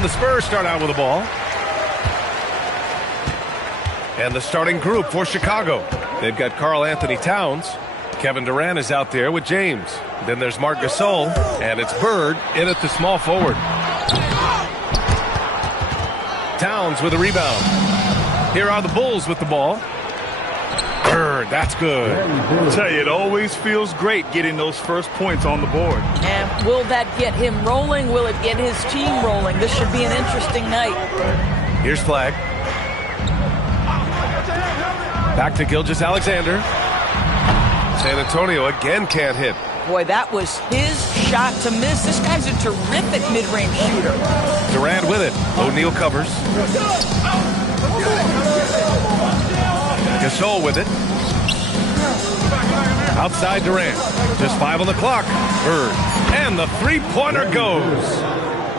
And the Spurs start out with the ball. And the starting group for Chicago. They've got Karl Anthony Towns. Kevin Durant is out there with James. Then there's Marc Gasol. And it's Bird in at the small forward. Towns with a rebound. Here are the Bulls with the ball. Bird, that's good. I'll tell you, it always feels great getting those first points on the board. And will that get him rolling? Will it get his team rolling? This should be an interesting night. Here's Flag. Back to Gilgeous-Alexander. San Antonio again can't hit. Boy, that was his shot to miss. This guy's a terrific mid-range shooter. Durant with it. O'Neal covers. Gasol with it. Outside Durant. Just 5 on the clock. Bird. And the three-pointer goes.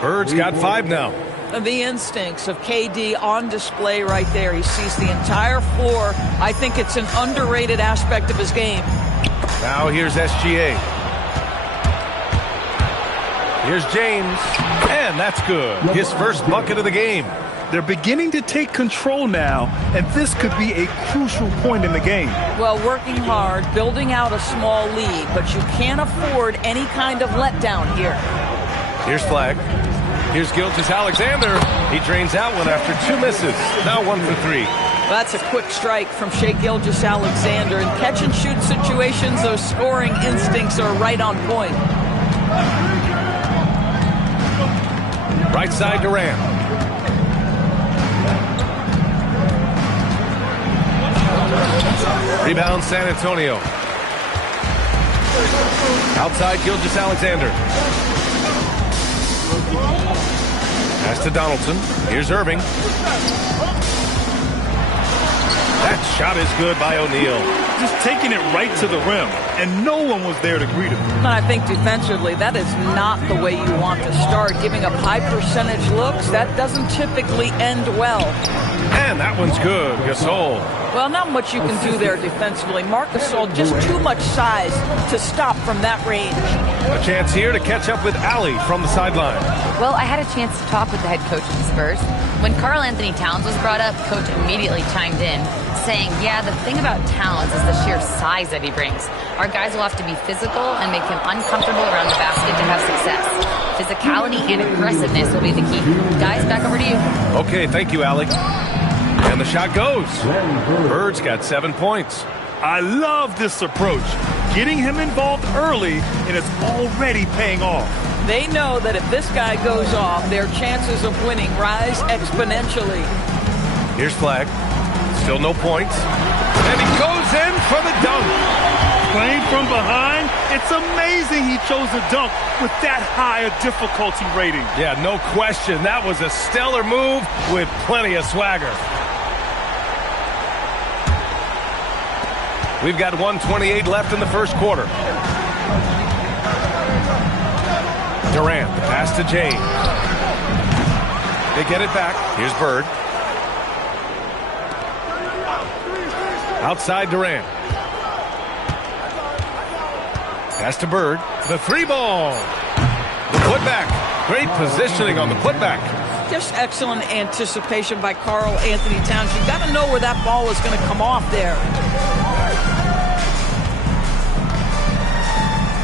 Bird's got 5 now. The instincts of KD on display right there. He sees the entire floor. I think it's an underrated aspect of his game. Now here's SGA. Here's James. And that's good. His first bucket of the game. They're beginning to take control now, and this could be a crucial point in the game. Well, working hard, building out a small lead, but you can't afford any kind of letdown here. Here's Flag. Here's Gilgeous-Alexander. He drains that one after 2 misses. Now 1 for 3. That's a quick strike from Shai Gilgeous-Alexander. In catch-and-shoot situations, those scoring instincts are right on point. Right side Durant. Rebound San Antonio. Outside Gilgeous-Alexander. Pass to Donaldson. Here's Irving. That shot is good by O'Neal. Just taking it right to the rim, and no one was there to greet him. And I think defensively, that is not the way you want to start. Giving up high percentage looks, that doesn't typically end well. And that one's good. Gasol. Well, not much you can do there defensively. Marc Gasol, just too much size to stop from that range. A chance here to catch up with Allie from the sideline. Well, I had a chance to talk with the head coach of the Spurs. When Karl Anthony Towns was brought up, Coach immediately chimed in, saying, yeah, the thing about Towns is the sheer size that he brings. Our guys will have to be physical and make him uncomfortable around the basket to have success. Physicality and aggressiveness will be the key. Guys, back over to you. Okay, thank you, Allie. And the shot goes. Bird's got 7 points. I love this approach. Getting him involved early, and it's already paying off. They know that if this guy goes off, their chances of winning rise exponentially. Here's Flag. Still no points. And he goes in for the dunk. Playing from behind, it's amazing he chose a dunk with that high a difficulty rating. Yeah, no question. That was a stellar move with plenty of swagger. We've got 1:28 left in the first quarter. Durant, the pass to James. They get it back. Here's Bird. Outside Durant. Pass to Bird. The 3-ball. The putback. Great positioning on the putback. Just excellent anticipation by Karl Anthony Towns. You've got to know where that ball is going to come off there.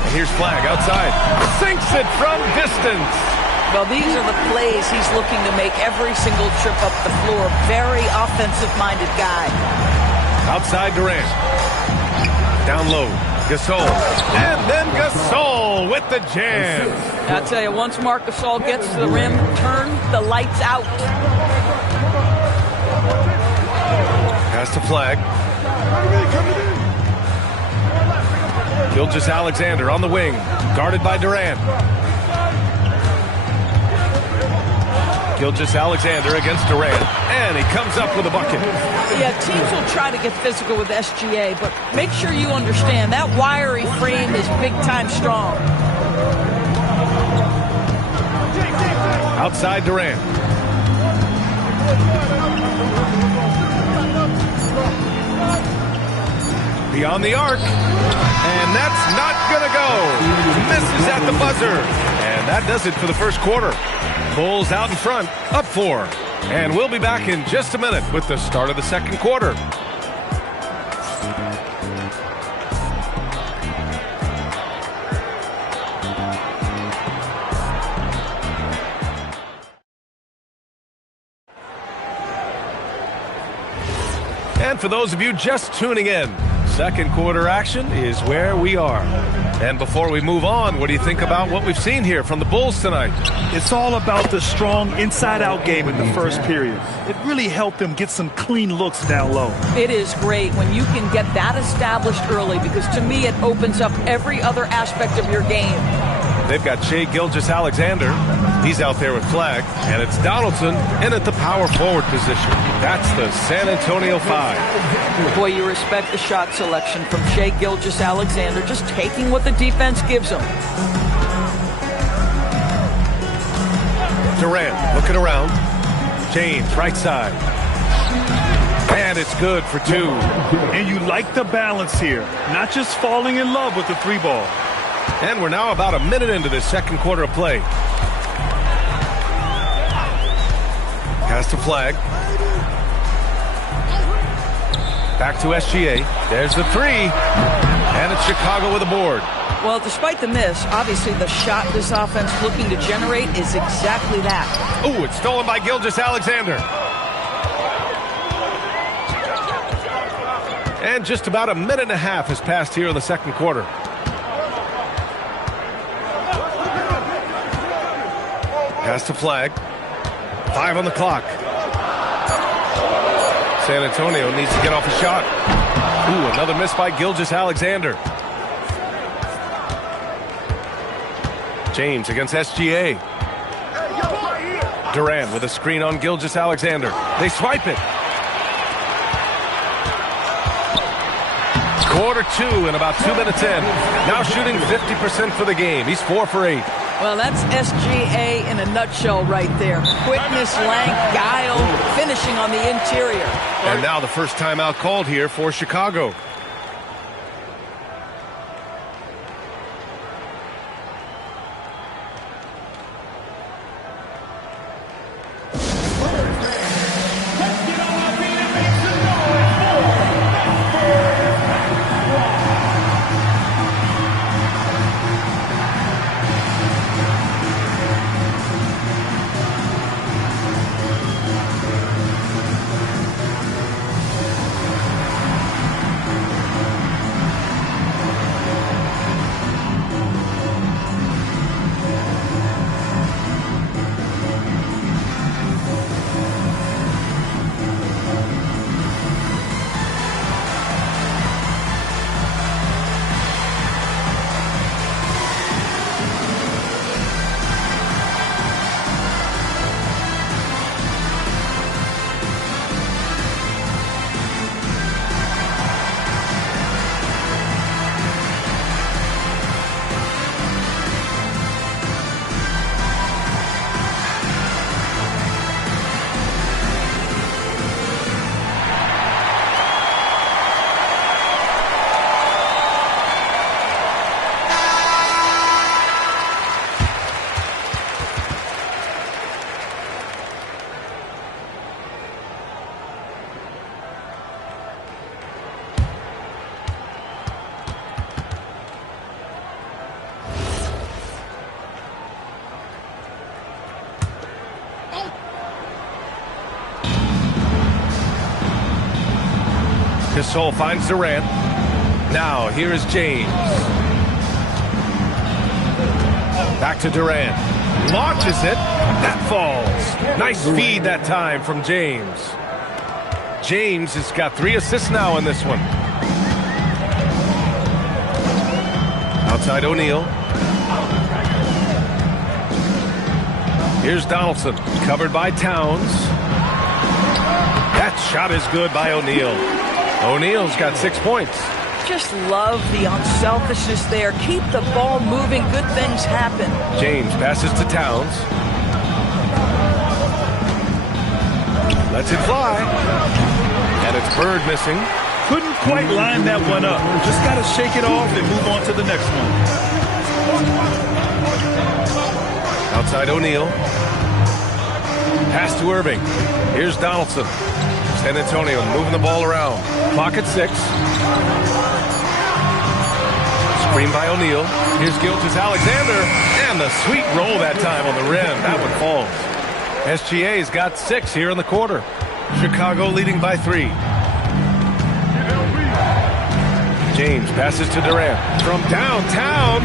And here's Flag outside. Sinks it from distance. Well, these are the plays he's looking to make every single trip up the floor. Very offensive-minded guy. Outside Durant. Down low. Gasol. And then Gasol with the jam. I'll tell you, once Marc Gasol gets to the rim, turn the lights out. Pass to Flag. Gilgeous-Alexander on the wing. Guarded by Durant. Gilgeous-Alexander against Durant. And he comes up with a bucket. Yeah, teams will try to get physical with SGA, but make sure you understand that wiry frame is big-time strong. Outside Durant. Beyond the arc. And that's not going to go. Misses at the buzzer. And that does it for the first quarter. Bulls out in front, up 4. And we'll be back in just a minute with the start of the second quarter. And for those of you just tuning in, second quarter action is where we are. And before we move on, what do you think about what we've seen here from the Bulls tonight? It's all about the strong inside-out game in the first period. It really helped them get some clean looks down low. It is great when you can get that established early, because to me it opens up every other aspect of your game. They've got Shai Gilgeous-Alexander. He's out there with Flagg. And it's Donaldson in at the power forward position. That's the San Antonio 5. Boy, you respect the shot selection from Shai Gilgeous-Alexander, just taking what the defense gives him. Durant looking around. James, right side. And it's good for 2. And you like the balance here, not just falling in love with the 3-ball. And we're now about a minute into this second quarter of play. Pass to Flagg. Back to SGA. There's the 3. And it's Chicago with a board. Well, despite the miss, obviously the shot this offense looking to generate is exactly that. Oh, it's stolen by Gilgeous-Alexander. And just about a minute and a half has passed here in the second quarter. Pass to Flagg. 5 on the clock. San Antonio needs to get off a shot. Ooh, another miss by Gilgeous-Alexander. James against SGA. Durant with a screen on Gilgeous-Alexander. They swipe it. Quarter 2 and about 2 minutes in. Now shooting 50% for the game. He's 4 for 8. Well, that's SGA in a nutshell right there. Quickness, length, guile, finishing on the interior. And now the first timeout called here for Chicago. Gasol finds Durant. Now here is James. Back to Durant. Launches it. That falls. Nice feed that time from James. James has got 3 assists now in this one. Outside O'Neal. Here's Donaldson. Covered by Towns. That shot is good by O'Neal. O'Neal's got 6 points. Just love the unselfishness there. Keep the ball moving. Good things happen. James passes to Towns. Lets it fly. And it's Bird missing. Couldn't quite line that one up. Just got to shake it off and move on to the next one. Outside O'Neal. Pass to Irving. Here's Donaldson. San Antonio moving the ball around. Clock at 6. Screen by O'Neal. Here's Gilgeous-Alexander. And the sweet roll that time on the rim. That one falls. SGA's got 6 here in the quarter. Chicago leading by 3. James passes to Durant. From downtown.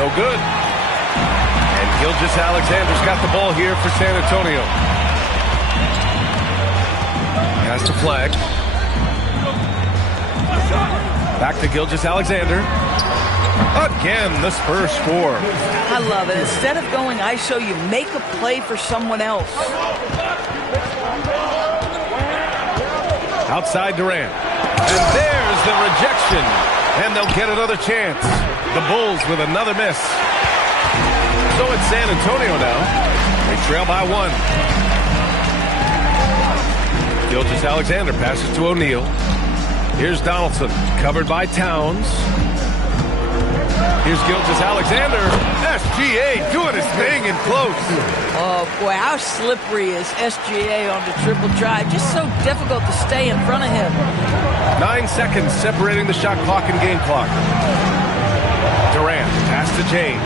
No good. And Gilgeous-Alexander's got the ball here for San Antonio. Pass to Flag. Back to Gilgeous-Alexander. Again, the Spurs score. I love it. Instead of going ISO, you make a play for someone else. Outside Durant. And there's the rejection. And they'll get another chance. The Bulls with another miss. So it's San Antonio now. They trail by 1. Gilgeous-Alexander passes to O'Neal. Here's Donaldson, covered by Towns. Here's Gilgeous-Alexander. SGA doing his thing in close. Oh, boy, how slippery is SGA on the triple drive. Just so difficult to stay in front of him. 9 seconds separating the shot clock and game clock. Durant, pass to James.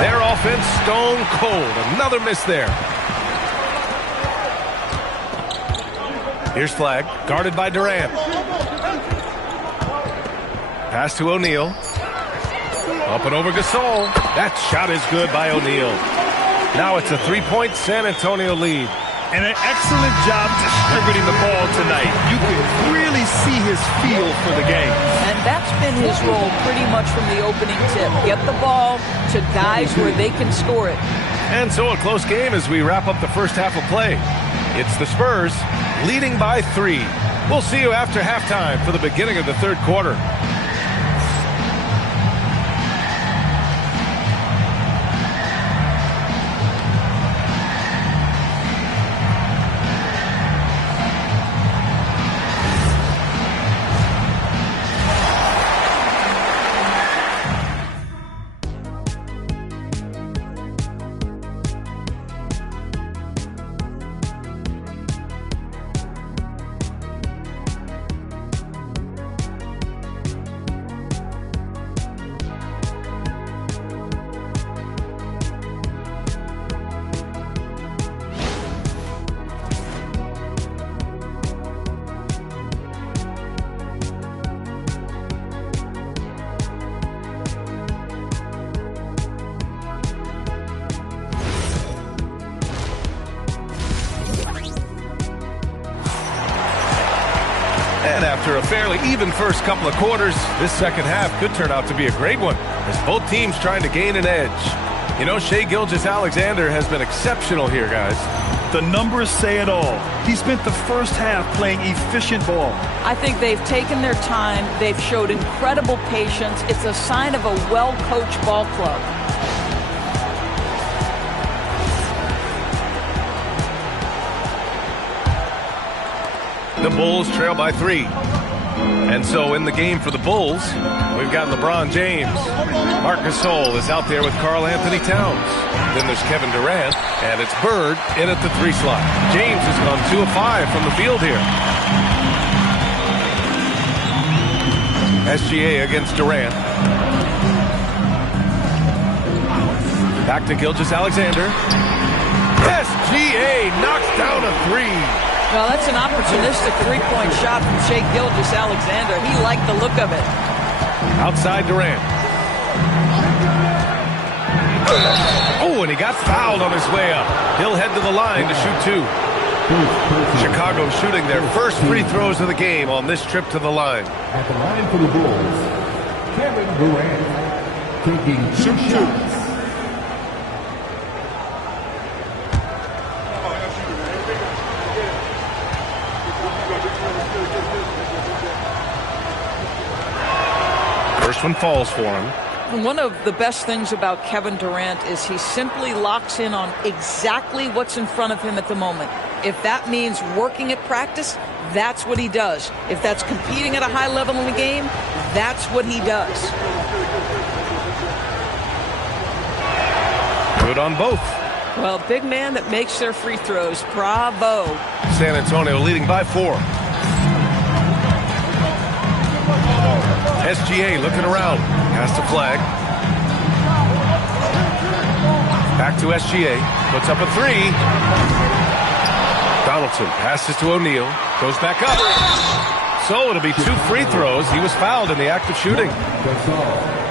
Their offense stone cold. Another miss there. Here's Flag, guarded by Durant. Pass to O'Neal. Up and over Gasol. That shot is good by O'Neal. Now it's a 3-point San Antonio lead. And an excellent job distributing the ball tonight. You can really see his feel for the game. And that's been his role pretty much from the opening tip. Get the ball to guys where they can score it. And so a close game as we wrap up the first half of play. It's the Spurs leading by 3. We'll see you after halftime for the beginning of the third quarter. And after a fairly even first couple of quarters, this second half could turn out to be a great one as both teams trying to gain an edge. You know, Shai Gilgeous-Alexander has been exceptional here, guys. The numbers say it all. He spent the first half playing efficient ball. I think they've taken their time. They've showed incredible patience. It's a sign of a well-coached ball club. The Bulls trail by 3. And so in the game for the Bulls, we've got LeBron James. Marc Gasol is out there with Karl Anthony Towns. Then there's Kevin Durant, and it's Bird in at the 3 slot. James has gone 2 of 5 from the field here. SGA against Durant. Back to Gilgeous-Alexander. SGA knocks down a 3. Well, that's an opportunistic three-point shot from Shai Gilgeous-Alexander. He liked the look of it. Outside Durant. Oh, and he got fouled on his way up. He'll head to the line to shoot 2. Chicago shooting their first free throws of the game on this trip to the line. At the line for the Bulls, Kevin Durant taking 2 shots. First one falls for him. One of the best things about Kevin Durant is he simply locks in on exactly what's in front of him at the moment. If that means working at practice, that's what he does. If that's competing at a high level in the game, that's what he does. Good on both. Well, big man that makes their free throws. Bravo. San Antonio leading by 4. SGA looking around. Has to flag. Back to SGA. Puts up a 3. Donaldson passes to O'Neal. Goes back up. So it'll be 2 free throws. He was fouled in the act of shooting.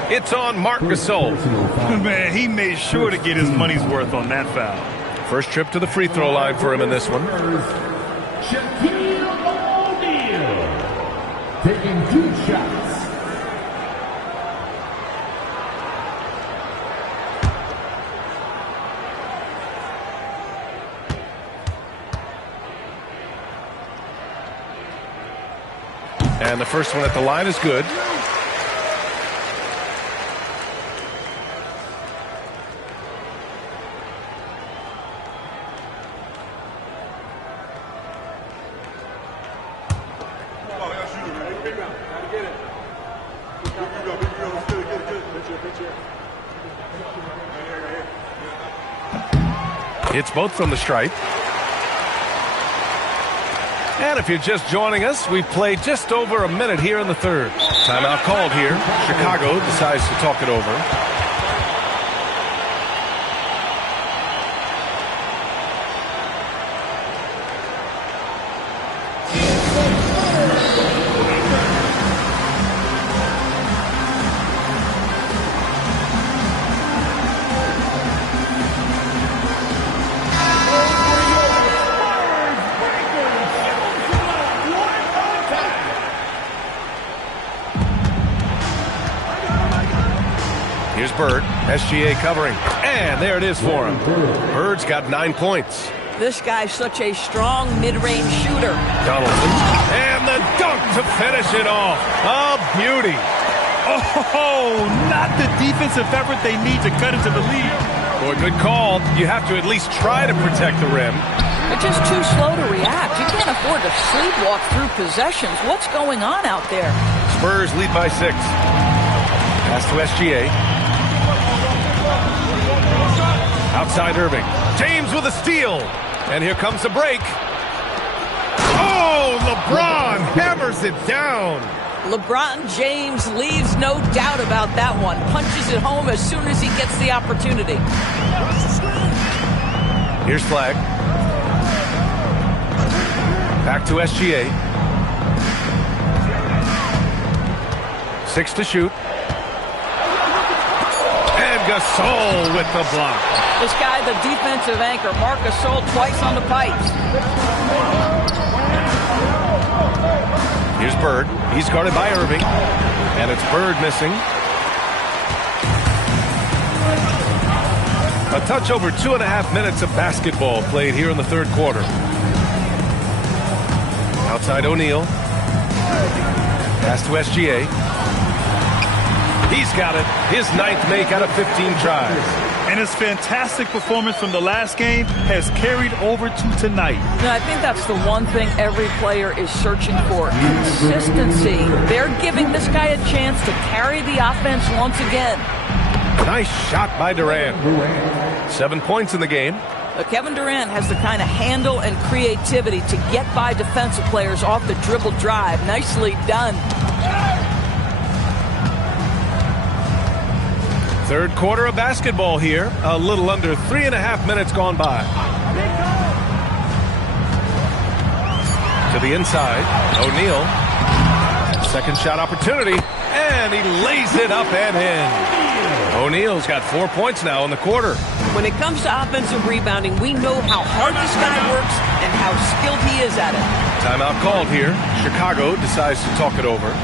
It's on Marc Gasol. Man, he made sure to get his money's worth on that foul. First trip to the free throw line for him in this one. Shaquille O'Neal taking 2 shots. And the first one at the line is good. It's both from the stripe. And if you're just joining us, we've played just over a minute here in the third. Timeout called here. Chicago decides to talk it over. Here's Bird. SGA covering. And there it is for him. Bird's got 9 points. This guy's such a strong mid-range shooter. Donaldson. And the dunk to finish it off. A beauty. Oh, not the defensive effort they need to cut into the lead. Boy, good call. You have to at least try to protect the rim. They're just too slow to react. You can't afford to sleepwalk through possessions. What's going on out there? Spurs lead by 6. Pass to SGA. Outside Irving. James with a steal. And here comes the break. Oh, LeBron hammers it down. LeBron James leaves no doubt about that one. Punches it home as soon as he gets the opportunity. Here's Flag. Back to SGA. 6 to shoot. And Gasol with the block. This guy, the defensive anchor, Marc Gasol, twice on the pipes. Here's Bird. He's guarded by Irving. And it's Bird missing. A touch over 2.5 minutes of basketball played here in the third quarter. Outside O'Neal. Pass to SGA. He's got it. His 9th make out of 15 tries. And his fantastic performance from the last game has carried over to tonight. And I think that's the one thing every player is searching for. Consistency. They're giving this guy a chance to carry the offense once again. Nice shot by Durant. 7 points in the game. Kevin Durant has the kind of handle and creativity to get by defensive players off the dribble drive. Nicely done. Third quarter of basketball here. A little under 3.5 minutes gone by. To the inside. O'Neal. Second shot opportunity. And he lays it up and in. O'Neal's got 4 points now in the quarter. When it comes to offensive rebounding, we know how hard this guy works and how skilled he is at it. Timeout called here. Chicago decides to talk it over.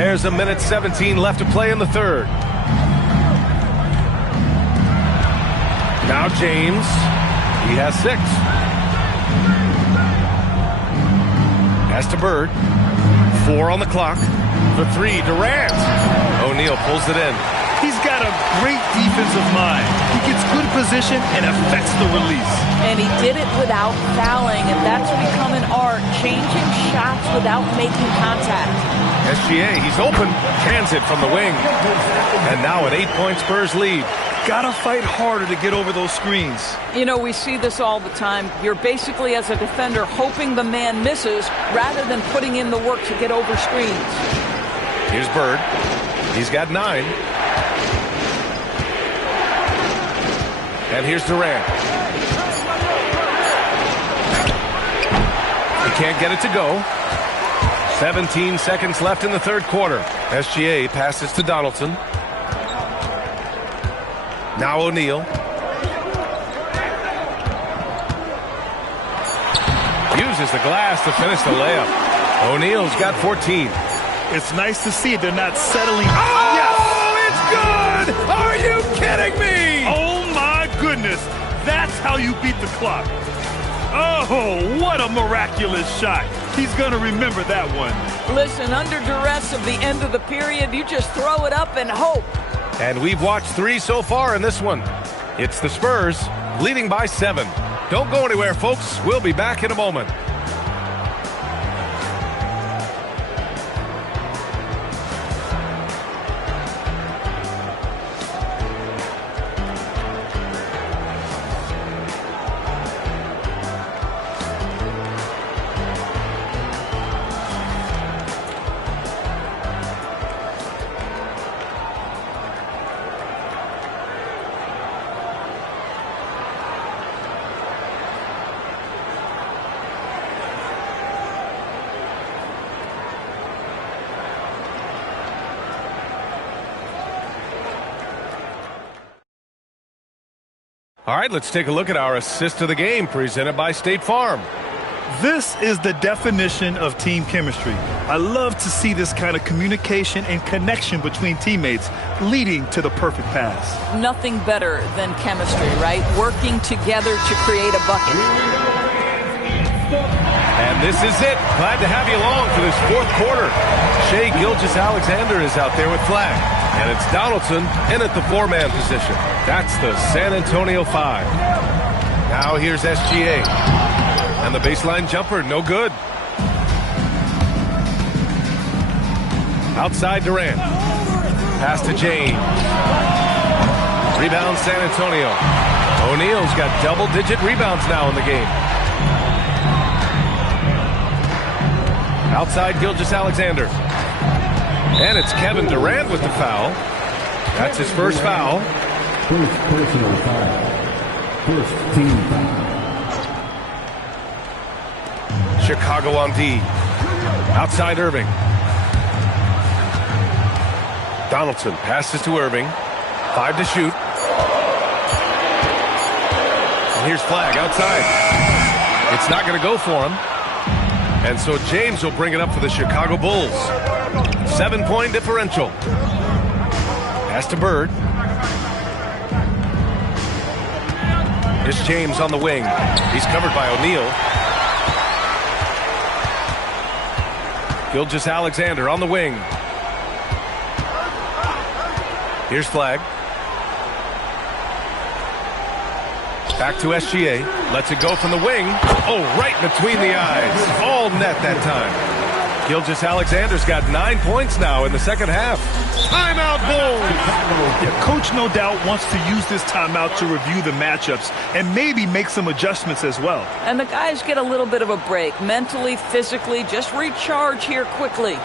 There's a minute 17 left to play in the third. Now James. He has 6. Pass to Bird. 4 on the clock. For 3, Durant. O'Neal pulls it in. He's got a great defensive mind. He gets good position and affects the release. And he did it without fouling, and that's become an art, changing shots without making contact. SGA, he's open. Transit from the wing. And now an 8-point Spurs lead. Gotta fight harder to get over those screens. You know, we see this all the time. You're basically, as a defender, hoping the man misses rather than putting in the work to get over screens. Here's Bird. He's got 9. And here's Durant. He can't get it to go. 17 seconds left in the third quarter. SGA passes to Donaldson. Now O'Neal. Uses the glass to finish the layup. O'Neal's got 14. It's nice to see they're not settling. Oh, yes! It's good! Are you kidding me? Oh, my goodness. That's how you beat the clock. Oh, what a miraculous shot. He's going to remember that one. Listen, under duress of the end of the period, you just throw it up and hope. And we've watched 3 so far in this one. It's the Spurs leading by 7. Don't go anywhere, folks. We'll be back in a moment. All right, let's take a look at our assist of the game presented by State Farm. This is the definition of team chemistry. I love to see this kind of communication and connection between teammates leading to the perfect pass. Nothing better than chemistry, right? Working together to create a bucket. And this is it. Glad to have you along for this fourth quarter. Shai Gilgeous-Alexander is out there with flag. And it's Donaldson in at the 4-man position. That's the San Antonio 5. Now here's SGA. And the baseline jumper, no good. Outside Durant. Pass to James. Rebound San Antonio. O'Neal's got double-digit rebounds now in the game. Outside Gilgeous-Alexander. And it's Kevin Durant with the foul. That's his first foul. First personal foul. First team foul. Chicago on D. Outside Irving. Donaldson passes to Irving. 5 to shoot. And here's flag outside. It's not going to go for him. And so James will bring it up for the Chicago Bulls. 7-point differential. Pass to Bird. Here's James on the wing. He's covered by O'Neal. Gilgeous-Alexander on the wing. Here's flag. Back to SGA. Lets it go from the wing. Oh, right between the eyes. All net that time. Gilgeous-Alexander's got 9 points now in the second half. Timeout, Bulls! Yeah, Coach no doubt wants to use this timeout to review the matchups and maybe make some adjustments as well. And the guys get a little bit of a break, mentally, physically, just recharge here quickly.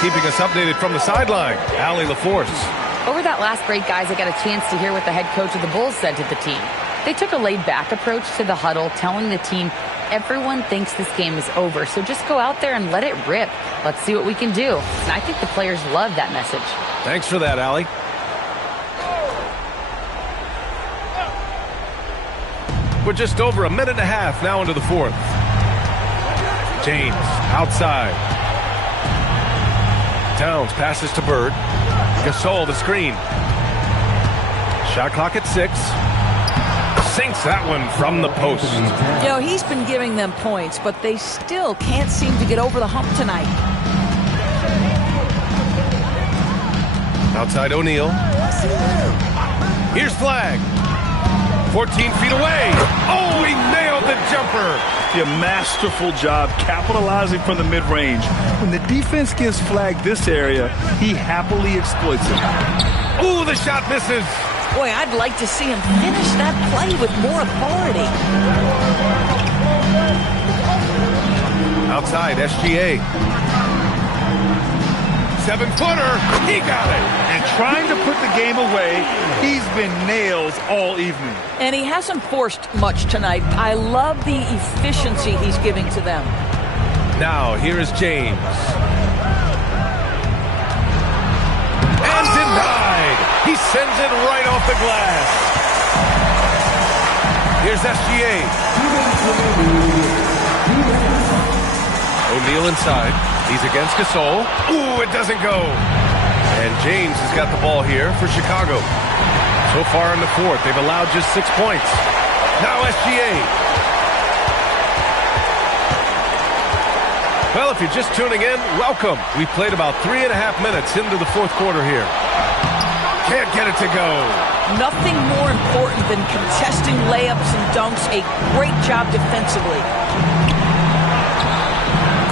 keeping us updated from the sideline, Allie LaForce. Over that last break, guys, I got a chance to hear what the head coach of the Bulls said to the team. They took a laid-back approach to the huddle, telling the team, everyone thinks this game is over, so just go out there and let it rip. Let's see what we can do. And I think the players love that message. Thanks for that, Allie. We're just over a minute and a half now into the fourth. James outside. Towns passes to Bird. Gasol the screen. Shot clock at 6. Sinks that one from the post. You know, he's been giving them points, but they still can't seem to get over the hump tonight. Outside O'Neal. Here's Flag. 14 feet away. Oh, he nailed the jumper. A masterful job capitalizing from the mid-range. When the defense gives Flag this area, he happily exploits it. Ooh, the shot misses. Boy, I'd like to see him finish that play with more authority. Outside, SGA. 7-footer. He got it. And trying to put the game away, he's been nails all evening. And he hasn't forced much tonight. I love the efficiency he's giving to them. Now, here is James. And denied. He sends it right off the glass. Here's SGA. O'Neal inside. He's against Gasol. Ooh, it doesn't go. And James has got the ball here for Chicago. So far in the fourth, they've allowed just 6 points. Now SGA. Well, if you're just tuning in, welcome. We've played about 3.5 minutes into the fourth quarter here. Can't get it to go. Nothing more important than contesting layups and dunks. A great job defensively.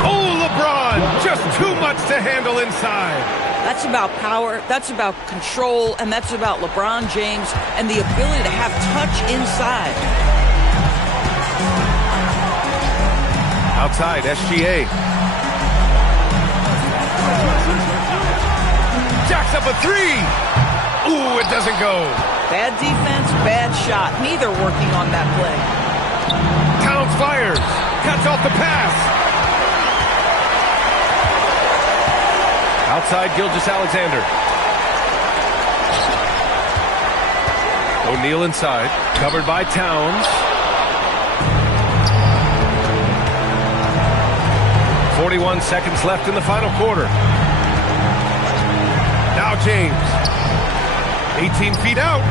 Oh, LeBron, just too much to handle inside. That's about power, that's about control, and that's about LeBron James and the ability to have touch inside. Outside, SGA. Jacks up a 3. Ooh, it doesn't go. Bad defense, bad shot. Neither working on that play. Towns fires. Cuts off the pass. Outside, Gilgeous-Alexander. O'Neal inside. Covered by Towns. 41 seconds left in the final quarter. Now James. 18 feet out.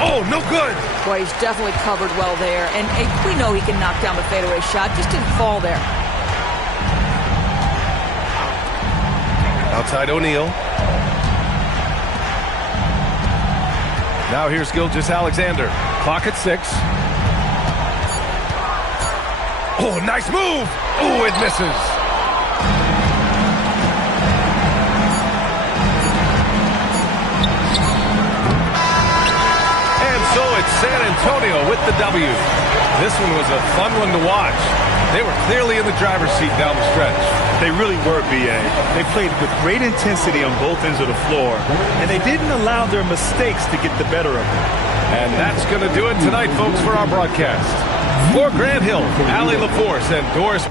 Oh, no good. Boy, he's definitely covered well there. And we know he can knock down the fadeaway shot. Just didn't fall there. Outside O'Neal. Now here's Gilgeous-Alexander. Clock at 6. Oh, nice move. Oh, it misses. And so it's San Antonio with the W. This one was a fun one to watch. They were clearly in the driver's seat down the stretch. They really were, B.A. They played with great intensity on both ends of the floor, and they didn't allow their mistakes to get the better of them. And that's going to do it tonight, folks, for our broadcast. For Grant Hill, Allie LaForce, and Doris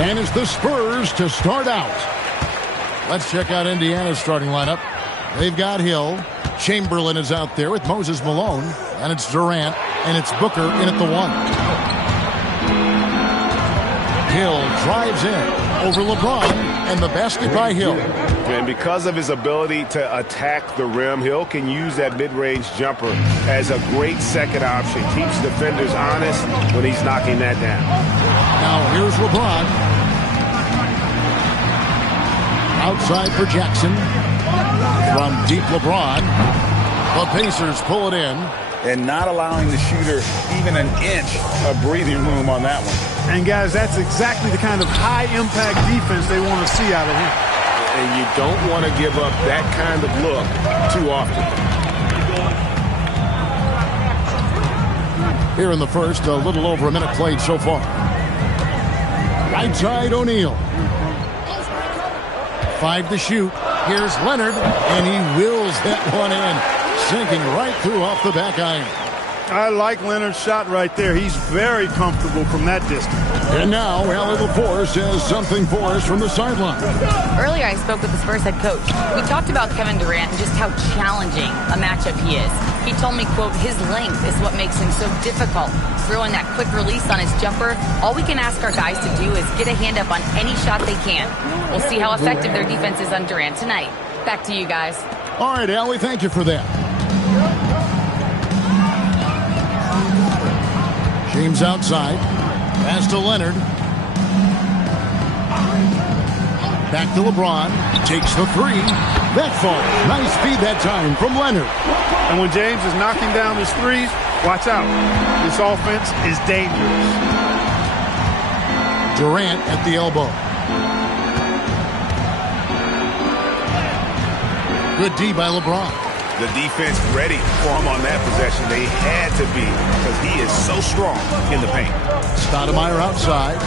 And it's the Spurs to start out. Let's check out Indiana's starting lineup. They've got Hill. Chamberlain is out there with Moses Malone. And it's Durant. And it's Booker in at the 1. Hill drives in over LeBron. And the basket by Hill. And because of his ability to attack the rim, Hill can use that mid-range jumper as a great second option. Keeps defenders honest when he's knocking that down. Now here's LeBron. Outside for Jackson. From deep LeBron. The Pacers pull it in. And not allowing the shooter even an inch of breathing room on that one. And guys, that's exactly the kind of high-impact defense they want to see out of him. And you don't want to give up that kind of look too often. Here in the first, a little over a minute played so far. Right side, O'Neal. 5 to shoot. Here's Leonard, and he wills that one in, sinking right through off the back iron. I like Leonard's shot right there. He's very comfortable from that distance. And now, Allie LaForce has something for us from the sideline. Earlier, I spoke with the Spurs head coach. We talked about Kevin Durant and just how challenging a matchup he is. He told me, quote, his length is what makes him so difficult. Throwing that quick release on his jumper, all we can ask our guys to do is get a hand up on any shot they can. We'll see how effective their defense is on Durant tonight. Back to you guys. All right, Allie, thank you for that. James outside. Pass to Leonard. Back to LeBron. Takes the 3. That falls. Nice feed that time from Leonard. And when James is knocking down his threes, watch out. This offense is dangerous. Durant at the elbow. Good D by LeBron. The defense ready for him on that possession. They had to be because he is so strong in the paint. Stoudemire outside.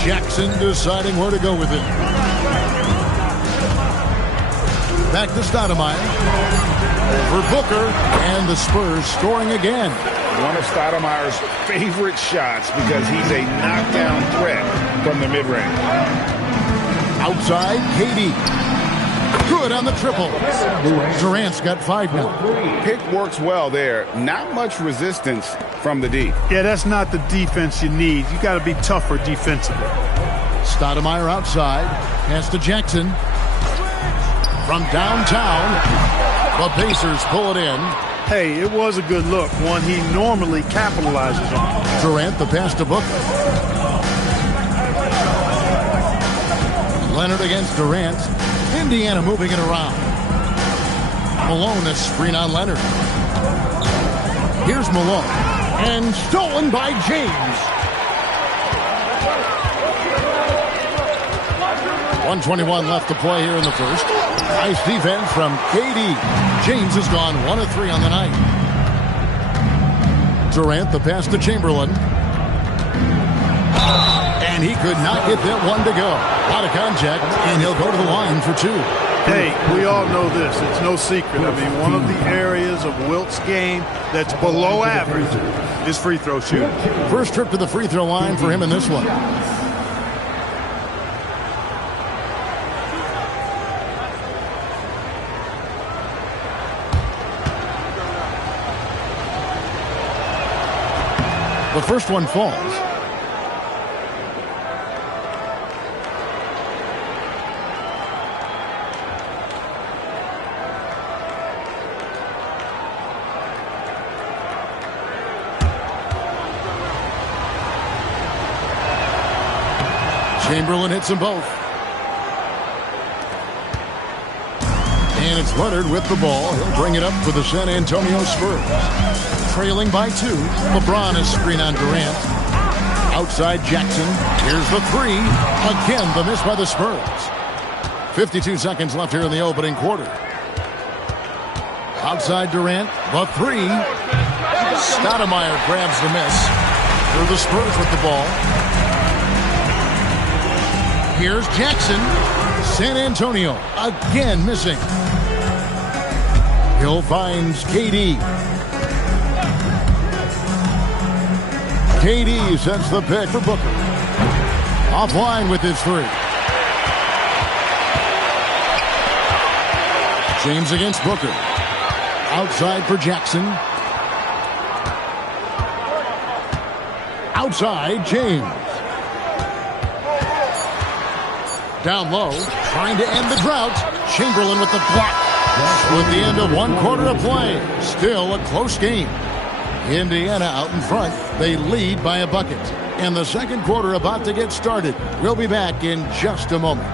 Jackson deciding where to go with it. Back to Stoudemire. Over Booker. And the Spurs scoring again. One of Stoudemire's favorite shots because he's a knockdown threat from the mid-range. Outside, KD. Good on the triple. Durant's got 5 now. Pick works well there. Not much resistance from the D. Yeah, that's not the defense you need. You got to be tougher defensively. Stoudemire outside. Pass to Jackson. From downtown, the Pacers pull it in. Hey, it was a good look. One he normally capitalizes on. Durant, the pass to Booker. Leonard against Durant. Indiana moving it around. Malone is screen on Leonard. Here's Malone. And stolen by James. 1:21 left to play here in the first. Nice defense from KD. James has gone 1 of 3 on the night. Durant, the pass to Chamberlain. And he could not get that one to go. Out of contact, and he'll go to the line for 2. Hey, we all know this. It's no secret. I mean, one of the areas of Wilt's game that's below average is free throw shooting. First trip to the free throw line for him in this one. The first one falls. Chamberlain hits them both. And it's Leonard with the ball. He'll bring it up for the San Antonio Spurs. Trailing by 2. LeBron is screen on Durant. Outside Jackson. Here's the 3. Again, the miss by the Spurs. 52 seconds left here in the opening quarter. Outside Durant. The 3. Stoudemire grabs the miss. For the Spurs with the ball. Here's Jackson. San Antonio again missing. Hill finds KD. KD sets the pick for Booker. Offline with his 3. James against Booker. Outside for Jackson. Outside, James. Down low, trying to end the drought. Chamberlain with the block. With the end of 1 quarter of play. Still a close game. Indiana out in front. They lead by a bucket. And the second quarter about to get started. We'll be back in just a moment.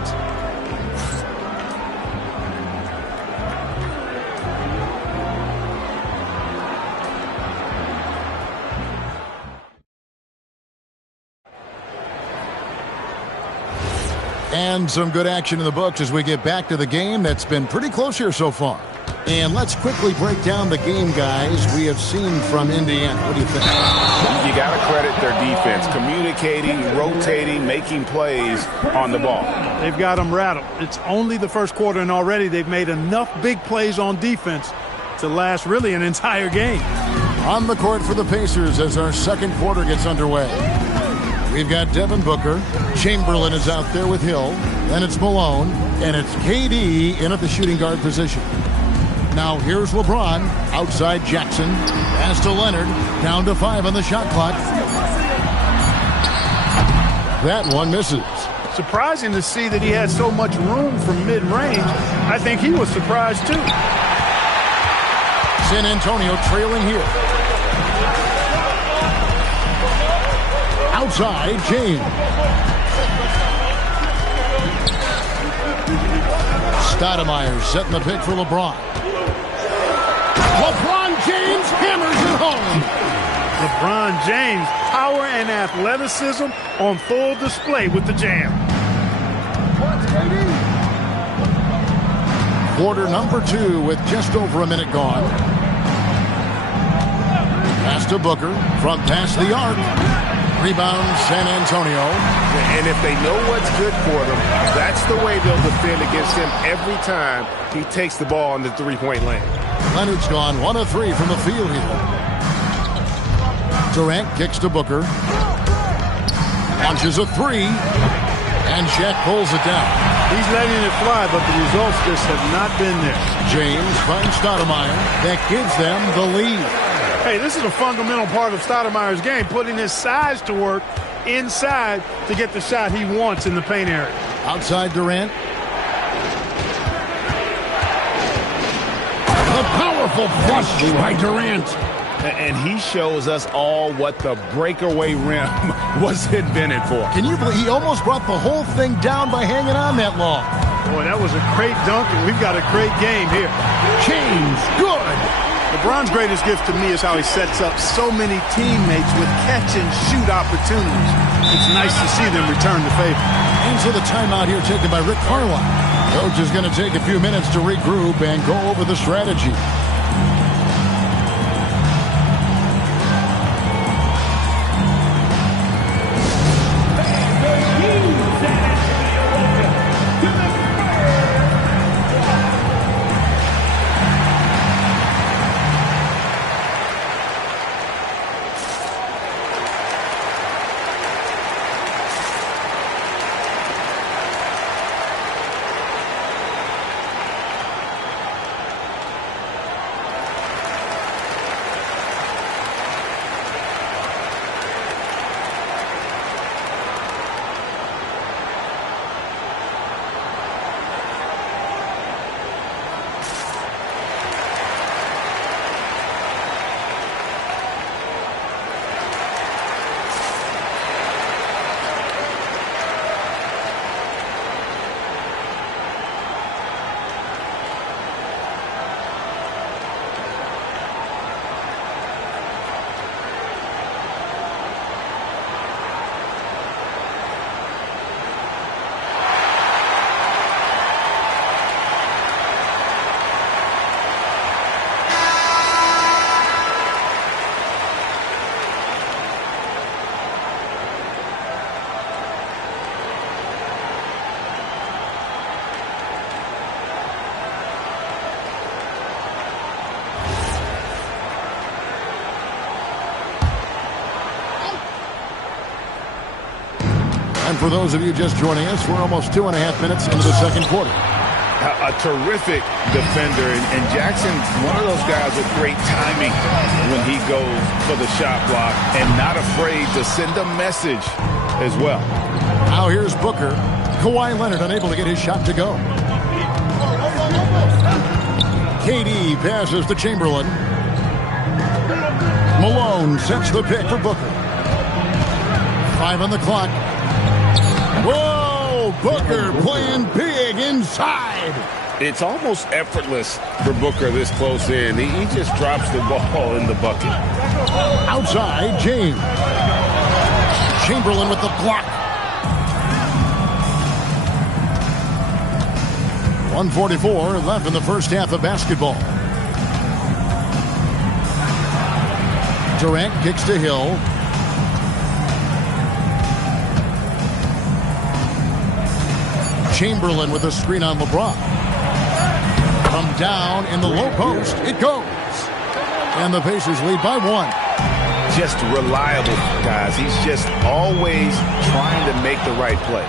And some good action in the books as we get back to the game that's been pretty close here so far. And let's quickly break down the game, guys, we have seen from Indiana. What do you think? You got to credit their defense. Communicating, rotating, making plays on the ball. They've got them rattled. It's only the first quarter, and already they've made enough big plays on defense to last really an entire game. On the court for the Pacers as our second quarter gets underway. We've got Devin Booker. Chamberlain is out there with Hill. Then it's Malone. And it's KD in at the shooting guard position. Now here's LeBron. Outside Jackson. Pass to Leonard. Down to 5 on the shot clock. That one misses. Surprising to see that he had so much room from mid-range. I think he was surprised too. San Antonio trailing here. Outside, James. Stoudemire setting the pick for LeBron. LeBron James hammers it home. LeBron James, power and athleticism on full display with the jam. Quarter number 2 with just over a minute gone. Pass to Booker from past the arc. Rebound, San Antonio. And if they know what's good for them, that's the way they'll defend against him every time he takes the ball in the three-point lane. Leonard's gone 1 of 3 from the field here. Durant kicks to Booker. Launches a 3. And Shaq pulls it down. He's letting it fly, but the results just have not been there. James finds Stoudemire. That gives them the lead. Hey, this is a fundamental part of Stoudemire's game, putting his size to work inside to get the shot he wants in the paint area. Outside Durant. A powerful flush by Durant. And he shows us all what the breakaway rim was invented for. Can you believe he almost brought the whole thing down by hanging on that long? Boy, that was a great dunk, and we've got a great game here. James, good. LeBron's greatest gift to me is how he sets up so many teammates with catch-and-shoot opportunities. It's nice to see them return the favor. And so the timeout here taken by Rick Carlisle. Coach is going to take a few minutes to regroup and go over the strategy. And for those of you just joining us, we're almost 2.5 minutes into the second quarter. A terrific defender, and Jackson's one of those guys with great timing when he goes for the shot block and not afraid to send a message as well. Now here's Booker. Kawhi Leonard unable to get his shot to go. KD passes to Chamberlain. Malone sets the pick for Booker. 5 on the clock. Whoa! Booker playing big inside. It's almost effortless for Booker this close in. He just drops the ball in the bucket. Outside, James. Chamberlain with the block. 1:44 left in the first half of basketball. Durant kicks to Hill. Chamberlain with a screen on LeBron. From down in the low post, it goes. And the Pacers lead by 1. Just reliable, guys. He's just always trying to make the right play.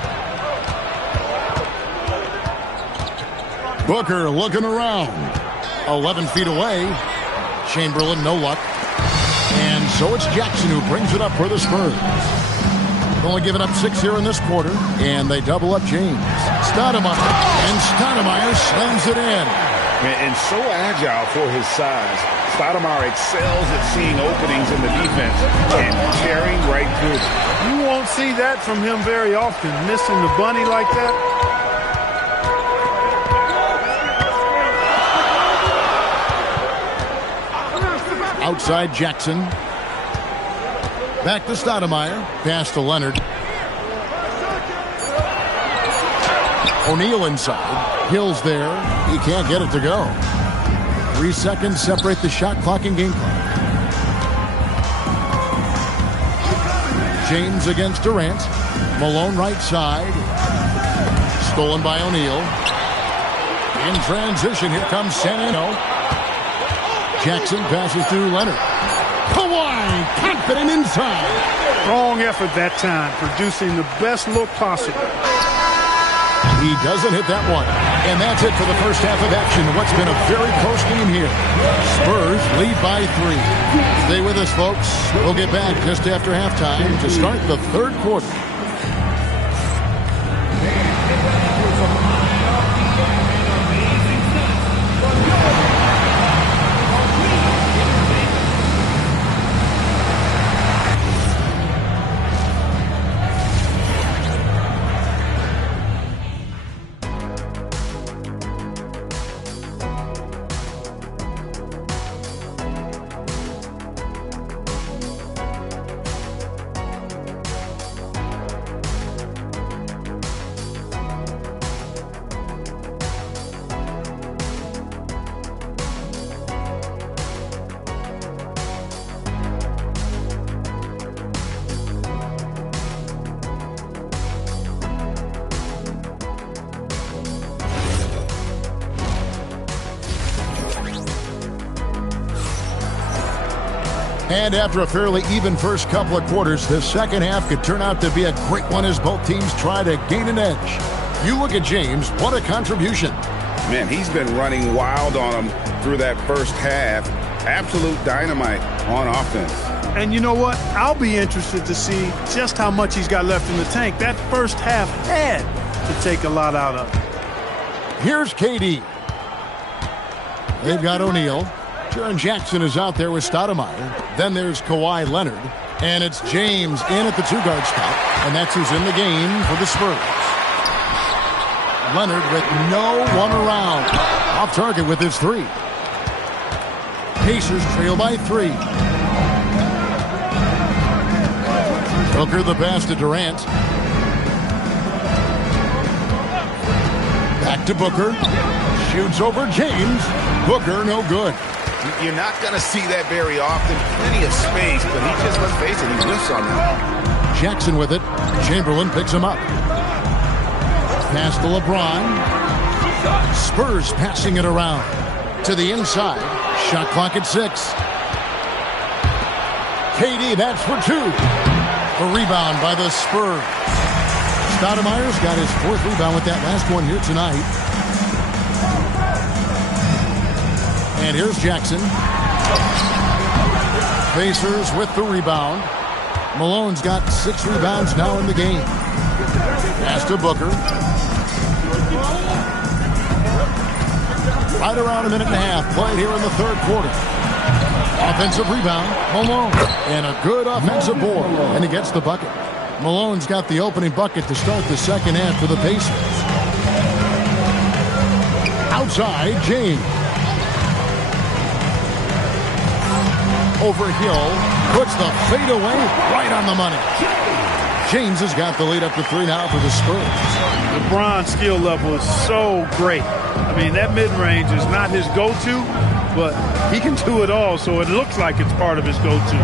Booker looking around. 11 feet away. Chamberlain, no luck. And so it's Jackson who brings it up for the Spurs. Only giving up 6 here in this quarter, and they double up James. Stoudemire, and Stoudemire slams it in. And so agile for his size. Stoudemire excels at seeing openings in the defense and tearing right through them. You won't see that from him very often, missing the bunny like that. Outside Jackson. Back to Stoudemire. Pass to Leonard. O'Neal inside. Hill's there. He can't get it to go. 3 seconds separate the shot clock and game clock. James against Durant. Malone right side. Stolen by O'Neal. In transition, here comes Sanino. Jackson passes to Leonard. Kawhi, confident inside. Strong effort that time, producing the best look possible. He doesn't hit that one. And that's it for the first half of action. What's been a very close game here. Spurs lead by 3. Stay with us, folks. We'll get back just after halftime to start the third quarter. And after a fairly even first couple of quarters, the second half could turn out to be a great one as both teams try to gain an edge. You look at James, what a contribution. Man, he's been running wild on him through that first half. Absolute dynamite on offense. And you know what? I'll be interested to see just how much he's got left in the tank. That first half had to take a lot out of him. Here's KD. They've got O'Neal. Jaren Jackson is out there with Stoudemire. Then there's Kawhi Leonard. And it's James in at the two-guard spot. And that's who's in the game for the Spurs. Leonard with no one around. Off target with his three. Pacers trail by 3. Booker the pass to Durant. Back to Booker. Shoots over James. Booker no good. You're not going to see that very often. Plenty of space, but he just, let's face it, he whiffs on that. Jackson with it. Chamberlain picks him up. Pass to LeBron. Spurs passing it around. To the inside. Shot clock at 6. KD, that's for 2. The rebound by the Spurs. Stoudemire's got his 4th rebound with that last one here tonight. And here's Jackson. Pacers with the rebound. Malone's got 6 rebounds now in the game. Pass to Booker. Right around a minute and a half played here in the third quarter. Offensive rebound, Malone. And a good offensive board. And he gets the bucket. Malone's got the opening bucket to start the second half for the Pacers. Outside, James. Over Hill. Puts the fade away right on the money. James has got the lead up to 3 now for the Spurs. LeBron's skill level is so great. I mean, that mid-range is not his go-to, but he can do it all, so it looks like it's part of his go-to.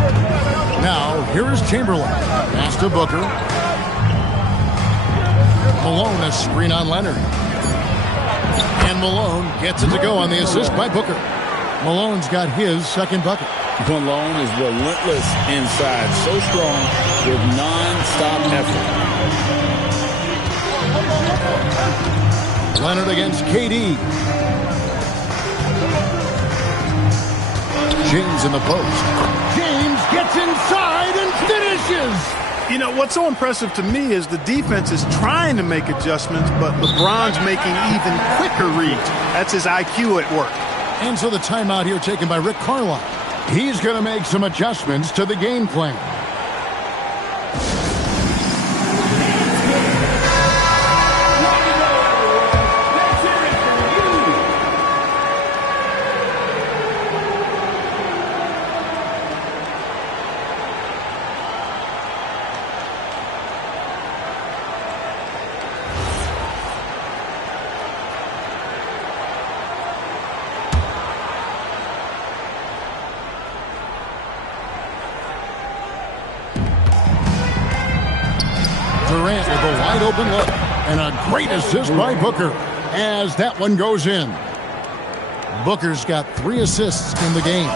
Now, here is Chamberlain. Pass to Booker. Malone, a screen on Leonard. And Malone gets it to go on the assist by Booker. Malone's got his second bucket. Malone is relentless inside, so strong with non-stop effort. Leonard against KD. James in the post. James gets inside and finishes. You know, what's so impressive to me is the defense is trying to make adjustments, but LeBron's making even quicker reads. That's his IQ at work. And so the timeout here taken by Rick Carlisle. He's going to make some adjustments to the game plan. Durant with a wide open look. And a great assist by Booker as that one goes in. Booker's got 3 assists in the game.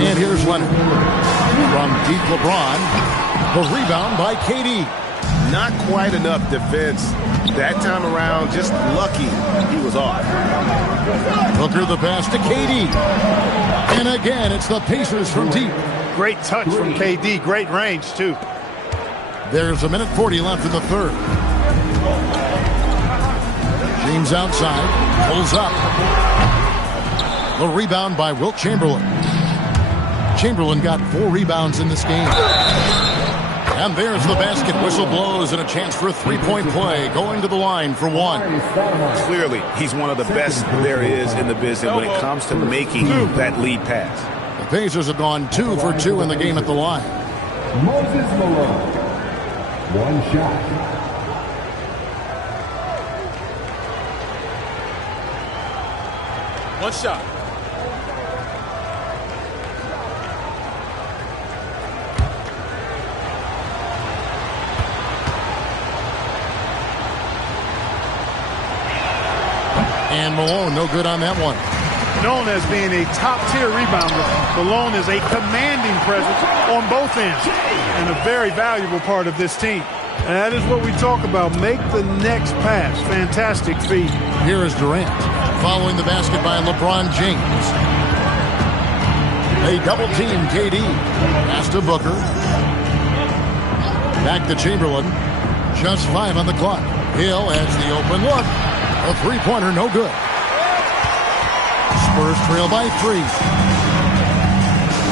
And here's Leonard. From deep LeBron. The rebound by KD. Not quite enough defense. That time around, just lucky he was off. Booker the pass to KD. And again, it's the Pacers from deep. Great touch from KD. Great range, too. There's 1:40 left in the third. James outside. Pulls up. The rebound by Wilt Chamberlain. Chamberlain got 4 rebounds in this game. And there's the basket. Whistle blows and a chance for a 3-point play. Going to the line for 1. Clearly, he's one of the best there is in the business when it comes to making that lead pass. The Pacers have gone 2 for 2 in the game at the line. Moses Malone. 1 shot. One shot. And Malone, no good on that one. known as being a top-tier rebounder, Malone is a commanding presence on both ends and a very valuable part of this team. And that is what we talk about. Make the next pass. Fantastic feed. Here is Durant following the basket by LeBron James. They double-team KD. Pass to Booker. Back to Chamberlain. Just 5 on the clock. Hill has the open look. A three-pointer, no good. Spurs trail by 3.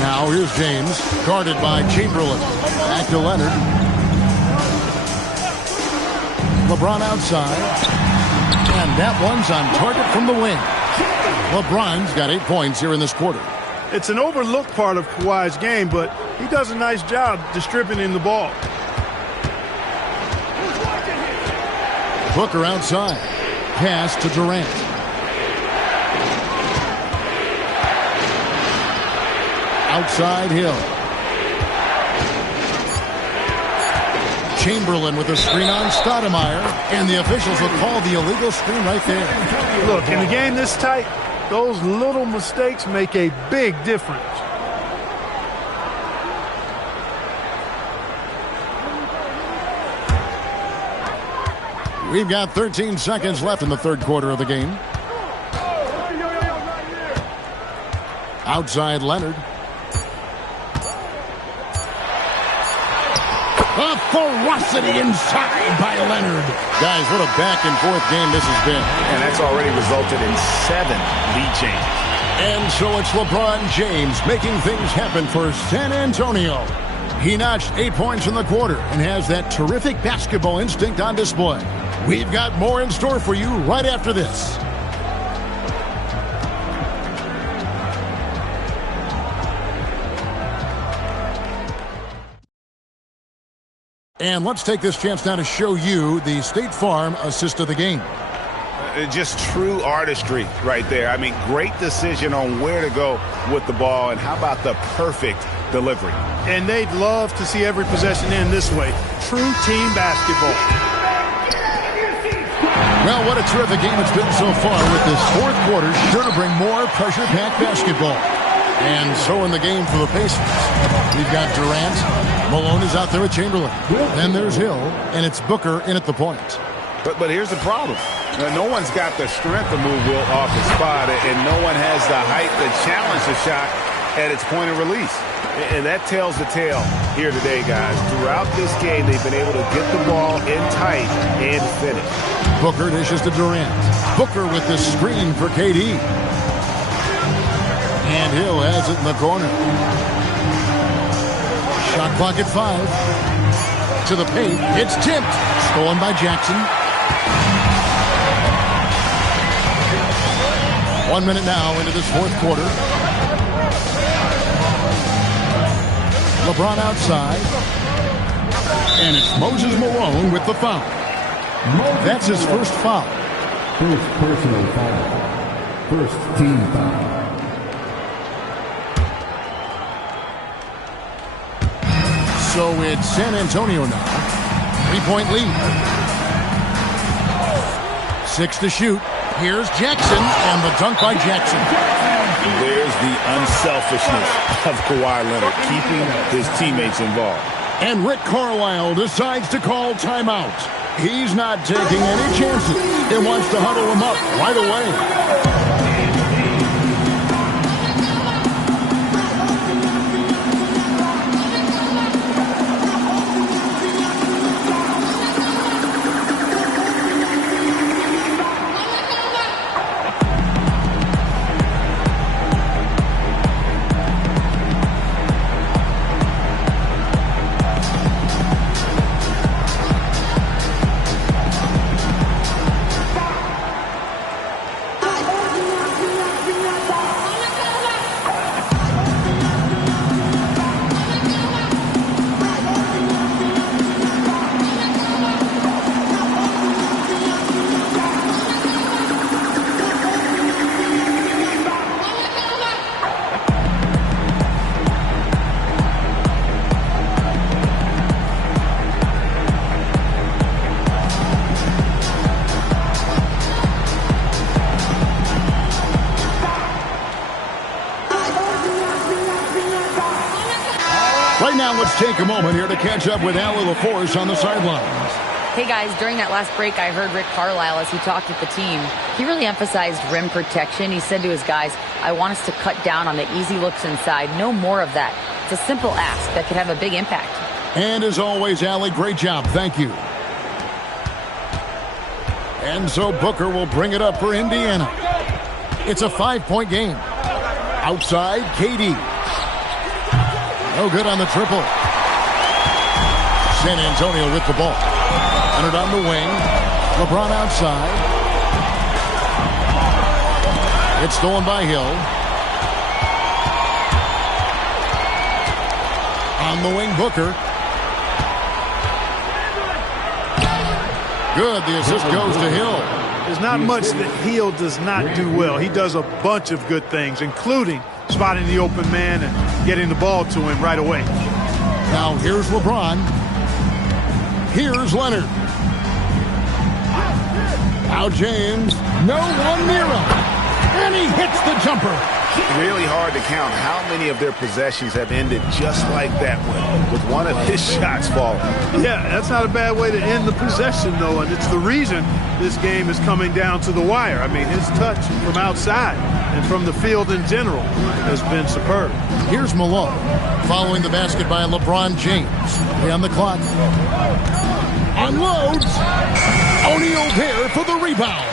Now here's James, guarded by Chamberlain. Back to Leonard. LeBron outside. And that one's on target from the wing. LeBron's got 8 points here in this quarter. It's an overlooked part of Kawhi's game, but he does a nice job distributing the ball. Booker outside. Pass to Durant. Outside Hill. Chamberlain with a screen on Stoudemire, and the officials will call the illegal screen right there. Look, in a game this tight, those little mistakes make a big difference. We've got 13 seconds left in the third quarter of the game. Outside Leonard. A ferocity inside by Leonard. Guys, what a back-and-forth game this has been. And that's already resulted in 7 lead changes. And so it's LeBron James making things happen for San Antonio. He notched 8 points in the quarter and has that terrific basketball instinct on display. We've got more in store for you right after this. And let's take this chance now to show you the State Farm assist of the game. Just true artistry right there. I mean, great decision on where to go with the ball, and how about the perfect delivery? And they'd love to see every possession end this way. True team basketball. Well, what a terrific game it's been so far, with this fourth quarter sure to bring more pressure-packed basketball. And so in the game for the Pacers, we've got Durant. Malone is out there with Chamberlain. Then there's Hill, and it's Booker in at the point. But here's the problem. No one's got the strength to move Will off his spot, and no one has the height to challenge the shot at its point of release. And that tells the tale here today, guys. Throughout this game, they've been able to get the ball in tight and finish. Booker dishes to Durant. Booker with the screen for KD. And Hill has it in the corner. Shot clock at 5. To the paint. It's tipped. Stolen by Jackson. 1 minute now into this fourth quarter. LeBron outside. And it's Moses Malone with the foul. That's his first foul. First personal foul. First team foul. So it's San Antonio now. 3-point lead. 6 to shoot. Here's Jackson, and the dunk by Jackson. There's the unselfishness of Kawhi Leonard, keeping his teammates involved. And Rick Carlisle decides to call timeout. He's not taking any chances. He wants to huddle him up right away. Right now, let's take a moment here to catch up with Allie LaForce on the sidelines. Hey guys, during that last break, I heard Rick Carlisle as he talked with the team. He really emphasized rim protection. He said to his guys, I want us to cut down on the easy looks inside. No more of that. It's a simple ask that could have a big impact. And as always, Allie, great job. Thank you. And so Booker will bring it up for Indiana. It's a 5-point game. Outside, KD. No good on the triple. San Antonio with the ball. Leonard on the wing. LeBron outside. It's stolen by Hill. On the wing, Booker. Good. The assist goes to Hill. There's not much that Hill does not do well. He does a bunch of good things, including spotting the open man and getting the ball to him right away. Now here's LeBron. Here's Leonard. Now James. No one near him. And he hits the jumper. Really hard to count how many of their possessions have ended just like that one, with one of his shots falling. Yeah, that's not a bad way to end the possession, though, and it's the reason this game is coming down to the wire. I mean, his touch from outside and from the field in general has been superb. Here's Malone, following the basket by LeBron James. 3 on the clock. Unloads. O'Neal there for the rebound.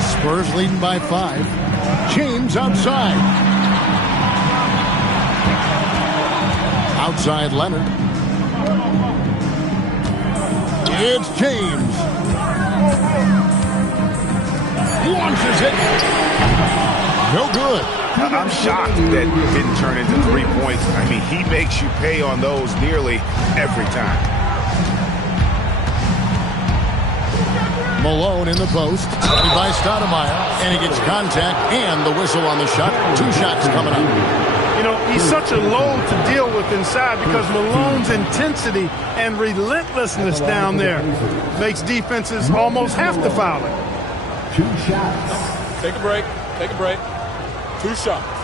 Spurs leading by 5. James outside. Outside Leonard. It's James. Launches it. No good. I'm shocked that didn't turn into 3 points. I mean, he makes you pay on those nearly every time. Malone in the post. By Stoudemire. And he gets contact and the whistle on the shot. 2 shots coming up. You know, he's such a load to deal with inside because Malone's intensity and relentlessness down there makes defenses almost have to foul him. 2 shots. Take a break. Take a break. 2 shots.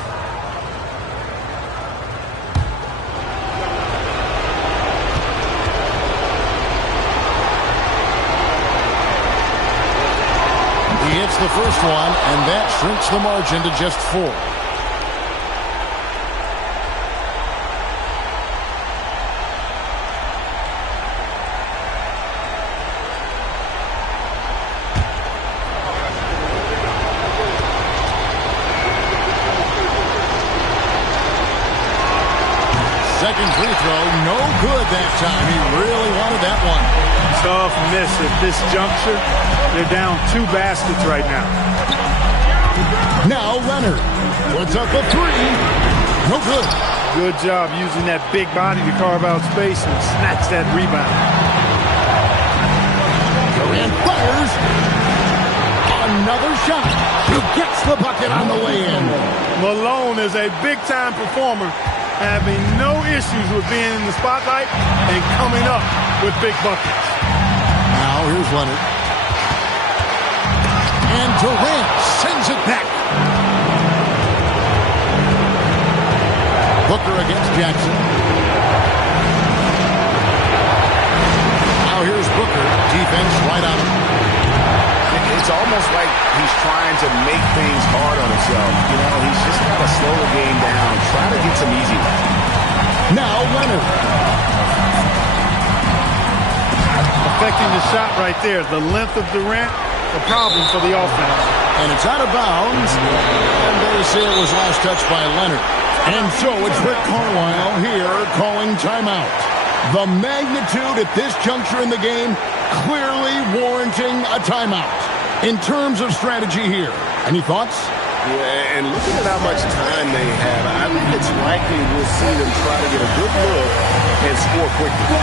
He hits the first one, and that shrinks the margin to just 4. Second free throw, no good that time. He really wanted that one. Tough miss at this juncture. They're down 2 baskets right now. Now Leonard puts up a 3. No good. Good job using that big body to carve out space and snatch that rebound. Durant fires. Another shot. He gets the bucket on the way in. Malone is a big-time performer, having no issues with being in the spotlight and coming up with big buckets. Now here's Leonard. And Durant sends it back. Booker against Jackson. Now here's Booker. Defense right on him. It's almost like he's trying to make things hard on himself. You know, he's just got to slow the game down. Try to get some easy ones. Now Leonard. Affecting the shot right there. The length of Durant, the problem for the offense. And it's out of bounds. And they say it was last touched by Leonard. And so it's Rick Carlisle here calling timeout. The magnitude at this juncture in the game clearly warranting a timeout. In terms of strategy here, any thoughts? Yeah, and looking at how much time they have, I think it's likely we'll see them try to get a good look and score quickly.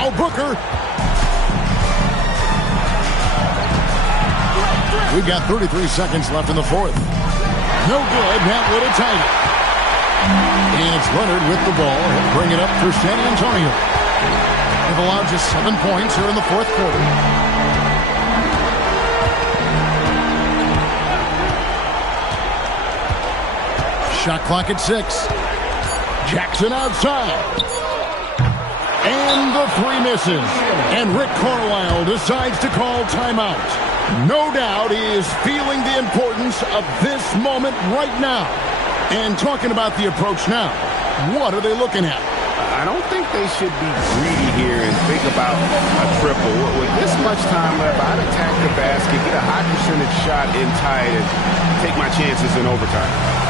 Now Booker. We've got 33 seconds left in the fourth. No good. That would have tied it. And it's Leonard with the ball. He'll bring it up for San Antonio. They've allowed just 7 points here in the fourth quarter. Shot clock at 6. Jackson outside. And the three misses. And Rick Carlisle decides to call timeout. No doubt he is feeling the importance of this moment right now. And talking about the approach now, what are they looking at? I don't think they should be greedy here and think about a triple. With this much time left, I'd attack the basket, get a high percentage shot in tight, and take my chances in overtime.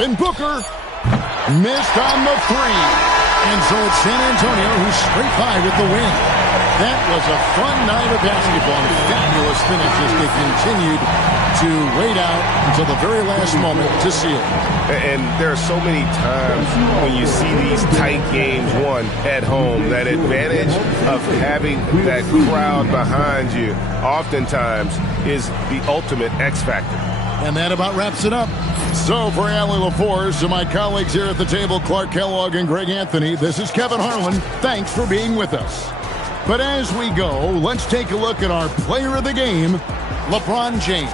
Devin Booker missed on the three. And so it's San Antonio who's straight by with the win. That was a fun night of basketball and fabulous finish as they continued to wait out until the very last moment to seal it. And there are so many times when you see these tight games won at home, that advantage of having that crowd behind you oftentimes is the ultimate X factor. And that about wraps it up. So for Allie LaForce and my colleagues here at the table, Clark Kellogg and Greg Anthony, this is Kevin Harlan. Thanks for being with us. But as we go, let's take a look at our player of the game, LeBron James.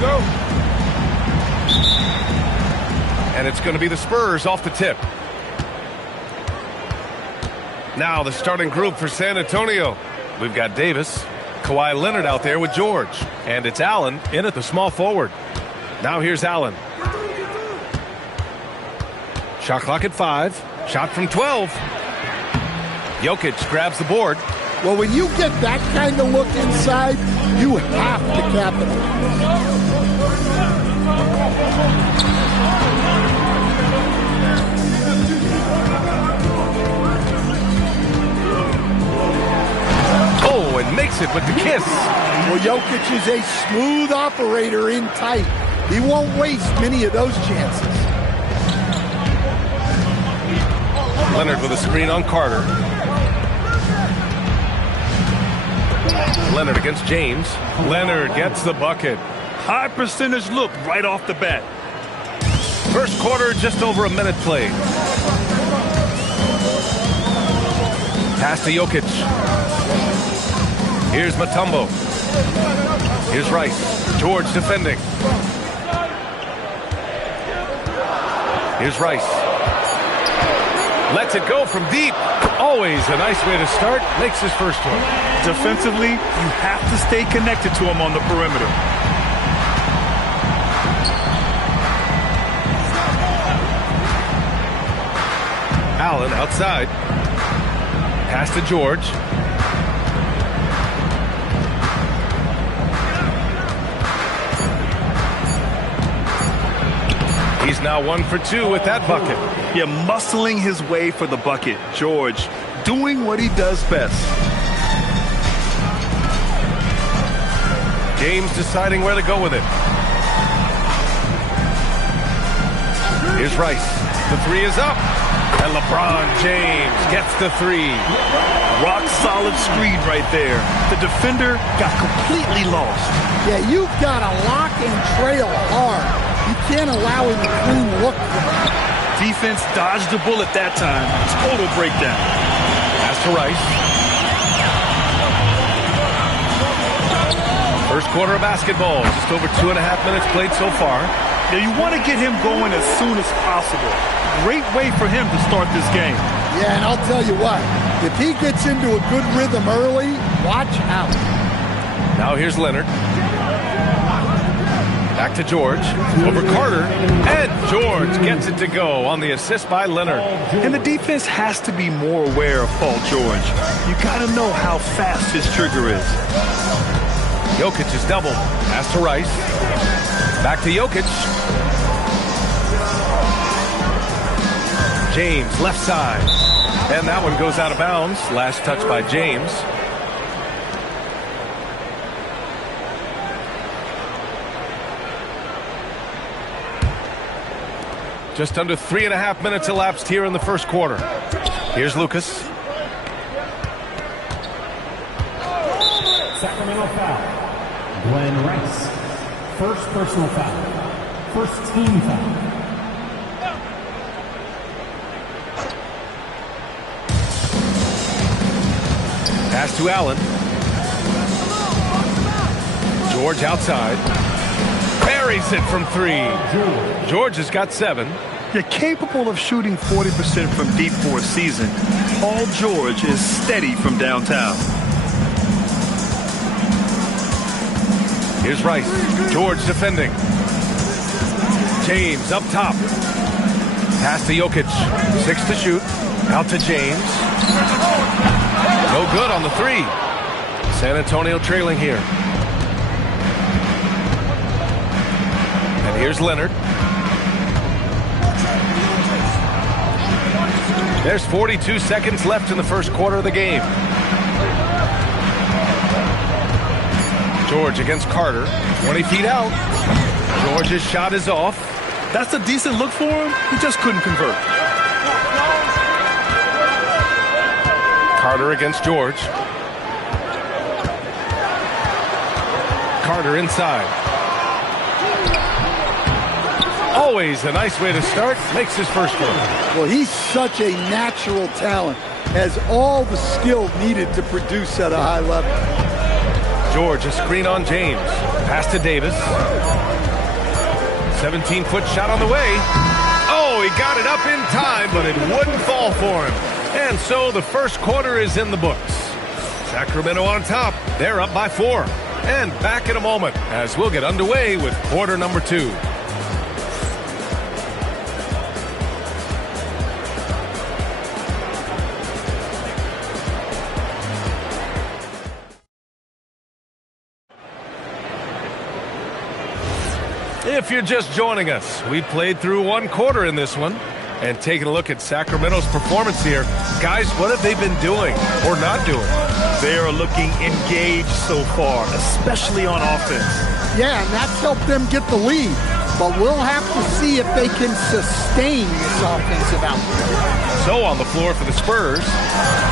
Go. And it's going to be the Spurs off the tip. Now the starting group for San Antonio. We've got Davis, Kawhi Leonard out there with George. And it's Allen in at the small forward. Now here's Allen. Shot clock at 5. Shot from 12. Jokic grabs the board. Well, when you get that kind of look inside, you have to capitalize. Oh, and makes it with the kiss. Well, Jokic is a smooth operator in tight. He won't waste many of those chances. Leonard with a screen on Carter. Leonard against James. Leonard gets the bucket. High percentage look right off the bat. First quarter, just over a minute played. Pass to Jokic. Here's Mutombo. Here's Rice. George defending. Here's Rice. Lets it go from deep. Always a nice way to start. Makes his first one. Defensively, you have to stay connected to him on the perimeter. Allen outside. Pass to George. He's now 1 for 2 with that bucket. Yeah, muscling his way for the bucket. George doing what he does best. James deciding where to go with it. Here's Rice. The three is up. And LeBron James gets the three. Rock solid screen right there. The defender got completely lost. Yeah, you've got to lock and trail hard. You can't allow him to clean look for that. Defense dodged the bullet that time. Total breakdown. Pass to Rice. First quarter of basketball. Just over 2.5 minutes played so far. Now you want to get him going as soon as possible. Great way for him to start this game. Yeah, and I'll tell you what. If he gets into a good rhythm early, watch out. Now here's Leonard. Back to George. Over Carter. And George gets it to go on the assist by Leonard. And the defense has to be more aware of Paul George. You got to know how fast his trigger is. Jokic is doubled. Pass to Rice. Back to Jokic. James left side. And that one goes out of bounds. Last touch by James. Just under 3.5 minutes elapsed here in the first quarter. Here's Lucas. Sacramento foul. Glenn Rice. First personal foul. First team foul. Pass to Allen. George outside. Buries it from 3. George has got 7. You're capable of shooting 40% from deep for a season. Paul George is steady from downtown. Here's Rice. George defending. James up top. Pass to Jokic. 6 to shoot. Out to James. No good on the 3. San Antonio trailing here. And here's Leonard. There's 42 seconds left in the first quarter of the game. George against Carter. 20 feet out. George's shot is off. That's a decent look for him. He just couldn't convert. Carter against George. Carter inside. Always a nice way to start. Makes his first one. Well, he's such a natural talent. Has all the skill needed to produce at a high level. George, a screen on James. Pass to Davis. 17-foot shot on the way. Oh, he got it up in time, but it wouldn't fall for him. And so the first quarter is in the books. Sacramento on top. They're up by 4. And back in a moment as we'll get underway with quarter number 2. If you're just joining us, we played through 1 quarter in this one. And taking a look at Sacramento's performance here. Guys, what have they been doing or not doing? They are looking engaged so far, especially on offense. Yeah, and that's helped them get the lead. But we'll have to see if they can sustain this offensive output. So on the floor for the Spurs,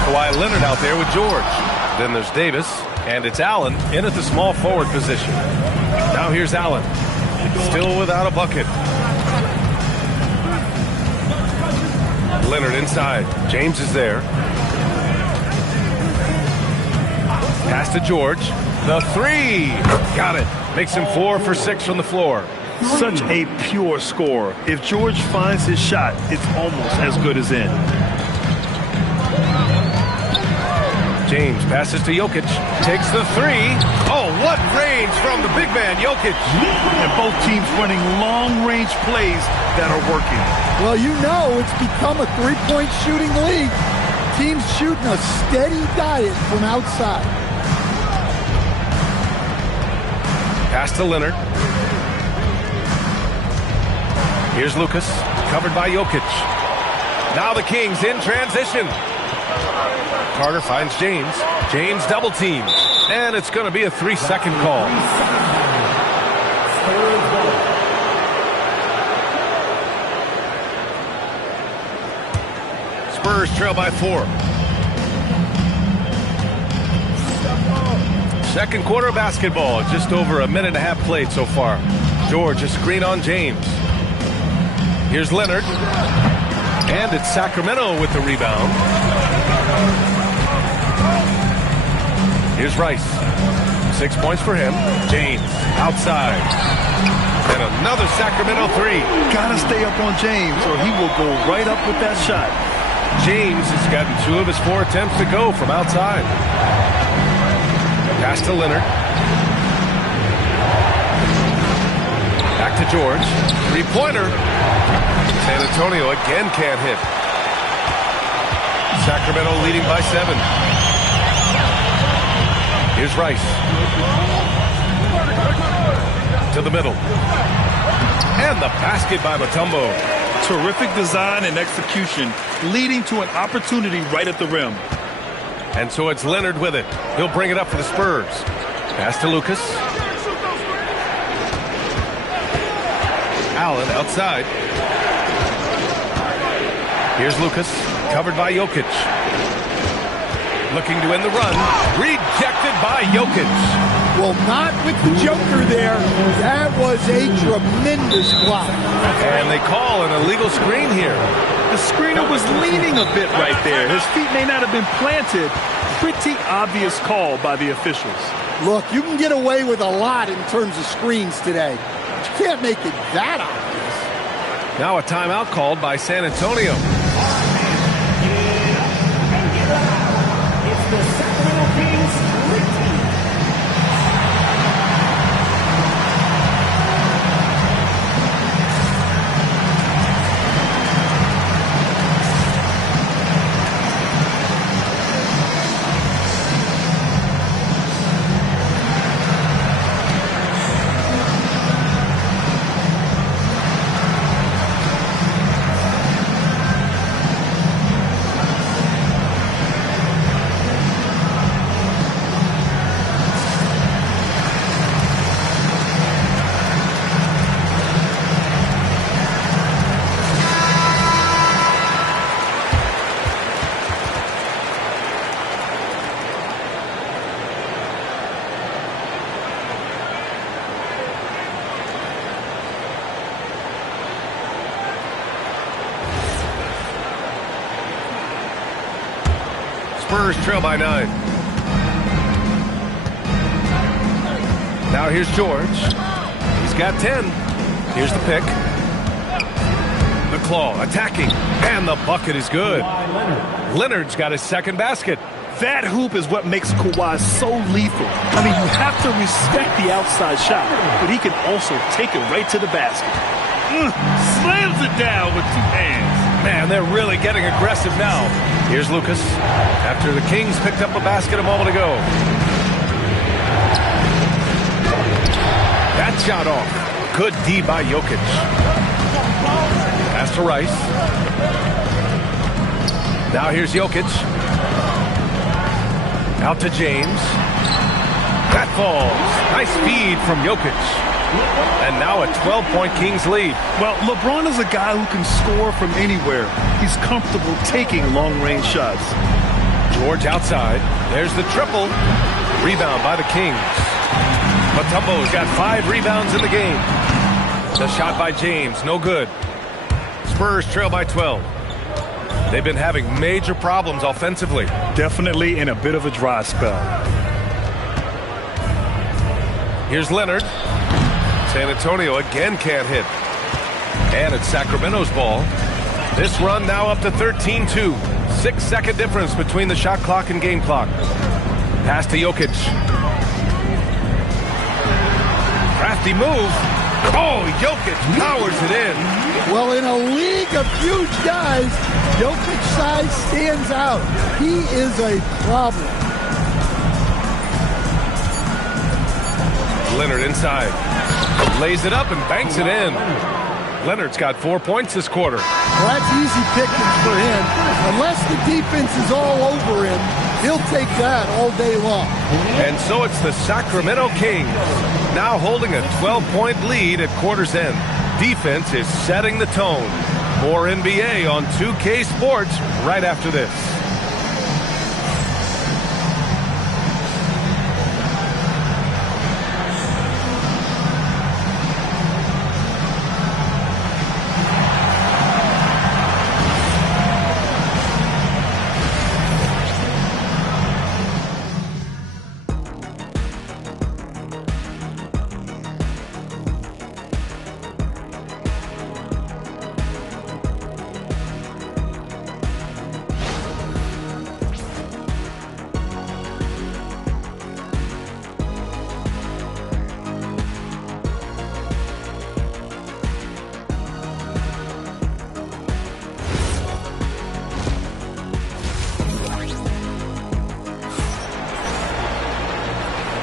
Kawhi Leonard out there with George. Then there's Davis, and it's Allen in at the small forward position. Now here's Allen, still without a bucket. Leonard inside. James is there. Pass to George. The 3. Got it. Makes him 4 for 6 from the floor. Such a pure scorer. If George finds his shot, it's almost as good as in. James passes to Jokic. Takes the 3. Oh, what range from the big man, Jokic. And both teams running long-range plays that are working. Well, you know it's become a three-point shooting league. Teams shooting a steady diet from outside. Pass to Leonard. Here's Lucas, covered by Jokic. Now the Kings in transition. Carter finds James. James double teamed. And it's going to be a 3-second call. Spurs trail by 4. Second quarter basketball. Just over a minute and a half played so far. George, a screen on James. Here's Leonard. And it's Sacramento with the rebound. Here's Rice. 6 points for him. James outside. And another Sacramento 3. Gotta stay up on James or he will go right up with that shot. James has gotten 2 of his 4 attempts to go from outside. Pass to Leonard. Back to George. 3-pointer. San Antonio again can't hit. Sacramento leading by 7. Here's Rice. To the middle. And the basket by Mutombo. Terrific design and execution, leading to an opportunity right at the rim. And so it's Leonard with it. He'll bring it up for the Spurs. Pass to Lucas. Allen outside. Here's Lucas, covered by Jokic. Looking to end the run. Rejected by Jokic. Well, not with the Joker there. That was a tremendous block. And they call an illegal screen here. The screener was leaning a bit right there. His feet may not have been planted. Pretty obvious call by the officials. Look, you can get away with a lot in terms of screens today. But you can't make it that obvious. Now a timeout called by San Antonio. It's the Sacramento Kings. Spurs trail by 9. Now here's George. He's got 10. Here's the pick. The claw attacking. And the bucket is good. Leonard's got his second basket. That hoop is what makes Kawhi so lethal. I mean, you have to respect the outside shot, but he can also take it right to the basket. Slams it down with 2 hands. Man, they're really getting aggressive now. Here's Lucas after the Kings picked up a basket a moment ago. That shot off. Good D by Jokic. Pass to Rice. Now here's Jokic. Out to James. That falls. Nice feed from Jokic. And now a 12-point Kings lead. Well, LeBron is a guy who can score from anywhere. He's comfortable taking long-range shots. George outside. There's the triple. Rebound by the Kings. Mutombo's got 5 rebounds in the game. The shot by James, no good. Spurs trail by 12. They've been having major problems offensively. Definitely in a bit of a dry spell. Here's Leonard. San Antonio again can't hit. And it's Sacramento's ball. This run now up to 13-2. 6-second difference between the shot clock and game clock. Pass to Jokic. Crafty move. Oh, Jokic powers it in. Well, in a league of huge guys, Jokic's size stands out. He is a problem. Leonard inside. Lays it up and banks it in. Leonard's got 4 points this quarter. Well, that's easy pickings for him. Unless the defense is all over him, he'll take that all day long. And so it's the Sacramento Kings now holding a 12-point lead at quarter's end. Defense is setting the tone. More NBA on 2K Sports right after this.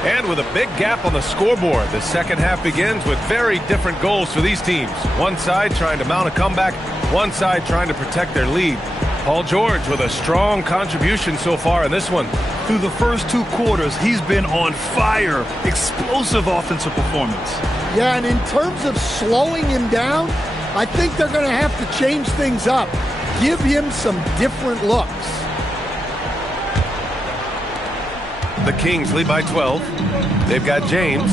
And with a big gap on the scoreboard, the second half begins with very different goals for these teams. One side trying to mount a comeback, one side trying to protect their lead. Paul George with a strong contribution so far in this one. Through the first 2 quarters, he's been on fire. Explosive offensive performance. Yeah, and in terms of slowing him down, I think they're going to have to change things up. Give him some different looks. The Kings lead by 12. They've got James,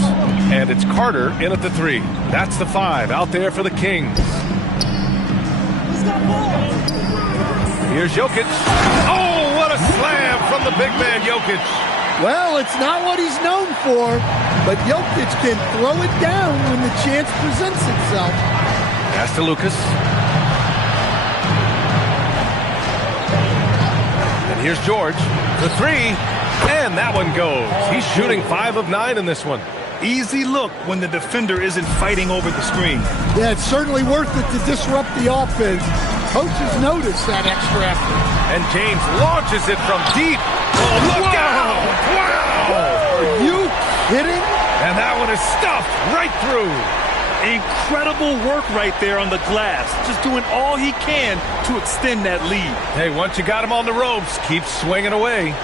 and it's Carter in at the 3. That's the 5 out there for the Kings. Here's Jokic. Oh, what a slam from the big man, Jokic. Well, it's not what he's known for, but Jokic can throw it down when the chance presents itself. Pass to Lucas. And here's George. The 3, and that one goes. He's shooting 5 of 9 in this one. Easy look when the defender isn't fighting over the screen. Yeah, it's certainly worth it to disrupt the offense. Coaches notice that extra effort. And James launches it from deep. Oh, look out! Wow! Are you kidding? And that one is stuffed right through. Incredible work right there on the glass. Just doing all he can to extend that lead. Hey, once you got him on the ropes, keep swinging away.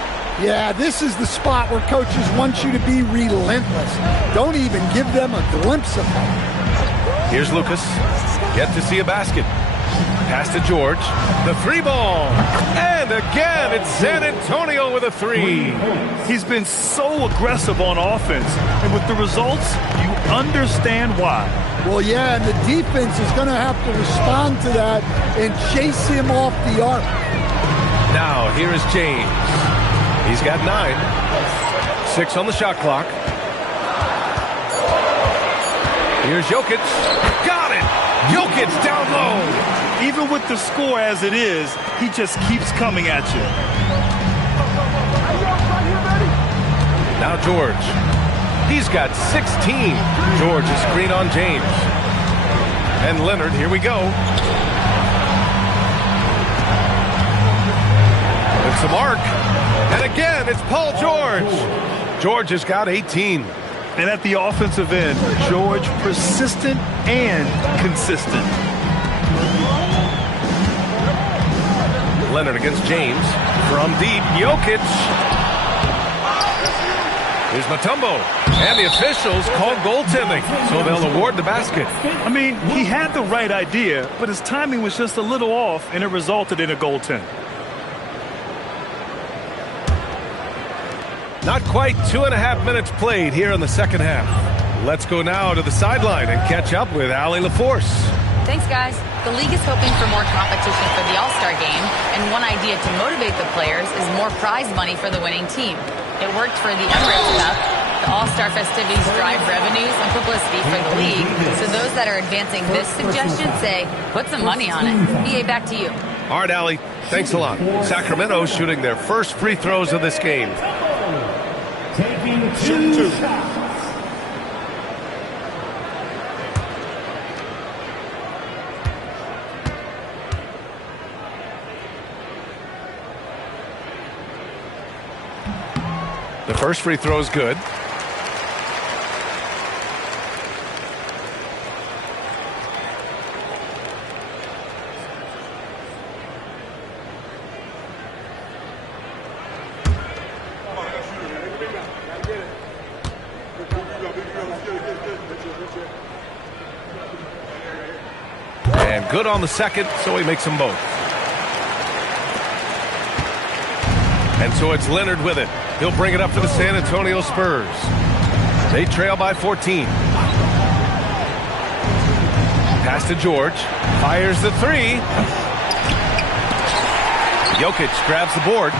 Yeah, this is the spot where coaches want you to be relentless. Don't even give them a glimpse of hope. Here's Lucas. Get to see a basket. Pass to George. The 3 ball. And again, it's San Antonio with a 3. He's been so aggressive on offense. And with the results, you understand why. Well, yeah, and the defense is going to have to respond to that and chase him off the arc. Now, here is James. He's got 9. 6 on the shot clock. Here's Jokic. Got it! Jokic down low. Even with the score as it is, he just keeps coming at you. Now George. He's got 16. George is screen on James. And Leonard, here we go. It's a mark. And again, it's Paul George. George has got 18. And at the offensive end, George persistent and consistent. Leonard against James. From deep, Jokic. Here's Mutombo. And the officials call goaltending, so they'll award the basket. I mean, he had the right idea, but his timing was just a little off, and it resulted in a goaltend. Not quite 2.5 minutes played here in the second half. Let's go now to the sideline and catch up with Allie LaForce. Thanks, guys. The league is hoping for more competition for the All-Star game, and one idea to motivate the players is more prize money for the winning team. It worked for the Emirates Cup. The All-Star festivities drive revenues and publicity for the league, so those that are advancing this suggestion say, put some money on it. BA, back to you. All right, Allie, thanks a lot. Sacramento shooting their first free throws of this game. Taking 2 shots. The first free throw is good. And good on the second, so he makes them both. And so it's Leonard with it. He'll bring it up for the San Antonio Spurs. They trail by 14. Pass to George. Fires the 3. Jokic grabs the board.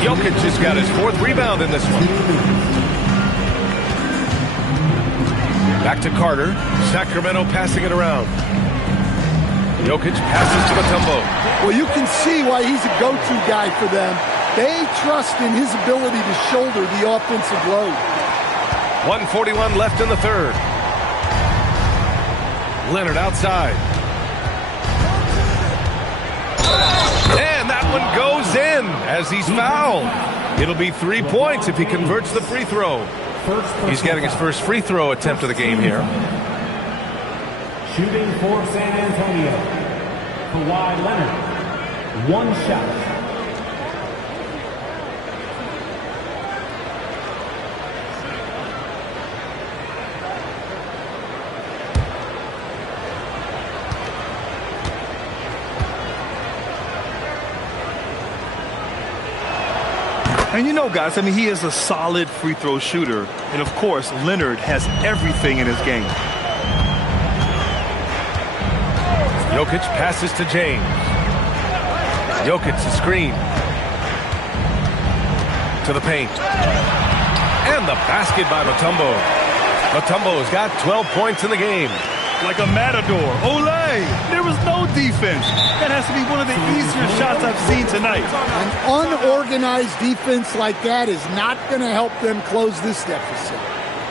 Jokic has got his 4th rebound in this one. Back to Carter. Sacramento passing it around. Jokic passes to Mutombo. Well, you can see why he's a go-to guy for them. They trust in his ability to shoulder the offensive load. 1:41 left in the third. Leonard outside. And that one goes in as he's fouled. It'll be 3 points if he converts the free throw. He's getting his first free throw attempt of the game here. Shooting for San Antonio, Kawhi Leonard. 1 shot. And you know, guys, I mean, he is a solid free throw shooter. And, of course, Leonard has everything in his game. Jokic passes to James. Jokic, the screen. To the paint. And the basket by Mutombo. Mutombo's got 12 points in the game. Like a matador. Olay! There was no defense. That has to be one of the easier shots I've seen tonight. An unorganized defense like that is not going to help them close this deficit.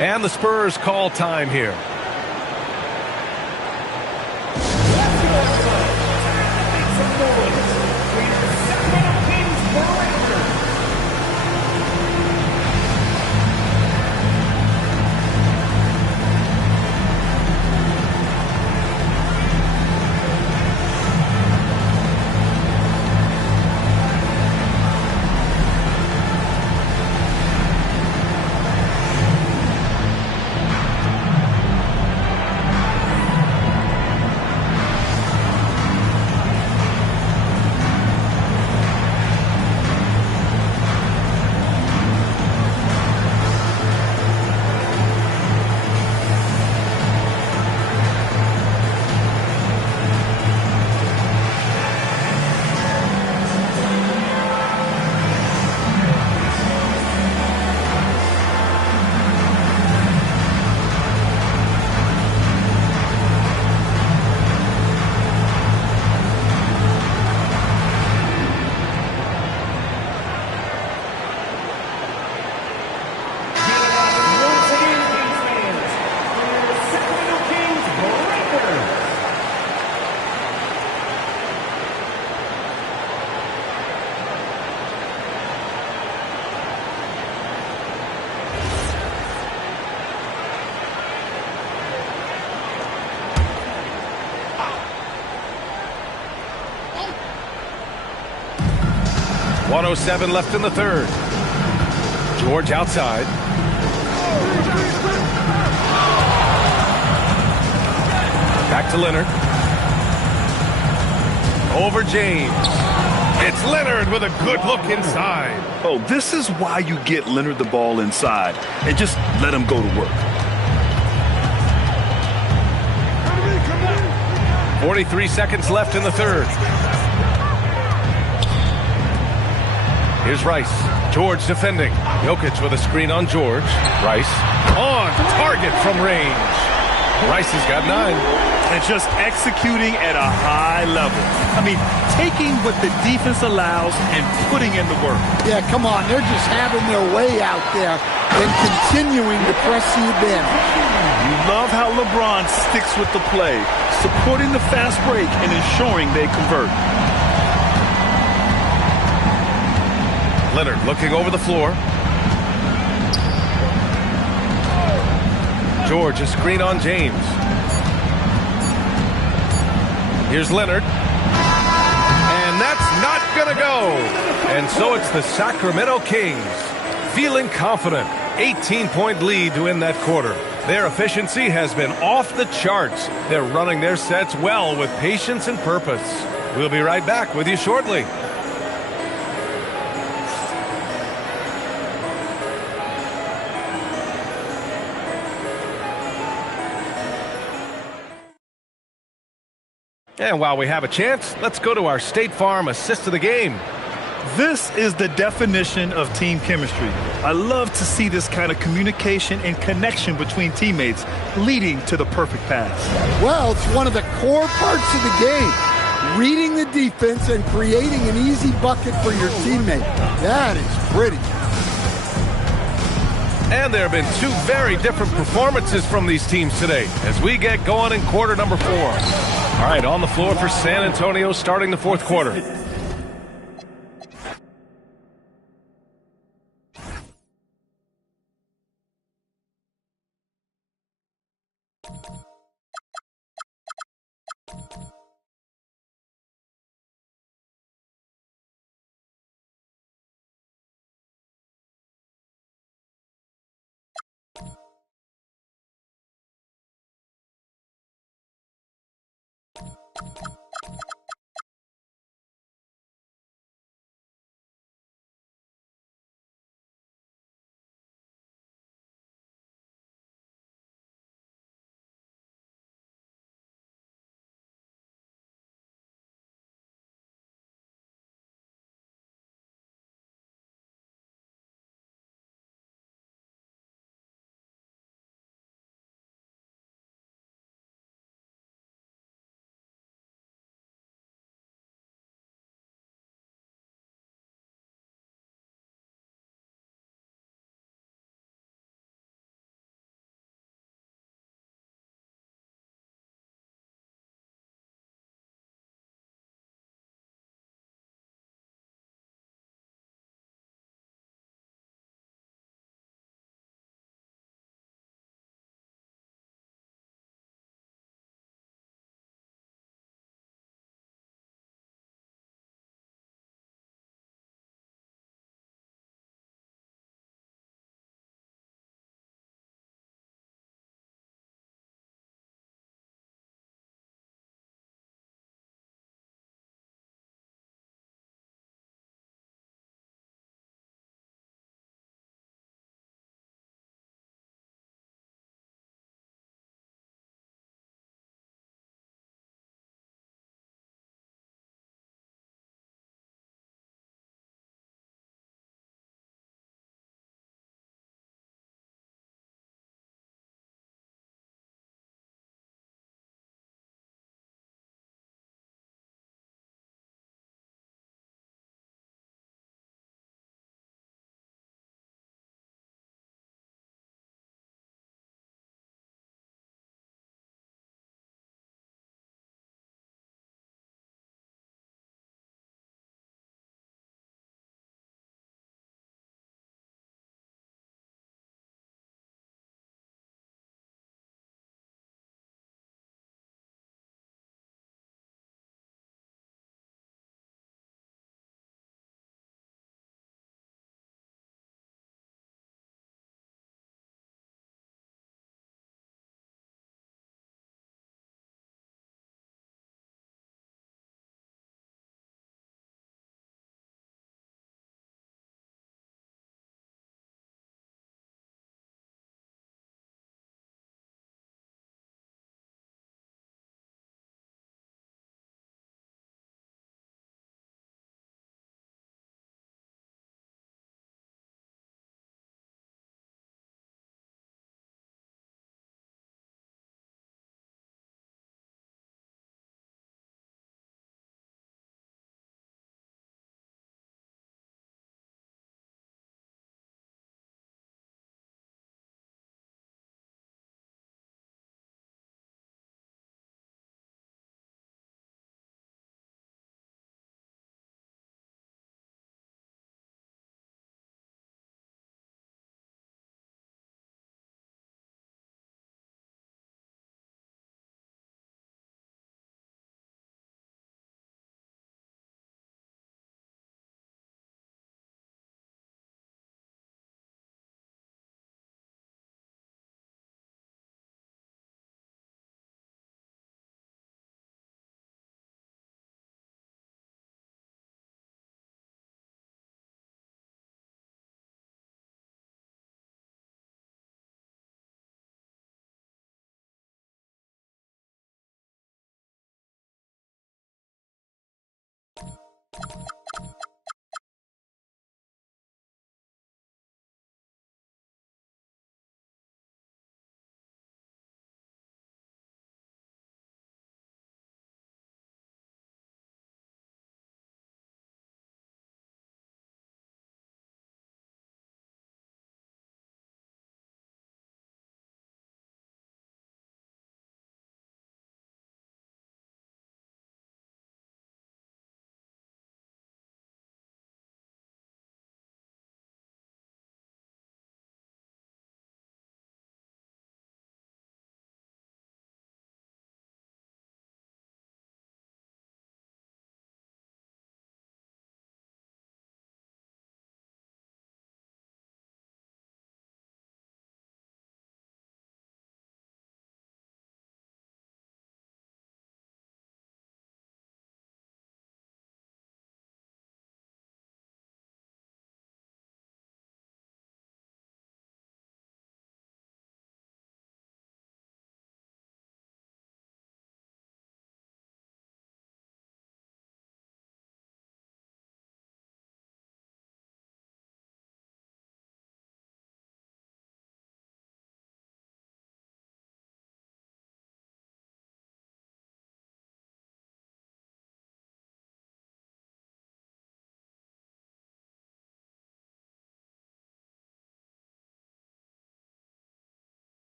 And the Spurs call time here. .107 left in the third. George outside. Back to Leonard. Over James. It's Leonard with a good look inside. Oh, this is why you get Leonard the ball inside and just let him go to work. 43 seconds left in the third. Here's Rice. George defending. Jokic with a screen on George. Rice on target from range. Rice has got 9. And just executing at a high level. I mean, taking what the defense allows and putting in the work. Yeah, come on. They're just having their way out there and continuing to press the advantage. You love how LeBron sticks with the play, supporting the fast break and ensuring they convert. Leonard looking over the floor. George, a screen on James. Here's Leonard. And that's not going to go. And so it's the Sacramento Kings feeling confident. 18-point lead to win that quarter. Their efficiency has been off the charts. They're running their sets well with patience and purpose. We'll be right back with you shortly. And while we have a chance, let's go to our State Farm assist of the game. This is the definition of team chemistry. I love to see this kind of communication and connection between teammates leading to the perfect pass. Well, it's one of the core parts of the game. Reading the defense and creating an easy bucket for your teammate. That is pretty. And there have been two very different performances from these teams today as we get going in quarter number 4. All right, on the floor for San Antonio starting the fourth quarter.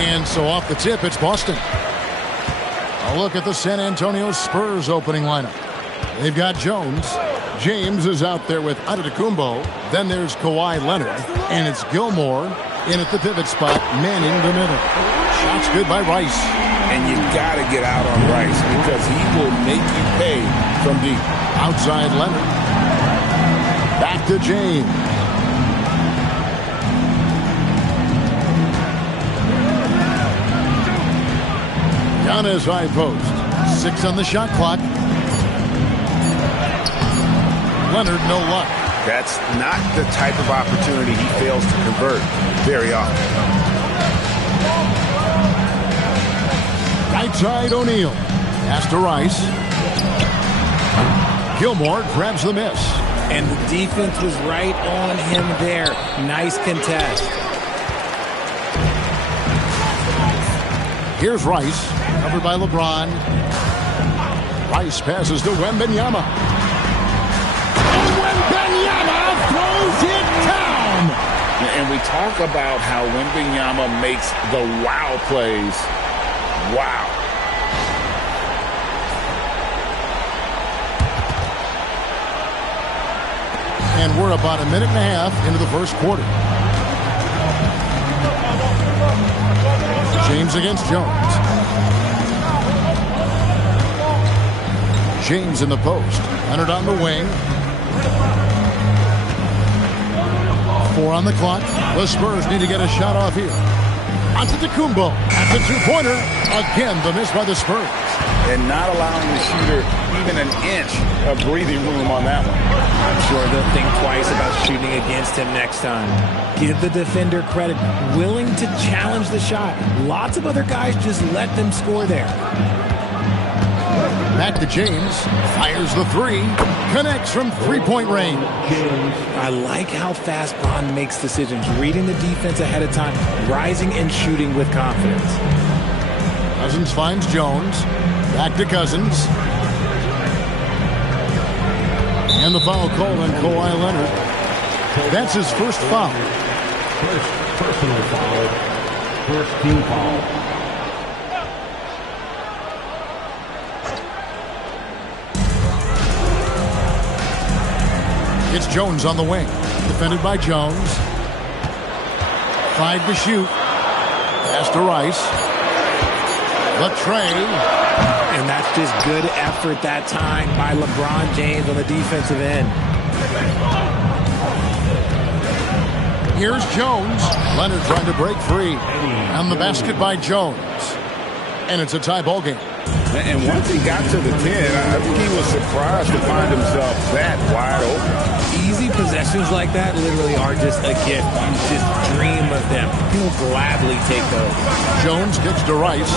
And so off the tip, it's Boston. A look at the San Antonio Spurs opening lineup. They've got Jones. James is out there with Antetokounmpo. Then there's Kawhi Leonard. And it's Gilmore in at the pivot spot, manning the middle. Shots good by Rice. And you got to get out on Rice because he will make you pay from deep. Outside Leonard. Back to James. Giannis high post. 6 on the shot clock. Leonard, no luck. That's not the type of opportunity he fails to convert very often. Right side O'Neal. Pass to Rice. Gilmore grabs the miss. And the defense was right on him there. Nice contest. Here's Rice. Covered by LeBron. Rice passes to Wembanyama. And Wembanyama throws it down. And we talk about how Wembanyama makes the wow plays. Wow. And we're about a minute and a half into the first quarter. James against Jones. James in the post. Leonard on the wing. 4 on the clock. The Spurs need to get a shot off here. Antetokounmpo at the two-pointer. Again, the miss by the Spurs. And not allowing the shooter even an inch of breathing room on that one. I'm sure they'll think twice about shooting against him next time. Give the defender credit. Willing to challenge the shot. Lots of other guys just let them score there. Back to James. Fires the three. Connects from three-point range. I like how fast Bron makes decisions, reading the defense ahead of time, rising and shooting with confidence. Cousins finds Jones. Back to Cousins. And the foul called on Kawhi Leonard. That's his first foul. First personal foul. First team foul. It's Jones on the wing. Defended by Jones. 5 to shoot. Pass to Rice. The tray. And that's just good effort that time by LeBron James on the defensive end. Here's Jones. Leonard trying to break free. And the basket by Jones. And it's a tie ball game. And once he got to the 10, I think he was surprised to find himself that wide open. Easy possessions like that literally are just a gift. You just dream of them. He'll gladly take those. Jones kicks to Rice.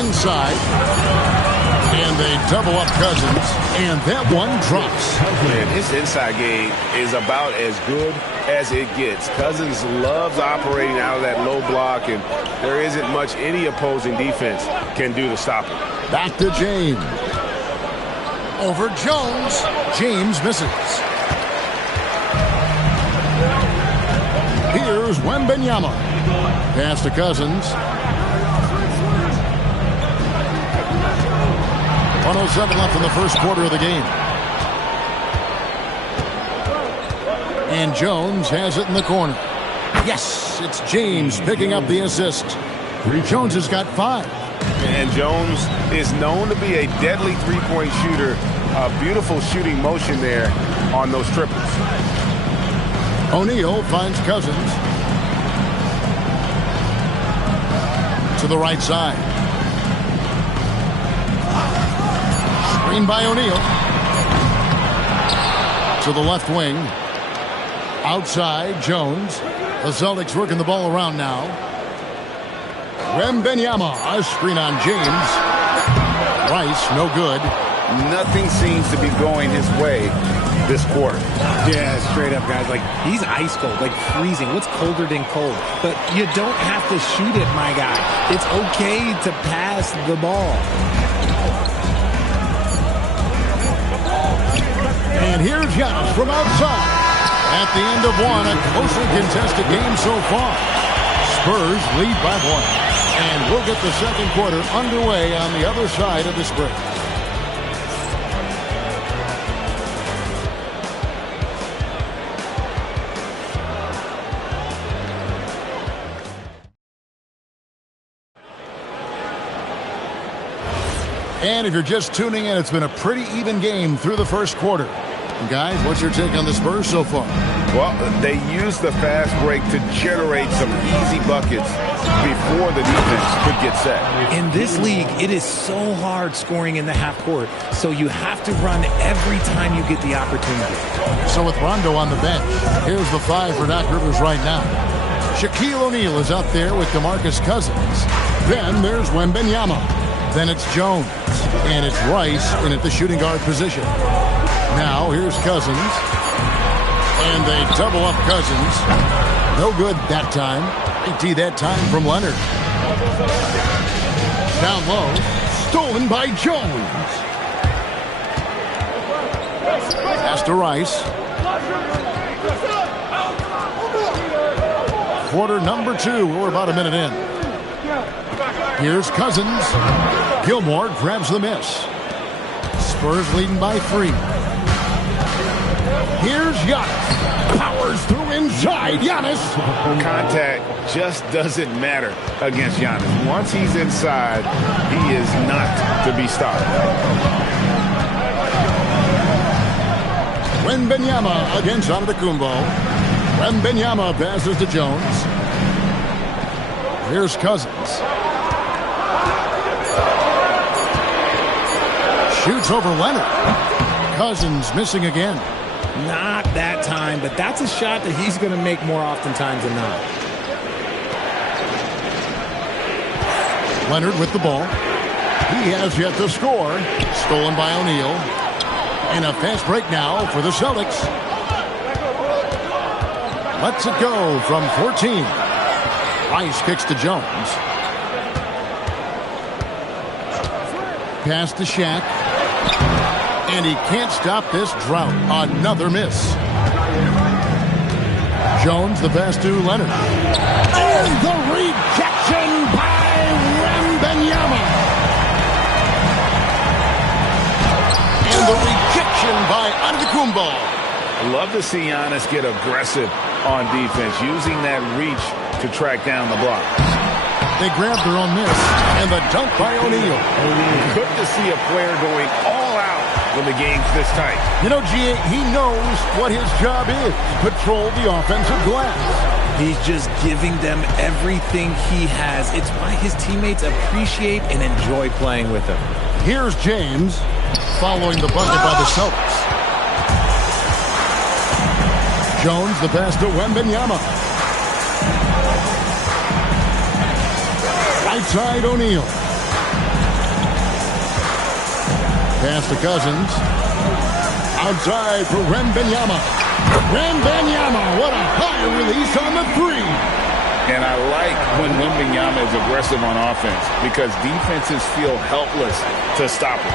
Inside. And they double up Cousins. And that one drops. Man, his inside game is about as good as it gets. Cousins loves operating out of that low block, and there isn't much any opposing defense can do to stop him. Back to James. Over Jones. James misses. Here's Wembanyama. Pass to Cousins. 1:07 left in the first quarter of the game. And Jones has it in the corner. Yes, it's James picking up the assist. Jones has got 5. And Jones is known to be a deadly three-point shooter. A beautiful shooting motion there on those triples. O'Neal finds Cousins. To the right side. Screen by O'Neal. To the left wing. Outside, Jones. The Celtics working the ball around now. Wembanyama, a screen on James. Rice, no good. Nothing seems to be going his way this quarter. Yeah, straight up, guys. Like, he's ice cold, like freezing. What's colder than cold? But you don't have to shoot it, my guy. It's okay to pass the ball. And here's Giannis from outside. At the end of one, a closely contested game so far. Spurs lead by 1. And we'll get the second quarter underway on the other side of this break. And if you're just tuning in, it's been a pretty even game through the first quarter. Guys, what's your take on the Spurs so far? Well, they used the fast break to generate some easy buckets before the defense could get set. In this league, it is so hard scoring in the half court, so you have to run every time you get the opportunity. So with Rondo on the bench, here's the 5 for Doc Rivers right now. Shaquille O'Neal is out there with DeMarcus Cousins. Then there's Wembanyama. Then it's Jones. And it's Rice in at the shooting guard position. Now here's Cousins. And they double up Cousins. No good that time. AT that time from Leonard. Down low. Stolen by Jones. Pass to Rice. Quarter number 2. We're about a minute in. Here's Cousins. Gilmore grabs the miss. Spurs leading by 3. Here's Giannis. Powers through inside. Giannis. Contact just doesn't matter against Giannis. Once he's inside, he is not to be stopped. Wembanyama against Antetokounmpo. Wembanyama passes to Jones. Here's Cousins. Shoots over Leonard. Cousins missing again. Not that time, but that's a shot that he's going to make more oftentimes than not. Leonard with the ball. He has yet to score. Stolen by O'Neal. And a fast break now for the Celtics. Lets it go from 14. Rice kicks to Jones. Pass to Shaq. And he can't stop this drought. Another miss. Jones, the pass to Leonard. And the rejection by Wembanyama. And the rejection by Antetokounmpo. Love to see Giannis get aggressive on defense, using that reach to track down the block. They grabbed their own miss, and the dunk by O'Neal. Good to see a player going all out when the game's this tight. You know, G.A., he knows what his job is. Patrol the offensive glass. He's just giving them everything he has. It's why his teammates appreciate and enjoy playing with him. Here's James following the bucket by the Celtics. Jones, the pass to Wembanyama. Right side, O'Neal. Pass to Cousins. Outside for Wembanyama. Wembanyama, what a high release on the three. And I like when Wembanyama is aggressive on offense because defenses feel helpless to stop him.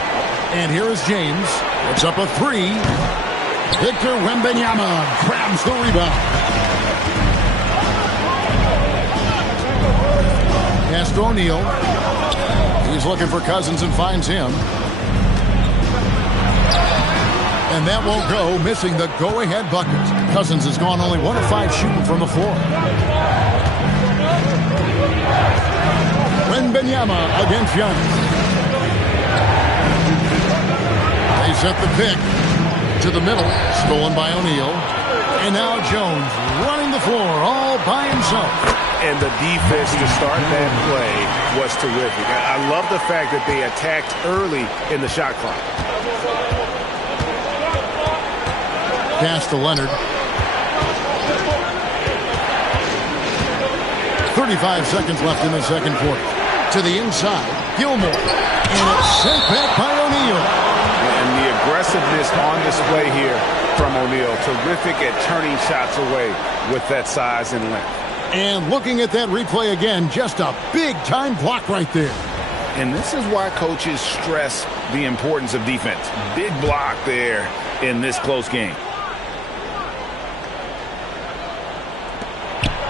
And here is James. It's up a three. Victor Wembanyama grabs the rebound. Pass to O'Neal. He's looking for Cousins and finds him. And that won't go, missing the go-ahead bucket. Cousins has gone only 1 of 5 shooting from the floor. Wembanyama against Giannis. They set the pick to the middle, stolen by O'Neal. And now Jones running the floor all by himself. And the defense to start that play was terrific. I love the fact that they attacked early in the shot clock. Pass to Leonard. 35 seconds left in the second quarter. To the inside, Gilmore. And it's sent back by O'Neal. And the aggressiveness on display here from O'Neal. Terrific at turning shots away with that size and length. And looking at that replay again, just a big-time block right there. And this is why coaches stress the importance of defense. Big block there in this close game.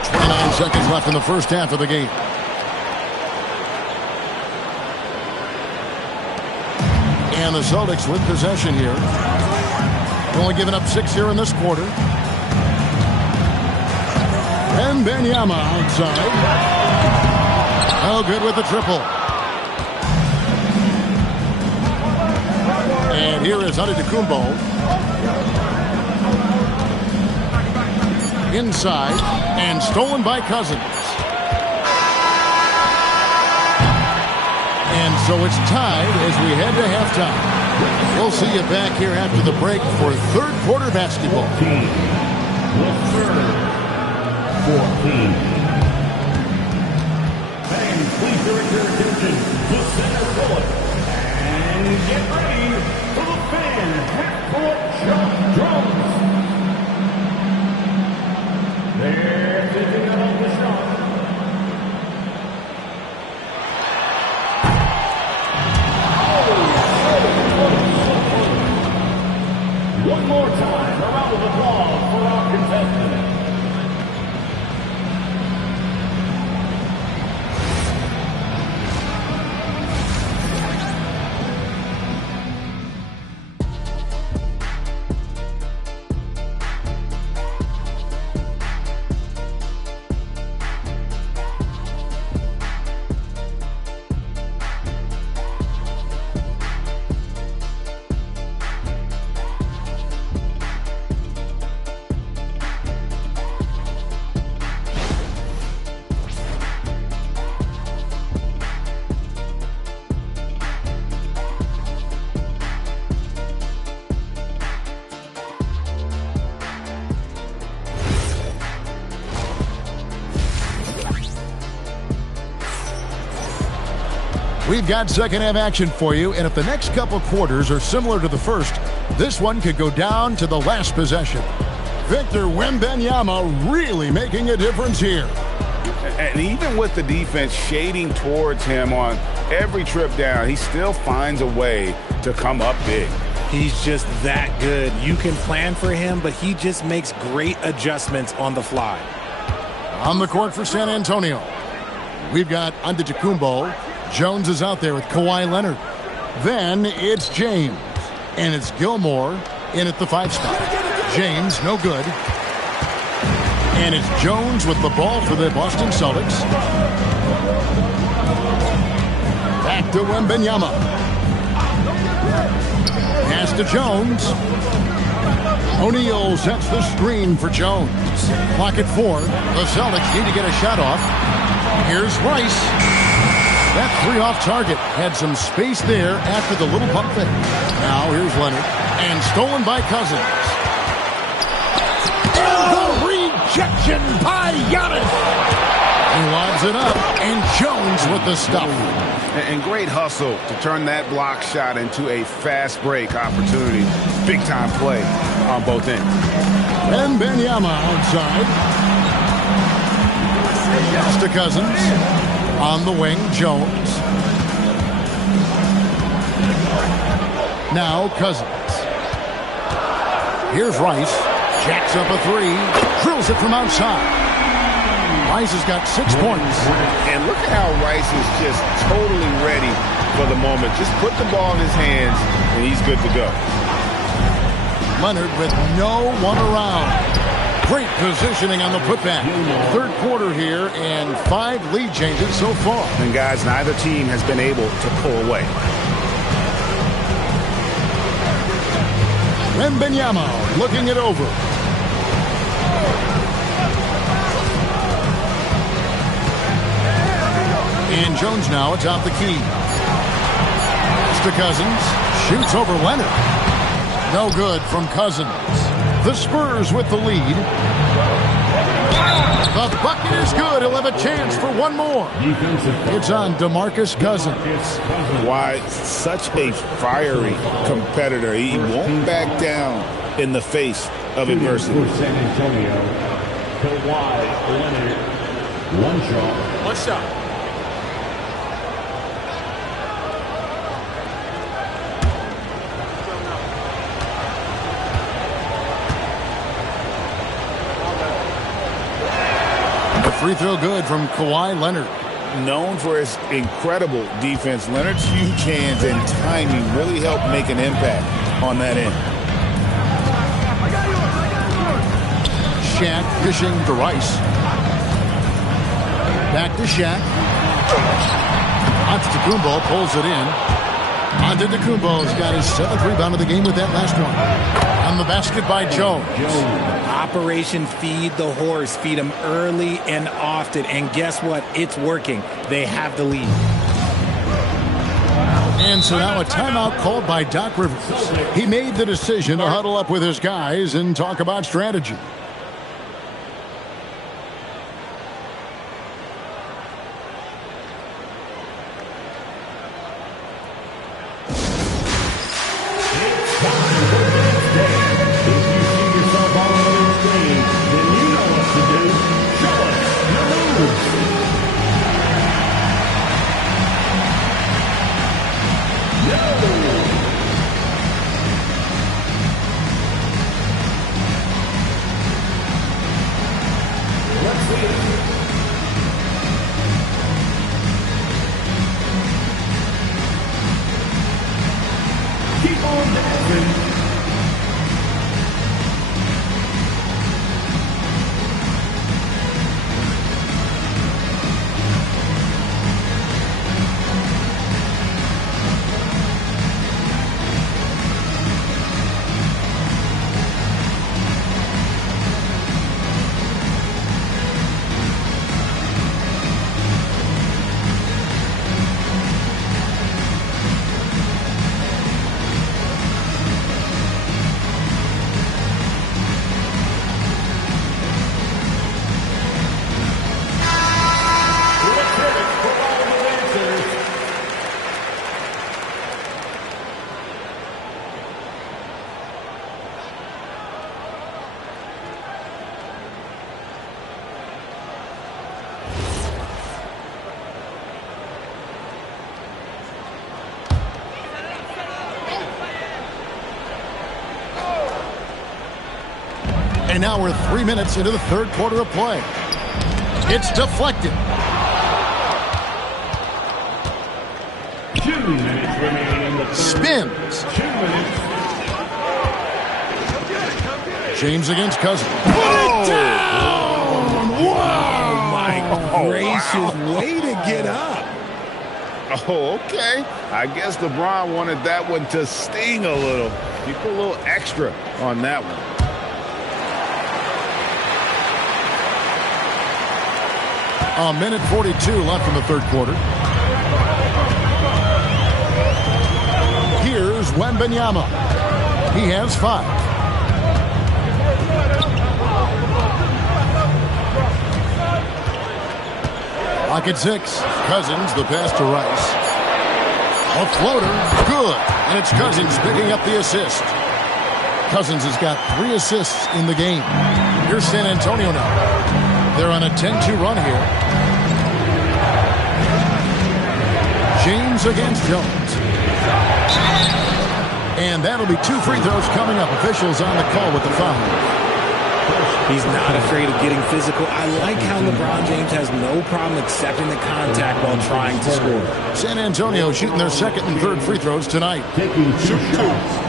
29 seconds left in the first half of the game. And the Celtics with possession here. Only giving up 6 here in this quarter. Wembanyama outside. Oh, good with the triple. And here is Antetokounmpo. Inside and stolen by Cousins. And so it's tied as we head to halftime. We'll see you back here after the break for third quarter basketball. 14. Fans, please direct your attention to center court. And get ready for the fan half-court jump drums. They're taking out the shot. One more time, a round of applause for our contestants. We've got second half action for you, and if the next couple quarters are similar to the first, this one could go down to the last possession. Victor Wembanyama really making a difference here. And even with the defense shading towards him on every trip down, he still finds a way to come up big. He's just that good. You can plan for him, but he just makes great adjustments on the fly. On the court for San Antonio, we've got Antetokounmpo. Jones is out there with Kawhi Leonard. Then it's James. And it's Gilmore in at the 5 spot. James, no good. And it's Jones with the ball for the Boston Celtics. Back to Wembanyama. Pass to Jones. O'Neal sets the screen for Jones. Clock at 4. The Celtics need to get a shot off. Here's Rice. That 3 off target had some space there after the little pump fake. Now here's Leonard. And stolen by Cousins. And the rejection by Giannis. He lobs it up. And Jones with the stuff. And great hustle to turn that block shot into a fast break opportunity. Big time play on both ends. And Wembanyama outside. Pass to Cousins. On the wing, Jones. Now Cousins. Here's Rice. Jacks up a 3. Drills it from outside. Rice has got 6 points. And look at how Rice is just totally ready for the moment. Just put the ball in his hands, and he's good to go. Leonard with no one around. Great positioning on the putback. Third quarter here and 5 lead changes so far. And guys, neither team has been able to pull away. Wembanyama looking it over. And Jones now atop the key. Pass to Cousins. Shoots over Leonard. No good from Cousins. The Spurs with the lead. The bucket is good. He'll have a chance for one more. It's on DeMarcus Cousins. Why, such a fiery competitor. He won't back down in the face of adversity. San Antonio, Kawhi Leonard, one shot. One shot. Free throw good from Kawhi Leonard. Known for his incredible defense, Leonard's huge hands and timing really help make an impact on that end. Shaq dishing to Rice. Back to Shaq. Antetokounmpo pulls it in. Antetokounmpo's got his 7th rebound of the game with that last one. On the basket by Jones. Operation Feed the Horse. Feed him early and often. And guess what? It's working. They have the lead. And so now a timeout called by Doc Rivers. He made the decision to huddle up with his guys and talk about strategy. And now we're 3 minutes into the third quarter of play. It's deflected. 2 minutes remaining in the third. Spins. 2 minutes. James against Cousins. Put it down! Wow! Oh, my gracious. Way to get up. Oh, okay. I guess LeBron wanted that one to sting a little. You put a little extra on that one. A minute 42 left in the third quarter. Here's Wembanyama. He has 5. Pocket 6. Cousins, the pass to Rice. A floater, good. And it's Cousins picking up the assist. Cousins has got 3 assists in the game. Here's San Antonio now. They're on a 10-2 run here. James against Jones. And that'll be 2 free throws coming up. Officials on the call with the foul. He's not afraid of getting physical. I like how LeBron James has no problem accepting the contact while trying to score. San Antonio shooting their second and third free throws tonight. Taking 2 shots.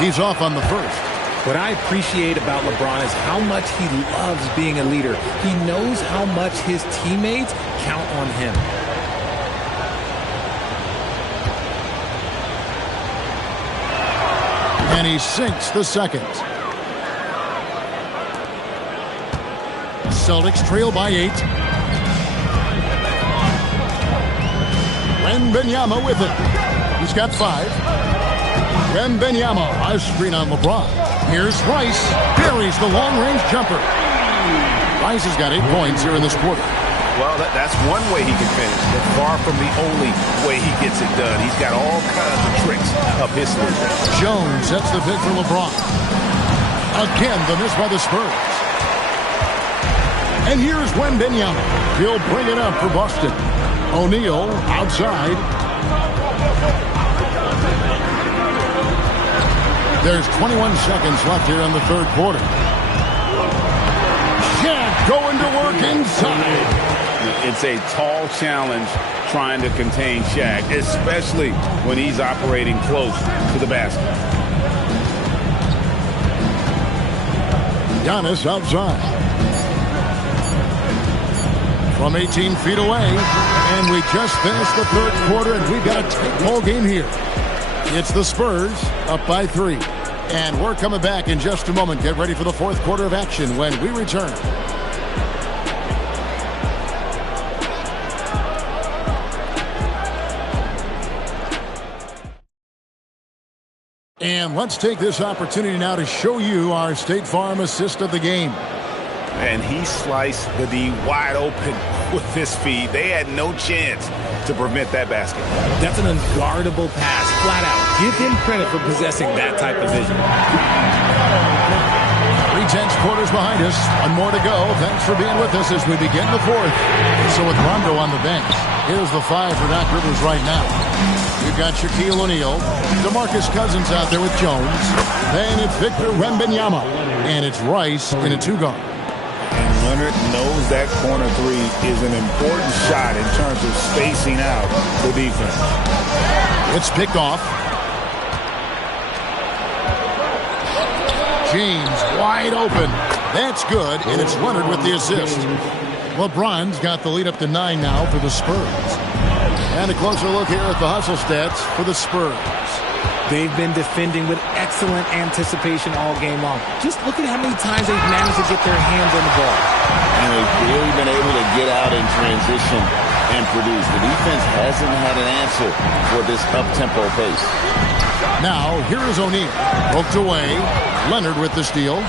He's off on the first. What I appreciate about LeBron is how much he loves being a leader. He knows how much his teammates count on him. And he sinks the second. Celtics trail by 8. Wembanyama with it. He's got 5. Wembanyama, a screen on LeBron. Here's Rice. Buries the long-range jumper. Rice has got 8 points here in this quarter. Well, that's one way he can finish, but far from the only way he gets it done. He's got all kinds of tricks up his sleeve. Jones sets the pick for LeBron. Again, the miss by the Spurs. And here's Wembanyama. He'll bring it up for Boston. O'Neal outside. There's 21 seconds left here in the third quarter. Shaq going to work inside. It's a tall challenge trying to contain Shaq, especially when he's operating close to the basket. Giannis outside. From 18 feet away. And we just finished the third quarter, and we've got a tight ball game here. It's the Spurs up by 3. And we're coming back in just a moment. Get ready for the fourth quarter of action when we return. And let's take this opportunity now to show you our State Farm assist of the game. And he sliced the D wide open with his feet. They had no chance to prevent that basket. That's an unguardable pass, flat out. Give him credit for possessing that type of vision. 3/10 quarters behind us. One more to go. Thanks for being with us as we begin the fourth. So with Rondo on the bench, here's the 5 for Doc Rivers right now. We've got Shaquille O'Neal, DeMarcus Cousins out there with Jones. Then it's Victor Wembanyama. And it's Rice in a 2-guard. And Leonard knows that corner 3 is an important shot in terms of spacing out the defense. It's picked off. James wide open. That's good, and it's Leonard with the assist. LeBron's got the lead up to 9 now for the Spurs. And a closer look here at the hustle stats for the Spurs. They've been defending with excellent anticipation all game long. Just look at how many times they've managed to get their hands on the ball. And they've really been able to get out in transition and produce. The defense hasn't had an answer for this up-tempo pace. Now, here is O'Neal. Poked away. Leonard with the steal.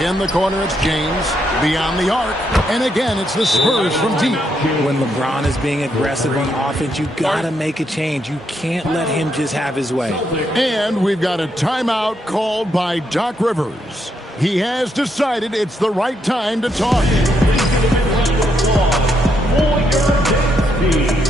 In the corner, it's James. Beyond the arc. And again, it's the Spurs from deep. When LeBron is being aggressive on offense, you got to make a change. You can't let him just have his way. And we've got a timeout called by Doc Rivers. He has decided it's the right time to talk. For your team.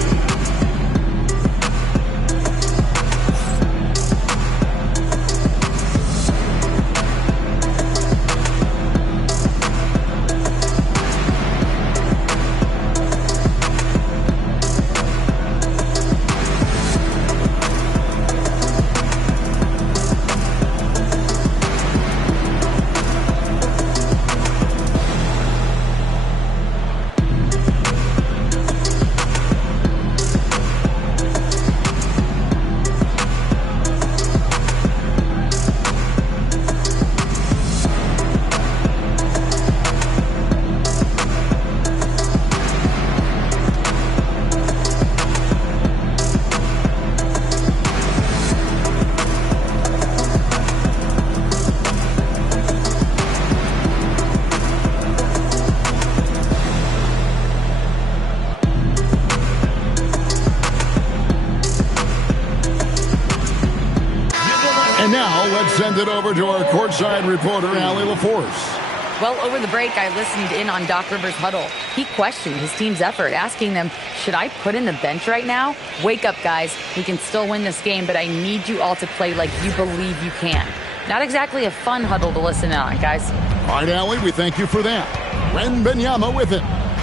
And now let's send it over to our courtside reporter, Allie LaForce. Well, over the break, I listened in on Doc Rivers' huddle. He questioned his team's effort, asking them, should I put in the bench right now? Wake up, guys. We can still win this game, but I need you all to play like you believe you can. Not exactly a fun huddle to listen in on, guys. All right, Allie, we thank you for that. Wembanyama with it.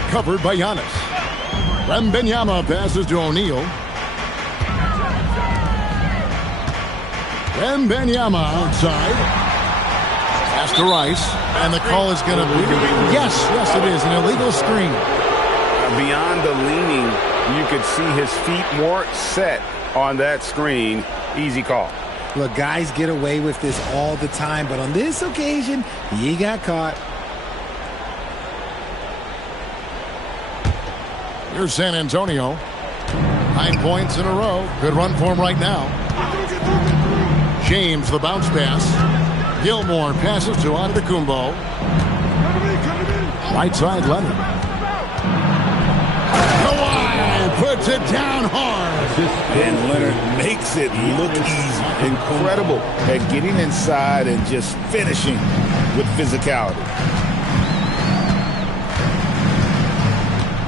Covered by Giannis. Wembanyama passes to O'Neal. Wembanyama outside. Pass to Rice. And the call is going to be... Yes, it is. An illegal screen. Beyond the leaning, you could see his feet weren't set on that screen. Easy call. Look, guys get away with this all the time, but on this occasion, he got caught. Here's San Antonio. 9 points in a row. Good run for him right now. James, the bounce pass. Gilmore passes to Antetokounmpo. Right side, Leonard. Kawhi puts it down hard. And Leonard makes it look easy. Incredible at getting inside and just finishing with physicality.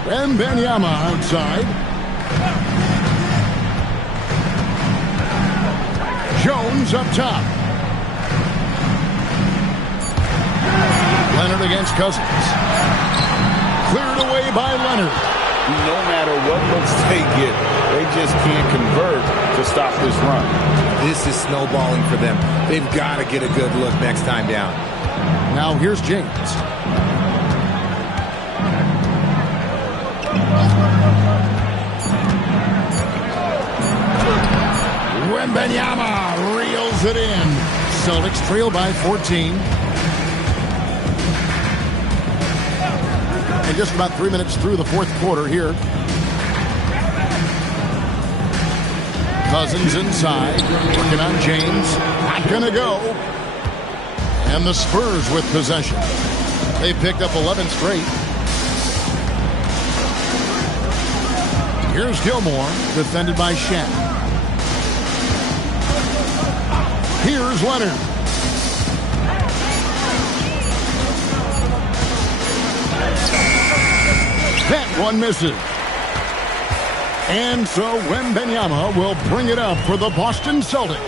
Wembanyama outside. Jones up top. Leonard against Cousins. Cleared away by Leonard. No matter what looks they get, they just can't convert to stop this run. This is snowballing for them. They've got to get a good look next time down. Now here's James. Wembanyama reels it in. Celtics trail by 14. And just about 3 minutes through the fourth quarter here. Cousins inside. Working on James. Not gonna go. And the Spurs with possession. They picked up 11 straight. Here's Gilmore, defended by Shaq. Here's Leonard. That one misses. And so Wembanyama will bring it up for the Boston Celtics.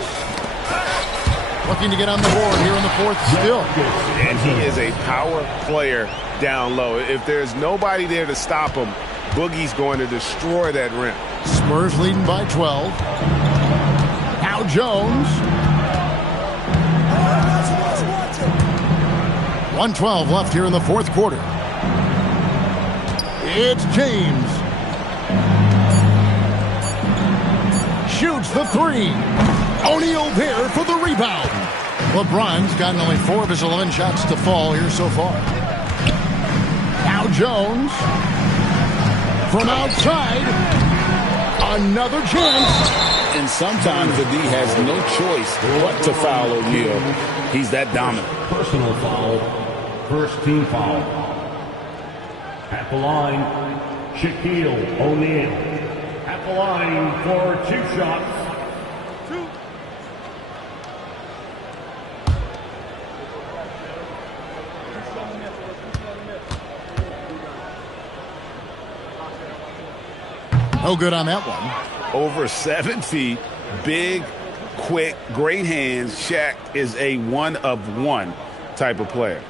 Looking to get on the board here in the fourth still. And he is a power player down low. If there's nobody there to stop him, Boogie's going to destroy that rim. Spurs leading by 12. Now Jones. 1:12 left here in the fourth quarter. It's James. Shoots the three. O'Neal there for the rebound. LeBron's gotten only 4 of his 11 shots to fall here so far. Now Jones. From outside. Another chance. And sometimes the D has no choice but to foul O'Neal. He's that dominant. Personal foul. First team foul. At the line, Shaquille O'Neal. At the line for 2 shots. No good on that one. Over 7 feet, big, quick, great hands. Shaq is a one-of-one type of player.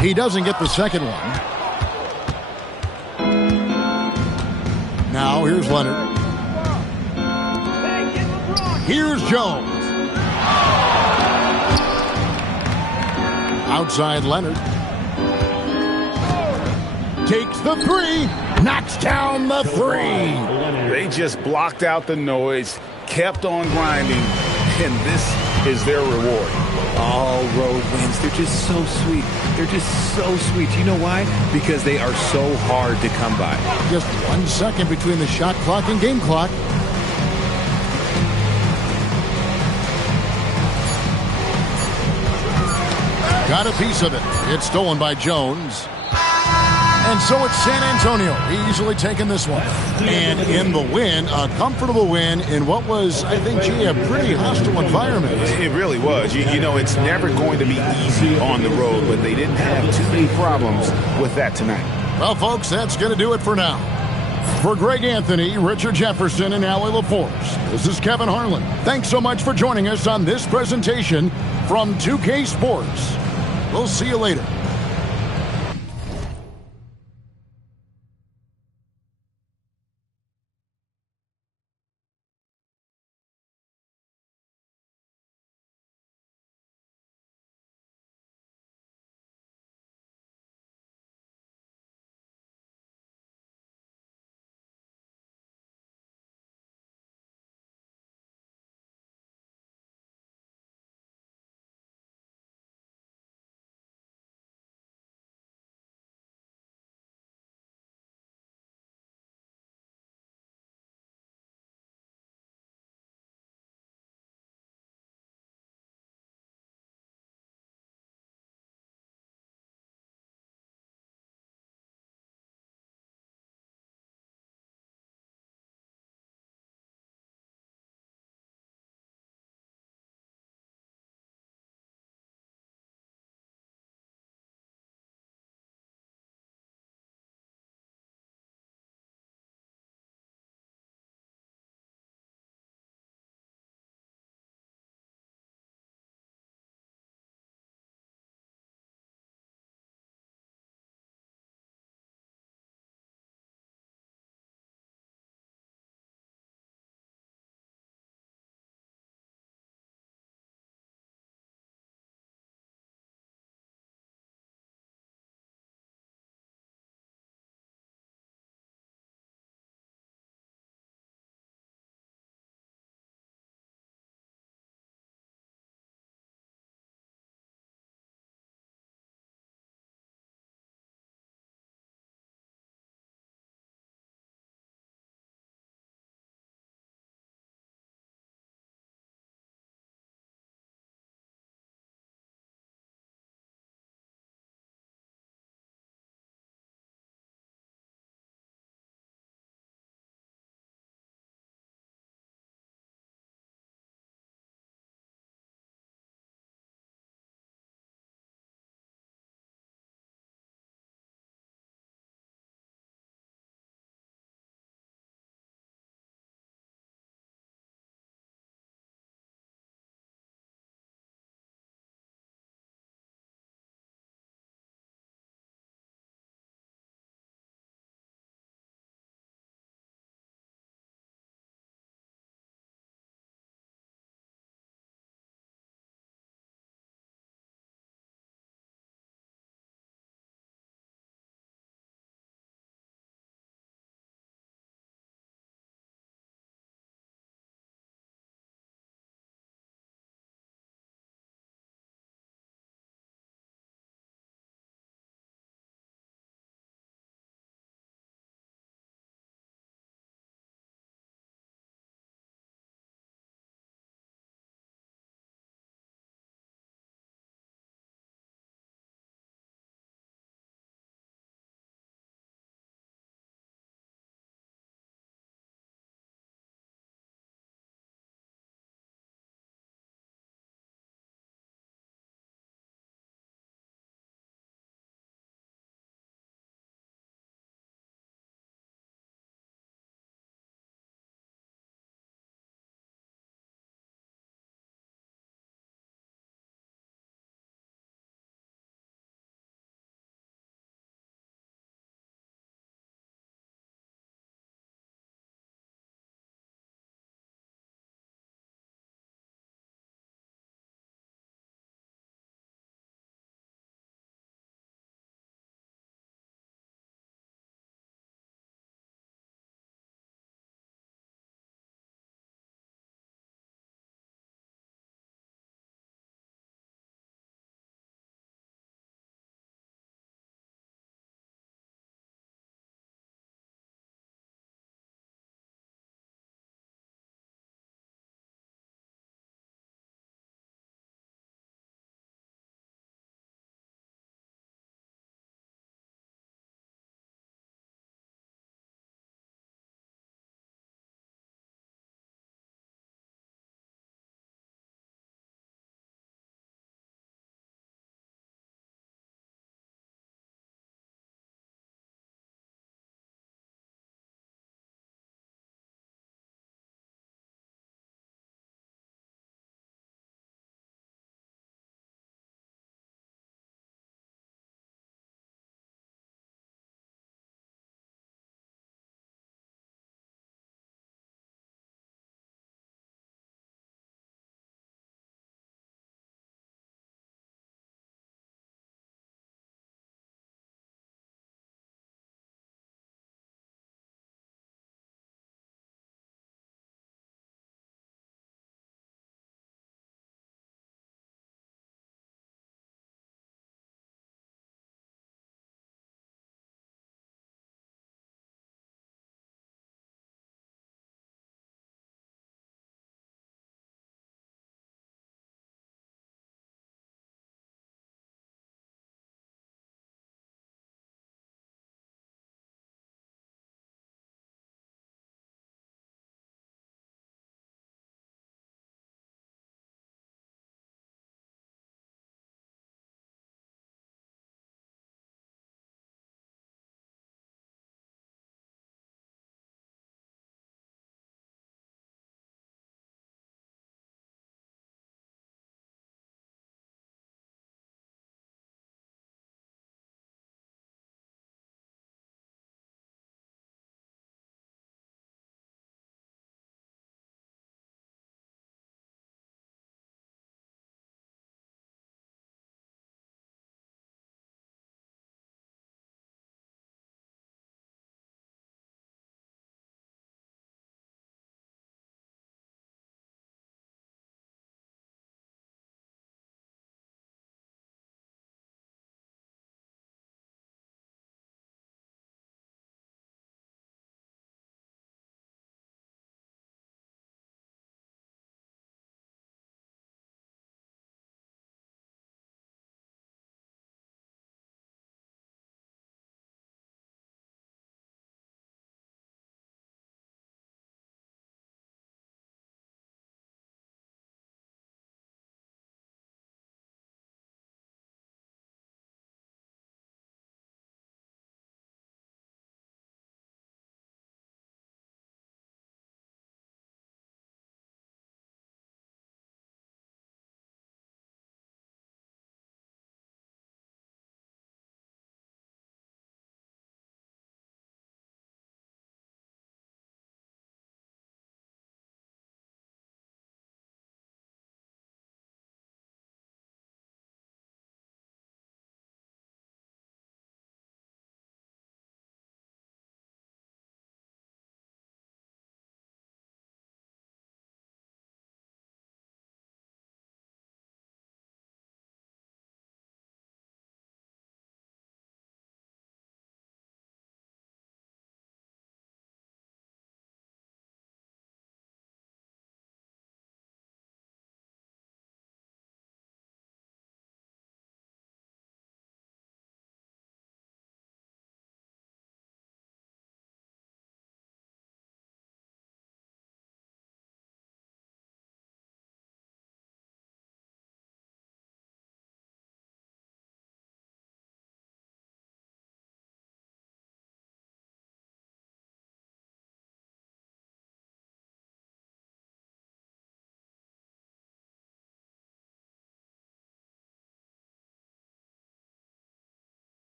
He doesn't get the second one. Now here's Leonard. Here's Jones. Outside Leonard. Takes the three. Knocks down the three. They just blocked out the noise, kept on grinding, and this is their reward. All road wins. They're just so sweet. They're just so sweet. You know why? Because they are so hard to come by. Just 1 second between the shot clock and game clock. Got a piece of it. It's stolen by Jones. And so it's San Antonio easily taking this one. And in the win, a comfortable win in what was, I think, a pretty hostile environment. It really was. You know, it's never going to be easy on the road, but they didn't have too many problems with that tonight. Well, folks, that's going to do it for now. For Greg Anthony, Richard Jefferson, and Allie LaForce, this is Kevin Harlan. Thanks so much for joining us on this presentation from 2K Sports. We'll see you later.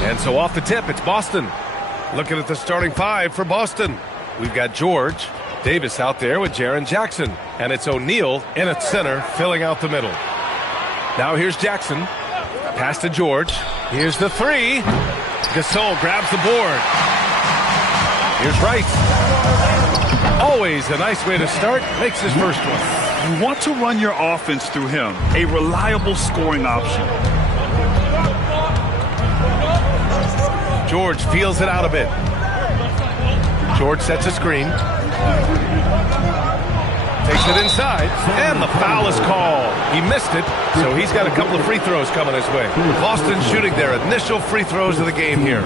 And so off the tip, it's Boston. Looking at the starting five for Boston. We've got George, Davis out there with Jaren Jackson. And it's O'Neal in at center, filling out the middle. Now here's Jackson. Pass to George. Here's the three. Gasol grabs the board. Here's Rice. Always a nice way to start. Makes his first one. You want to run your offense through him. A reliable scoring option. George feels it out a bit. George sets a screen. Takes it inside. And the foul is called. He missed it, so he's got a couple of free throws coming his way. Boston shooting their initial free throws of the game here.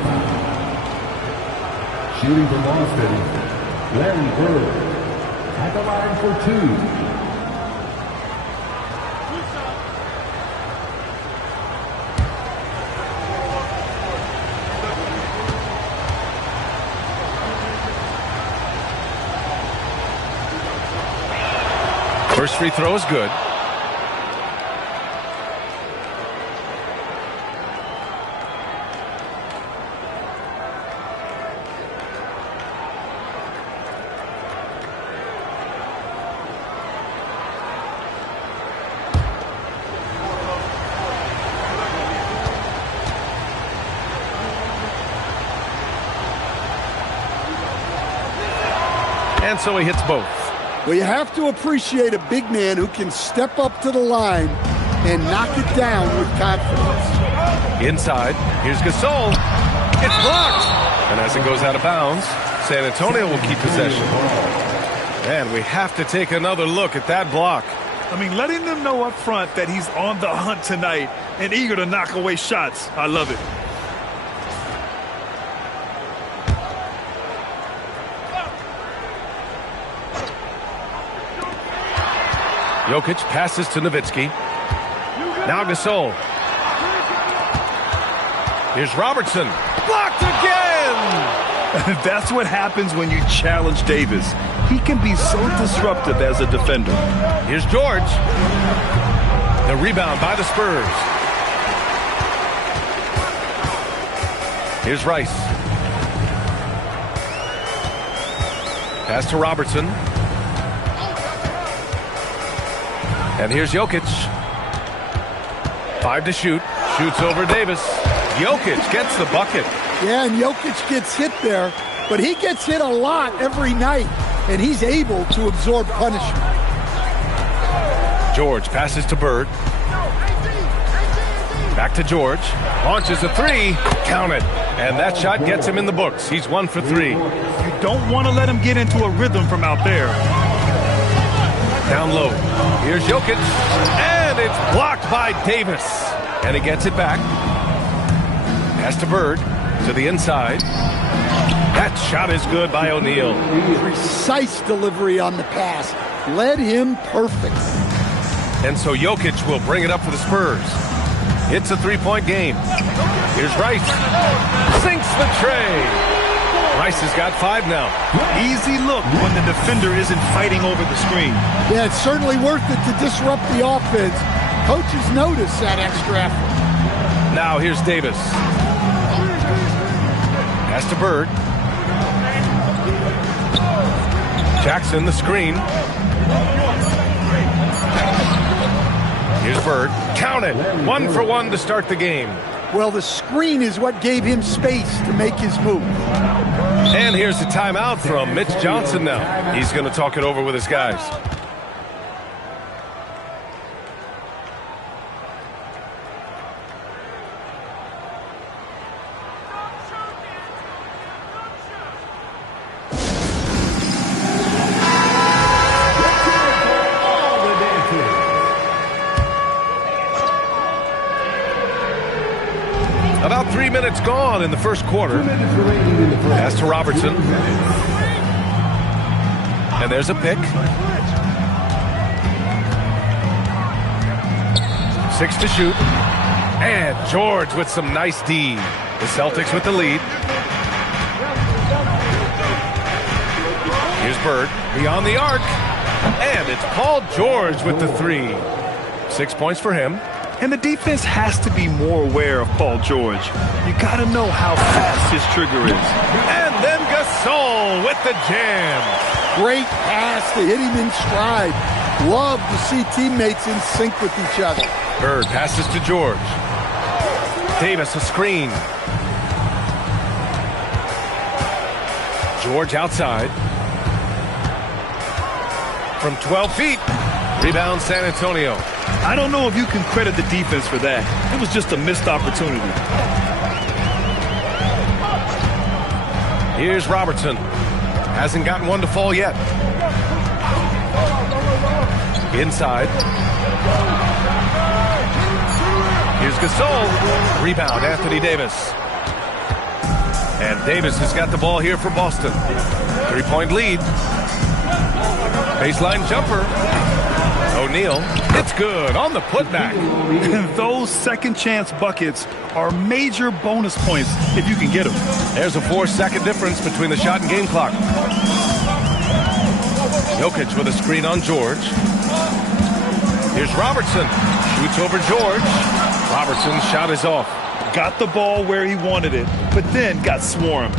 Shooting for Boston, Larry Bird. At the line for two. First free throw is good. And so he hits both. Well, you have to appreciate a big man who can step up to the line and knock it down with confidence. Inside, here's Gasol. It's blocked. And as it goes out of bounds, San Antonio will keep possession. And we have to take another look at that block. I mean, letting them know up front that he's on the hunt tonight and eager to knock away shots. I love it. Jokic passes to Nowitzki. Now Gasol. Here's Robertson. Blocked again! That's what happens when you challenge Davis. He can be so disruptive as a defender. Here's George. The rebound by the Spurs. Here's Rice. Pass to Robertson. And here's Jokic. 5 to shoot. Shoots over Davis. Jokic gets the bucket. Yeah, and Jokic gets hit there, but he gets hit a lot every night, and he's able to absorb punishment. George passes to Bird. Back to George. Launches a three. Count it. And that shot gets him in the books. He's 1 for 3. You don't want to let him get into a rhythm from out there. Down low. Here's Jokic. And it's blocked by Davis. And he gets it back. Pass to Bird. To the inside. That shot is good by O'Neal. Precise delivery on the pass. Led him perfect. And so Jokic will bring it up for the Spurs. It's a 3-point game. Here's Rice. Sinks the tray. Rice has got 5 now. Easy look when the defender isn't fighting over the screen. Yeah, it's certainly worth it to disrupt the offense. Coaches notice that extra effort. Now here's Davis. Pass to Bird. Jackson, the screen. Here's Bird. Count it. 1 for 1 to start the game. Well, the screen is what gave him space to make his move. And here's the timeout from Mitch Johnson now. He's going to talk it over with his guys. About 3 minutes gone in the first quarter. Pass to Robertson. And there's a pick. 6 to shoot. And George with some nice D. The Celtics with the lead. Here's Bird. Beyond the arc. And it's Paul George with the 3. 6 points for him. And the defense has to be more aware of Paul George. You got to know how fast his trigger is. And then Gasol with the jam. Great pass to hit him in stride. Love to see teammates in sync with each other. Bird passes to George. Davis a screen. George outside. From 12 feet. Rebound San Antonio. I don't know if you can credit the defense for that. It was just a missed opportunity. Here's Robertson. Hasn't gotten one to fall yet. Inside. Here's Gasol. Rebound, Anthony Davis. And Davis has got the ball here for Boston. 3-point lead. Baseline jumper. O'Neal. It's good on the putback. And those second chance buckets are major bonus points if you can get them. There's a 4-second difference between the shot and game clock. Jokic with a screen on George. Here's Robertson. Shoots over George. Robertson's shot is off. Got the ball where he wanted it, but then got swarmed.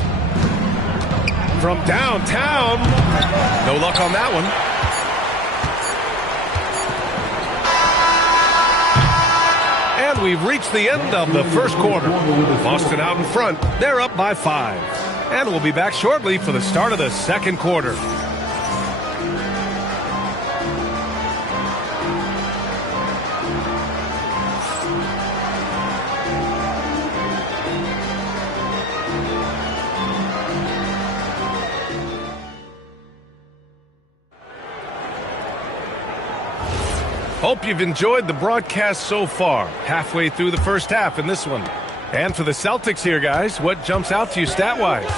From downtown. No luck on that one. And we've reached the end of the first quarter. Boston out in front. They're up by 5. And we'll be back shortly for the start of the second quarter. Hope you've enjoyed the broadcast so far. Halfway through the first half in this one. And for the Celtics here, guys, what jumps out to you stat-wise?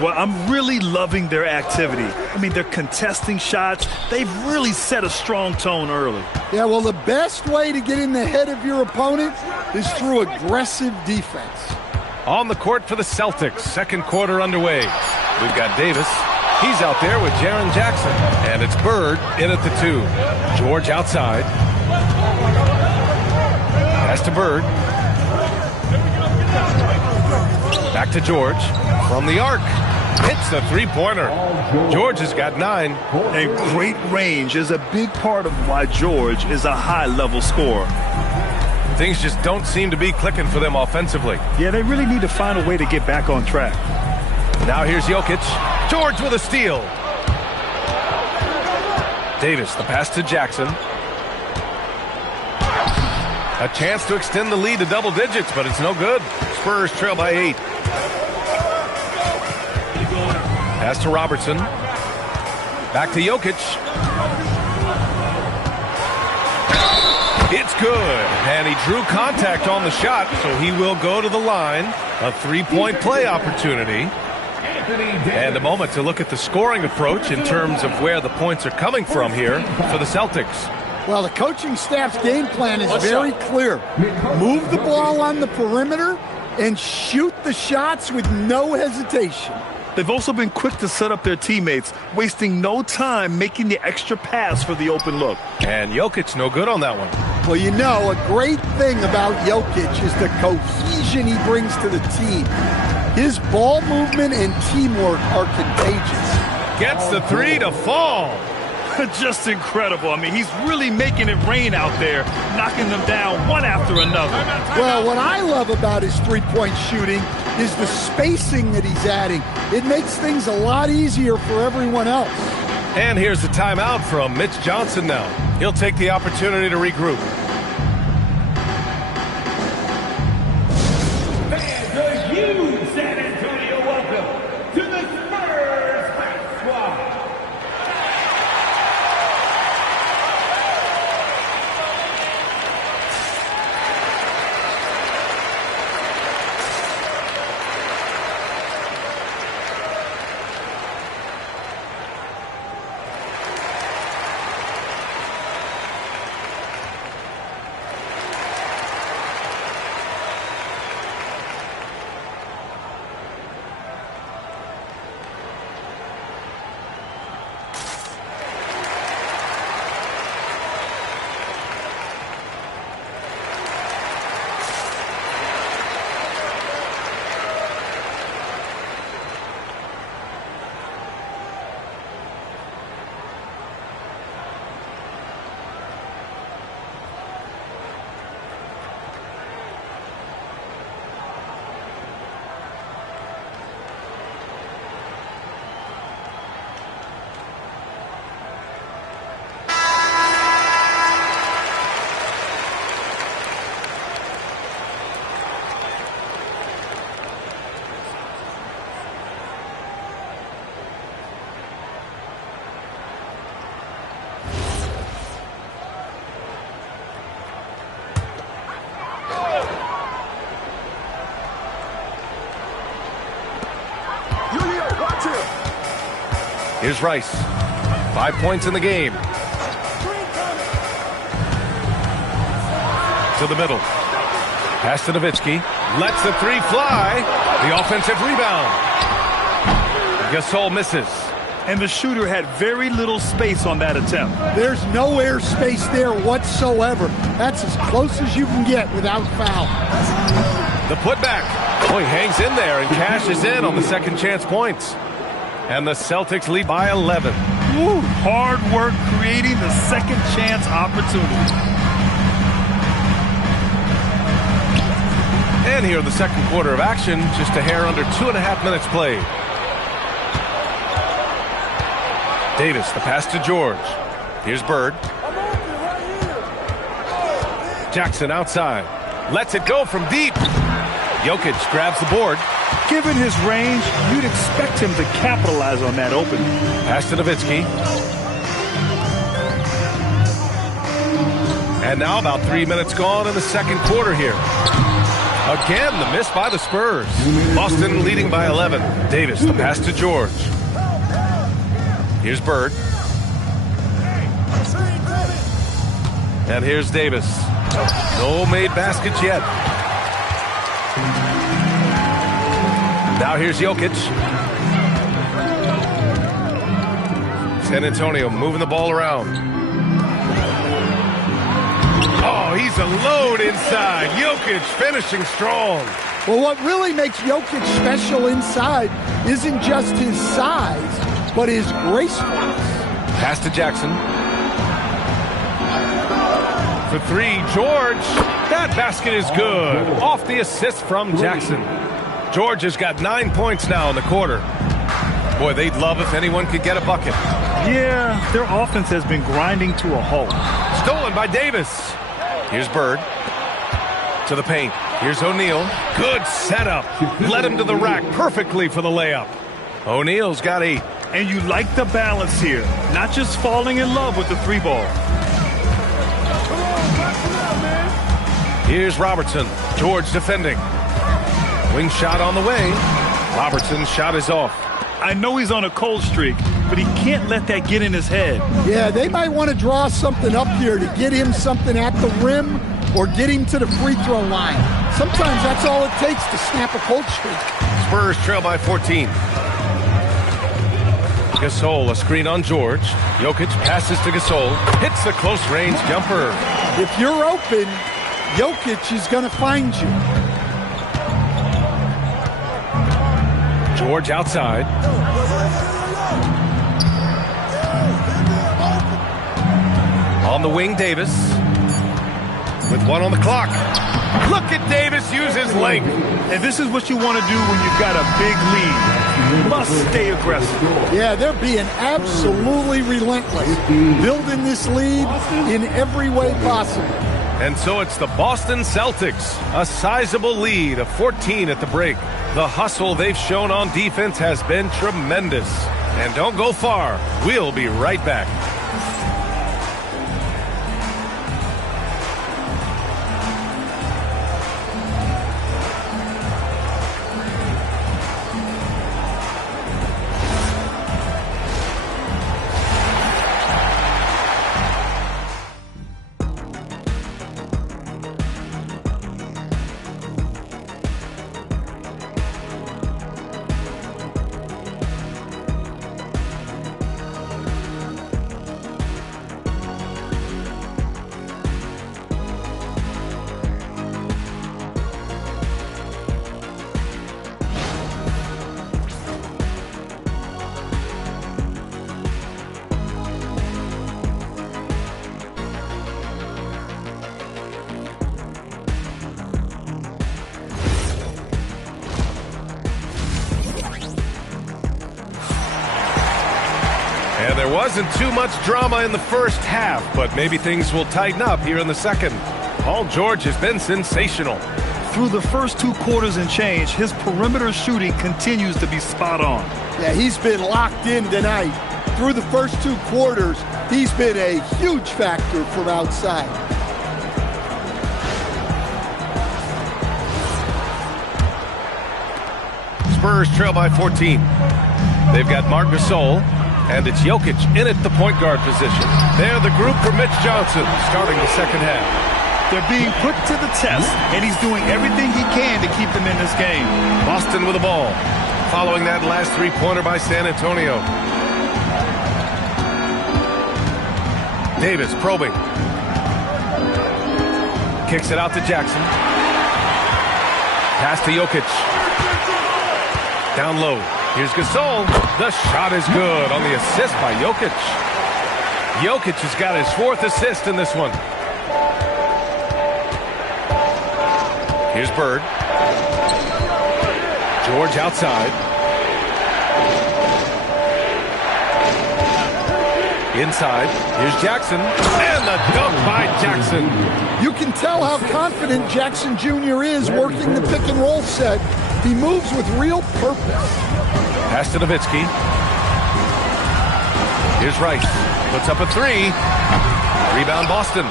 Well, I'm really loving their activity. I mean, they're contesting shots. They've really set a strong tone early. Yeah, well, the best way to get in the head of your opponent is through aggressive defense. On the court for the Celtics, second quarter underway. We've got Davis. He's out there with Jaren Jackson. And it's Bird in at the 2. George outside. Pass to Bird. Back to George. From the arc. Hits the three-pointer. George has got 9. And great range is a big part of why George is a high-level scorer. Things just don't seem to be clicking for them offensively. Yeah, they really need to find a way to get back on track. Now here's Jokic. George with a steal. Davis, the pass to Jackson. A chance to extend the lead to double digits, but it's no good. Spurs trail by 8. Pass to Robertson. Back to Jokic. It's good. And he drew contact on the shot, so he will go to the line. A 3-point play opportunity. And a moment to look at the scoring approach in terms of where the points are coming from here for the Celtics. Well, the coaching staff's game plan is very clear. Move the ball on the perimeter and shoot the shots with no hesitation. They've also been quick to set up their teammates, wasting no time making the extra pass for the open look. And Jokic no good on that one. Well, you know, a great thing about Jokic is the cohesion he brings to the team. His ball movement and teamwork are contagious. Gets the 3 to fall. Just incredible. I mean, he's really making it rain out there, knocking them down one after another. Well, what I love about his three-point shooting is the spacing that he's adding. It makes things a lot easier for everyone else. And here's the timeout from Mitch Johnson now. He'll take the opportunity to regroup. Fans of you, San Antonio, welcome to the Spurs Fight Squad. Here's Rice. 5 points in the game. To the middle. Pass to Nowitzki. Lets the three fly. The offensive rebound. Gasol misses. And the shooter had very little space on that attempt. There's no air space there whatsoever. That's as close as you can get without foul. The putback. Oh, he hangs in there and cashes in on the second chance points. And the Celtics lead by 11. Woo, hard work creating the second chance opportunity. And here in the second quarter of action, just a hair under 2.5 minutes played. Davis, the pass to George. Here's Bird. Jackson outside. Lets it go from deep. Jokic grabs the board. Given his range, you'd expect him to capitalize on that opening. Pass to Nowitzki. And now about 3 minutes gone in the second quarter here. Again, the miss by the Spurs. Boston leading by 11. Davis, the pass to George. Here's Bird. And here's Davis. No made baskets yet. Now here's Jokic. San Antonio moving the ball around. Oh, he's alone inside. Jokic finishing strong. Well, what really makes Jokic special inside isn't just his size, but his gracefulness. Pass to Jackson. For three, George. That basket is good. Off the assist from Jackson. George has got 9 points now in the quarter. Boy, they'd love if anyone could get a bucket. Yeah, their offense has been grinding to a halt. Stolen by Davis. Here's Bird. To the paint. Here's O'Neal. Good setup. Led him to the rack perfectly for the layup. O'Neal's got 8. And you like the balance here. Not just falling in love with the three ball. Here's Robertson. George defending. Wing shot on the way. Robertson's shot is off. I know he's on a cold streak, but he can't let that get in his head. Yeah, they might want to draw something up here to get him something at the rim or get him to the free throw line. Sometimes that's all it takes to snap a cold streak. Spurs trail by 14. Gasol, a screen on George. Jokic passes to Gasol. Hits the close range jumper. If you're open, Jokic is going to find you. George outside. On the wing, Davis. With one on the clock. Look at Davis use his length. And this is what you want to do when you've got a big lead. You must stay aggressive. Yeah, they're being absolutely relentless. Building this lead in every way possible. And so it's the Boston Celtics. A sizable lead of 14 at the break. The hustle they've shown on defense has been tremendous. And don't go far. We'll be right back. And there wasn't too much drama in the first half, but maybe things will tighten up here in the second. Paul George has been sensational. Through the first 2 quarters and change, his perimeter shooting continues to be spot on. Yeah, he's been locked in tonight. Through the first 2 quarters, he's been a huge factor from outside. Spurs trail by 14. They've got Marc Gasol, and it's Jokic in at the point guard position. They're the group for Mitch Johnson starting the second half. They're being put to the test, and he's doing everything he can to keep them in this game. Boston with the ball, following that last three-pointer by San Antonio. Davis probing. Kicks it out to Jackson. Pass to Jokic. Down low. Here's Gasol. The shot is good on the assist by Jokic. Jokic has got his 4th assist in this one. Here's Bird. George outside. Inside. Here's Jackson. And the dunk by Jackson. You can tell how confident Jackson Jr. is working the pick and roll set. He moves with real purpose. Pass to Nowitzki. Here's Rice. Puts up a 3. Rebound Boston.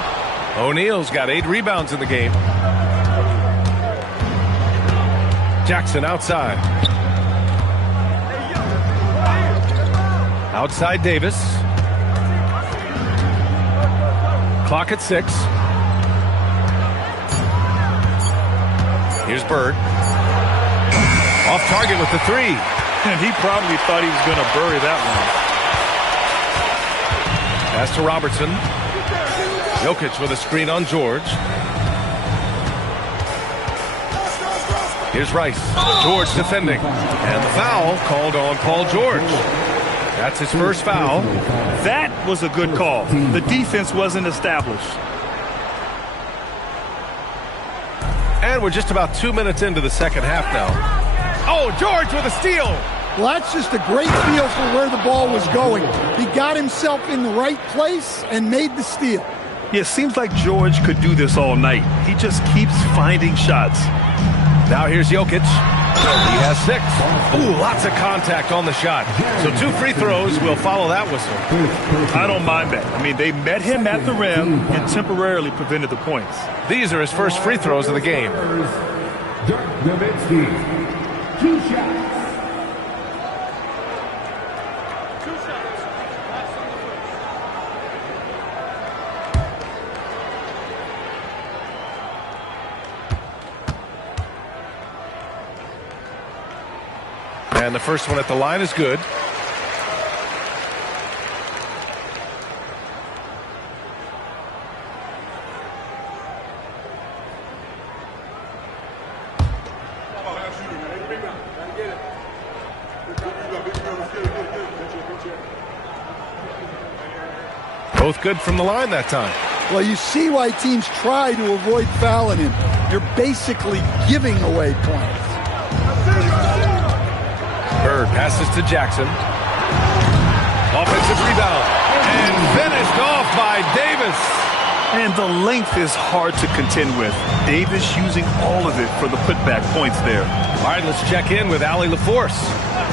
O'Neal's got 8 rebounds in the game. Jackson outside. Outside Davis. Clock at 6. Here's Bird. Off target with the 3. And he probably thought he was going to bury that one. Pass to Robertson. Jokic with a screen on George. Here's Rice. George defending. And the foul called on Paul George. That's his first foul. That was a good call. The defense wasn't established. And we're just about 2 minutes into the second half now. Oh, George with a steal. Well, that's just a great feel for where the ball was going. He got himself in the right place and made the steal. Yeah, it seems like George could do this all night. He just keeps finding shots. Now here's Jokic. He has 6. Ooh, lots of contact on the shot. So 2 free throws will follow that whistle. I don't mind that. I mean, they met him at the rim and temporarily prevented the points. These are his first free throws of the game. Dirk Nowitzki, 2 shots. And the first one at the line is good. Both good from the line that time. Well, you see why teams try to avoid fouling him. You're basically giving away points. Bird passes to Jackson. Offensive rebound. And finished off by Davis. And the length is hard to contend with. Davis using all of it for the putback points there. All right, let's check in with Allie LaForce.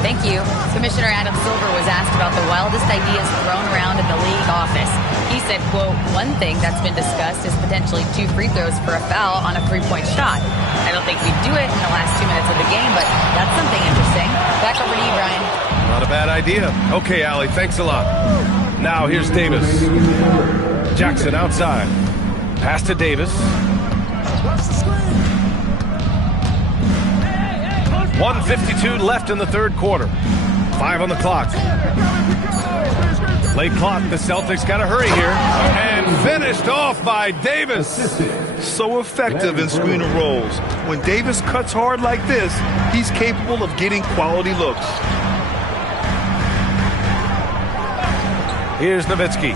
Thank you. Commissioner Adam Silver was asked about the wildest ideas thrown around in the league office. He said, quote, one thing that's been discussed is potentially 2 free throws for a foul on a 3-point shot. I don't think we'd do it in the last 2 minutes of the game, but that's something interesting. Back over to you, Brian. Not a bad idea. Okay, Allie, thanks a lot. Now here's Davis. Jackson outside. Pass to Davis. 1:52 left in the third quarter. 5 on the clock. Late clock. The Celtics got to hurry here. And finished off by Davis. So effective in screen and rolls. When Davis cuts hard like this, he's capable of getting quality looks. Here's Nowitzki.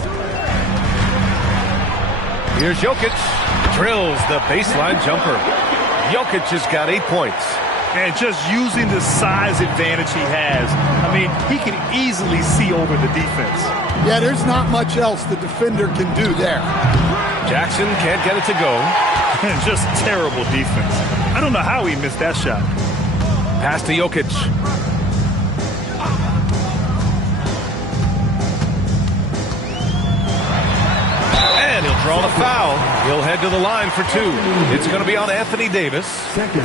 Here's Jokic. Drills the baseline jumper. Jokic has got 8 points. And just using the size advantage he has, I mean, he can easily see over the defense. Yeah, there's not much else the defender can do there. Jackson can't get it to go. And just terrible defense. I don't know how he missed that shot. Pass to Jokic. And he'll draw the foul. He'll head to the line for 2. It's going to be on Anthony Davis.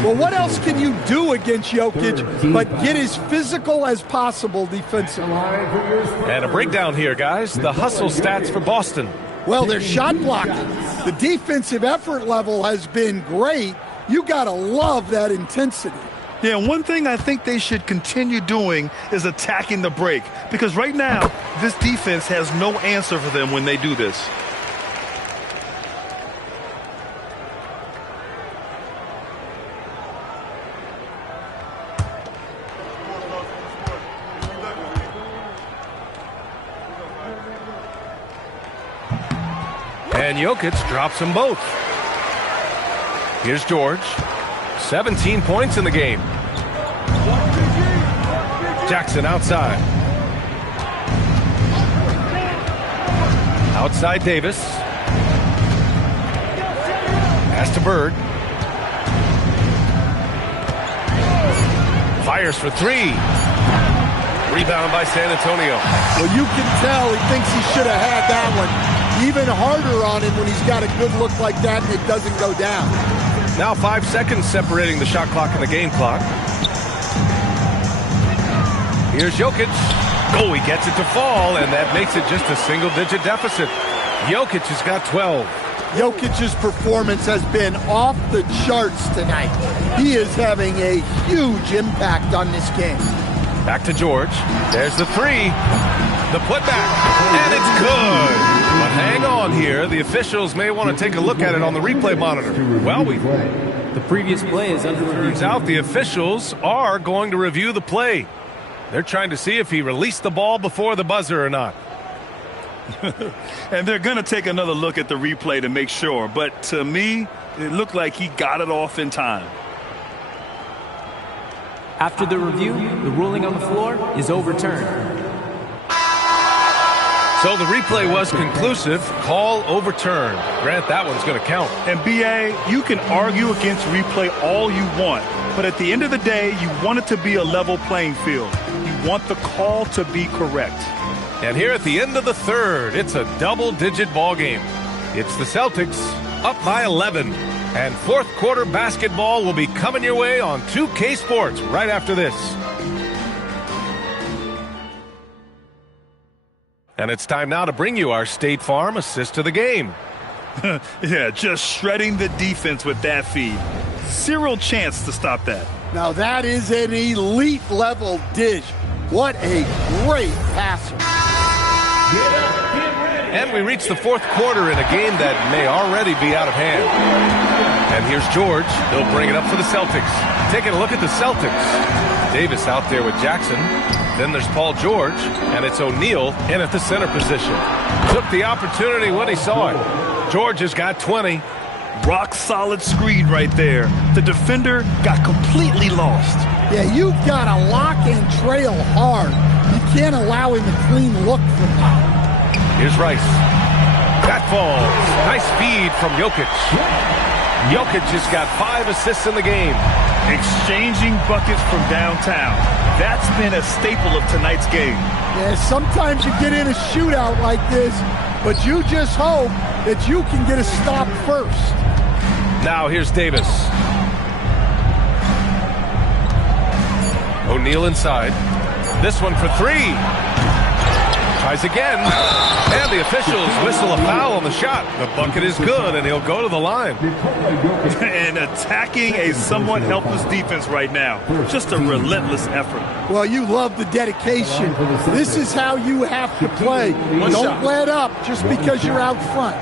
Well, what else can you do against Jokic but get as physical as possible defensively? And a breakdown here, guys. The hustle stats for Boston. Well, their shot blocking. The defensive effort level has been great. You got to love that intensity. Yeah, one thing I think they should continue doing is attacking the break. Because right now, this defense has no answer for them when they do this. And Jokic drops them both. Here's George. 17 points in the game. Jackson outside. Outside Davis. Pass to Bird. Fires for 3. Rebound by San Antonio. Well, you can tell he thinks he should have had that one. Even harder on him when he's got a good look like that and it doesn't go down. Now 5 seconds separating the shot clock and the game clock. Here's Jokic. Oh, he gets it to fall, and that makes it just a single-digit deficit. Jokic has got 12. Jokic's performance has been off the charts tonight. He is having a huge impact on this game. Back to George. There's the 3. The putback, and it's good. But hang on here. The officials may want to take a look at it on the replay monitor. Well, the previous play is under review. Turns out the officials are going to review the play. They're trying to see if he released the ball before the buzzer or not. And they're going to take another look at the replay to make sure. But to me, it looked like he got it off in time. After the review, the ruling on the floor is overturned. So the replay was conclusive. Call overturned. Grant, that one's going to count. And B.A., you can argue against replay all you want. But at the end of the day, you want it to be a level playing field. You want the call to be correct. And here at the end of the third, it's a double-digit ball game. It's the Celtics up by 11. And fourth quarter basketball will be coming your way on 2K Sports right after this. And it's time now to bring you our State Farm assist to the game. Yeah, just shredding the defense with that feed. Zero chance to stop that. Now that is an elite level dish. What a great passer. And we reach the fourth quarter in a game that may already be out of hand. And here's George. He'll bring it up for the Celtics. Taking a look at the Celtics. Davis out there with Jackson. Then there's Paul George, and it's O'Neal in at the center position. Took the opportunity when he saw it. George has got 20. Rock solid screen right there. The defender got completely lost. Yeah, you've got to lock and trail hard. You can't allow him a clean look from that. Here's Rice. That falls. Nice feed from Jokic. Jokic has got 5 assists in the game. Exchanging buckets from downtown. That's been a staple of tonight's game. Yeah, sometimes you get in a shootout like this, but you just hope that you can get a stop first. Now here's Davis. O'Neal inside. This one for 3. Tries again. And the officials whistle a foul on the shot. The bucket is good, and he'll go to the line. And attacking a somewhat helpless defense right now. Just a relentless effort. Well, you love the dedication. This is how you have to play. Don't let up just because you're out front.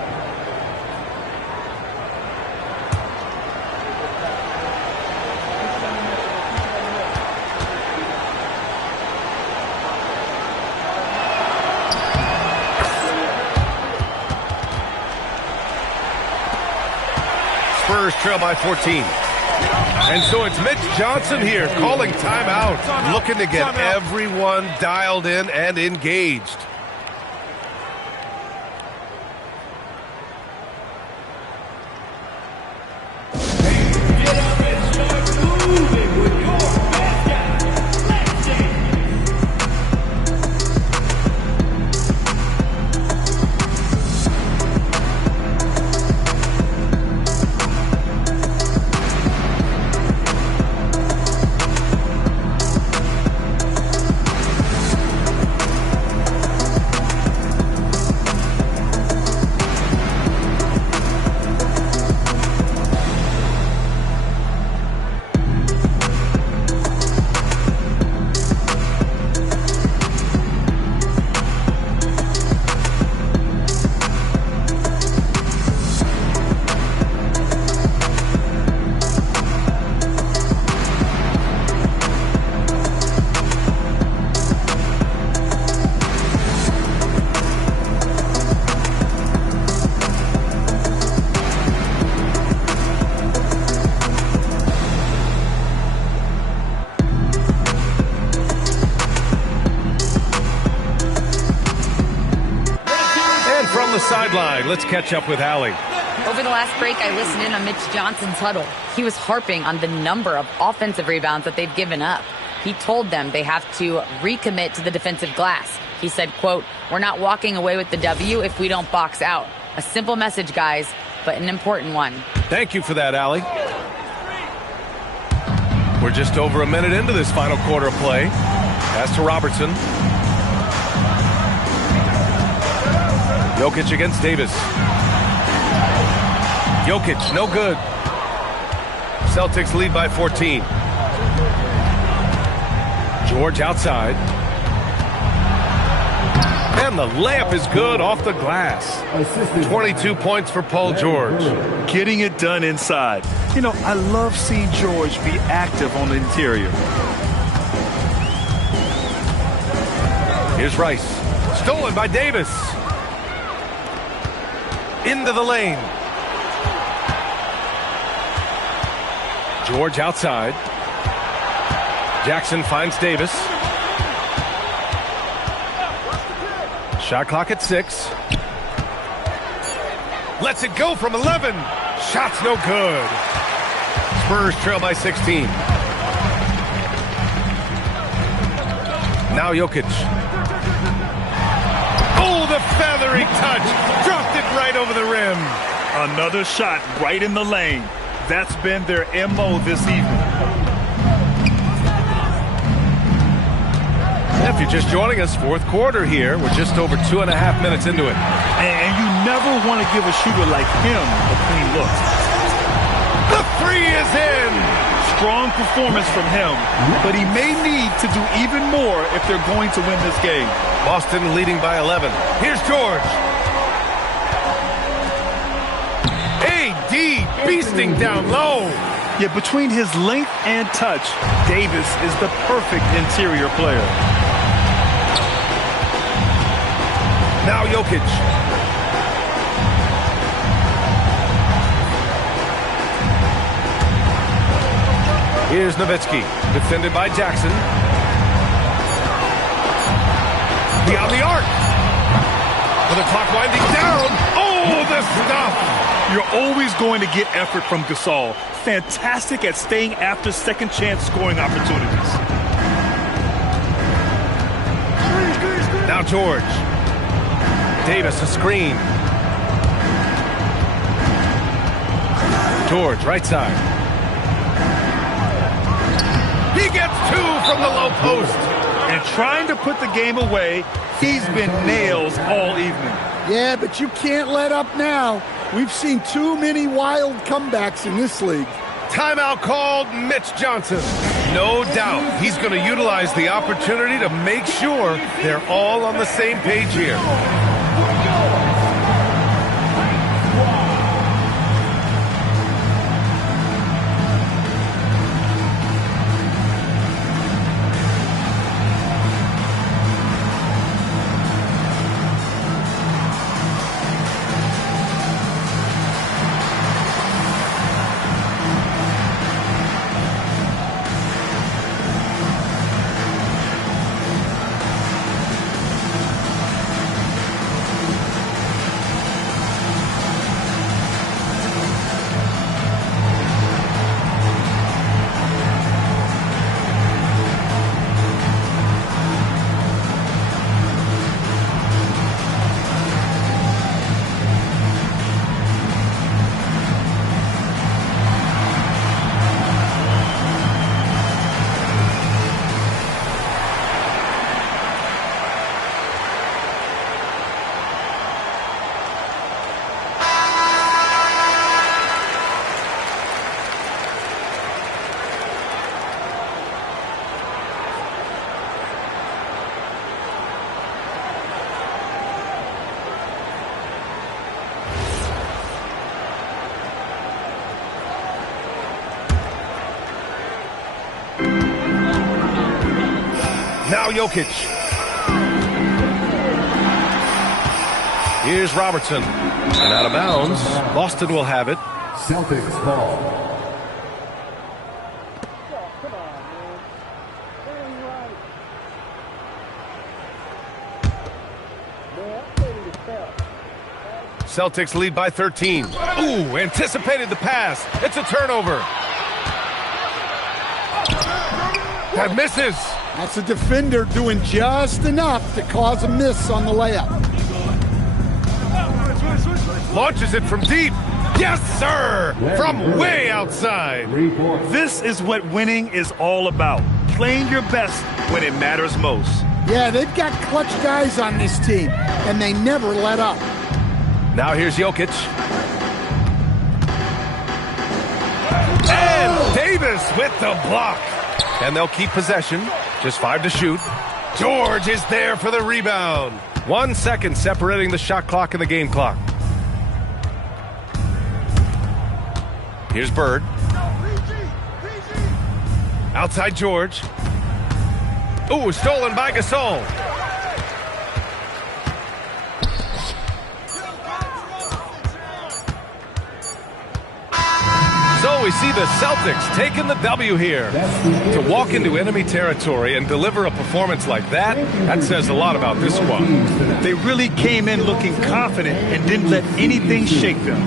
Spurs trail by 14. And so it's Mitch Johnson here calling timeout, looking to get everyone dialed in and engaged. Sideline. Let's catch up with Allie. Over the last break, I listened in on Mitch Johnson's huddle. He was harping on the number of offensive rebounds that they've given up. He told them they have to recommit to the defensive glass. He said, quote, "We're not walking away with the W if we don't box out." A simple message, guys, but an important one. Thank you for that, Allie. We're just over a minute into this final quarter of play. Pass to Robertson. Jokic against Davis. Jokic, no good. Celtics lead by 14. George outside. And the layup is good off the glass. 22 points for Paul George. Getting it done inside. You know, I love seeing George be active on the interior. Here's Rice. Stolen by Davis. Into the lane. George outside. Jackson finds Davis. Shot clock at 6. Lets it go from 11. Shot's no good. Spurs trail by 16. Now Jokic. Oh, the feathery touch. Dropped it right over the rim. Another shot right in the lane. That's been their MO this evening. If you're just joining us, fourth quarter here. We're just over 2.5 minutes into it. And you never want to give a shooter like him a clean look. The three is in. Strong performance from him, but he may need to do even more if they're going to win this game. Boston leading by 11. Here's George. AD beasting down low. Yeah, between his length and touch, Davis is the perfect interior player. Now Jokic. Here's Nowitzki, defended by Jackson. Beyond the arc. With the clock winding down. Oh, the stuff! You're always going to get effort from Gasol. Fantastic at staying after second chance scoring opportunities. Now George. Davis, a screen. George, right side. He gets two from the low post. And trying to put the game away, he's been nails all evening. Yeah, but you can't let up now. We've seen too many wild comebacks in this league. Timeout called. Mitch Johnson. No doubt he's going to utilize the opportunity to make sure they're all on the same page here. Now Jokic. Here's Robertson. And out of bounds. Boston will have it. Celtics ball. Celtics lead by 13. Ooh, anticipated the pass. It's a turnover. That misses. That's a defender doing just enough to cause a miss on the layup. Launches it from deep. Yes, sir! From way outside. This is what winning is all about. Playing your best when it matters most. Yeah, they've got clutch guys on this team, and they never let up. Now here's Jokic. And Davis with the block. And they'll keep possession. Just 5 to shoot. George is there for the rebound. 1 second separating the shot clock and the game clock. Here's Bird. Outside George. Ooh, stolen by Gasol. So we see the Celtics taking the W here. To walk into enemy territory and deliver a performance like that, that says a lot about this squad. They really came in looking confident and didn't let anything shake them.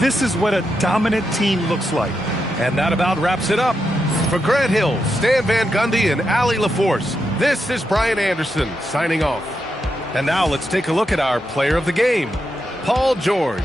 This is what a dominant team looks like. And that about wraps it up. For Grant Hill, Stan Van Gundy, and Allie LaForce, this is Brian Anderson signing off. And now let's take a look at our player of the game, Paul George.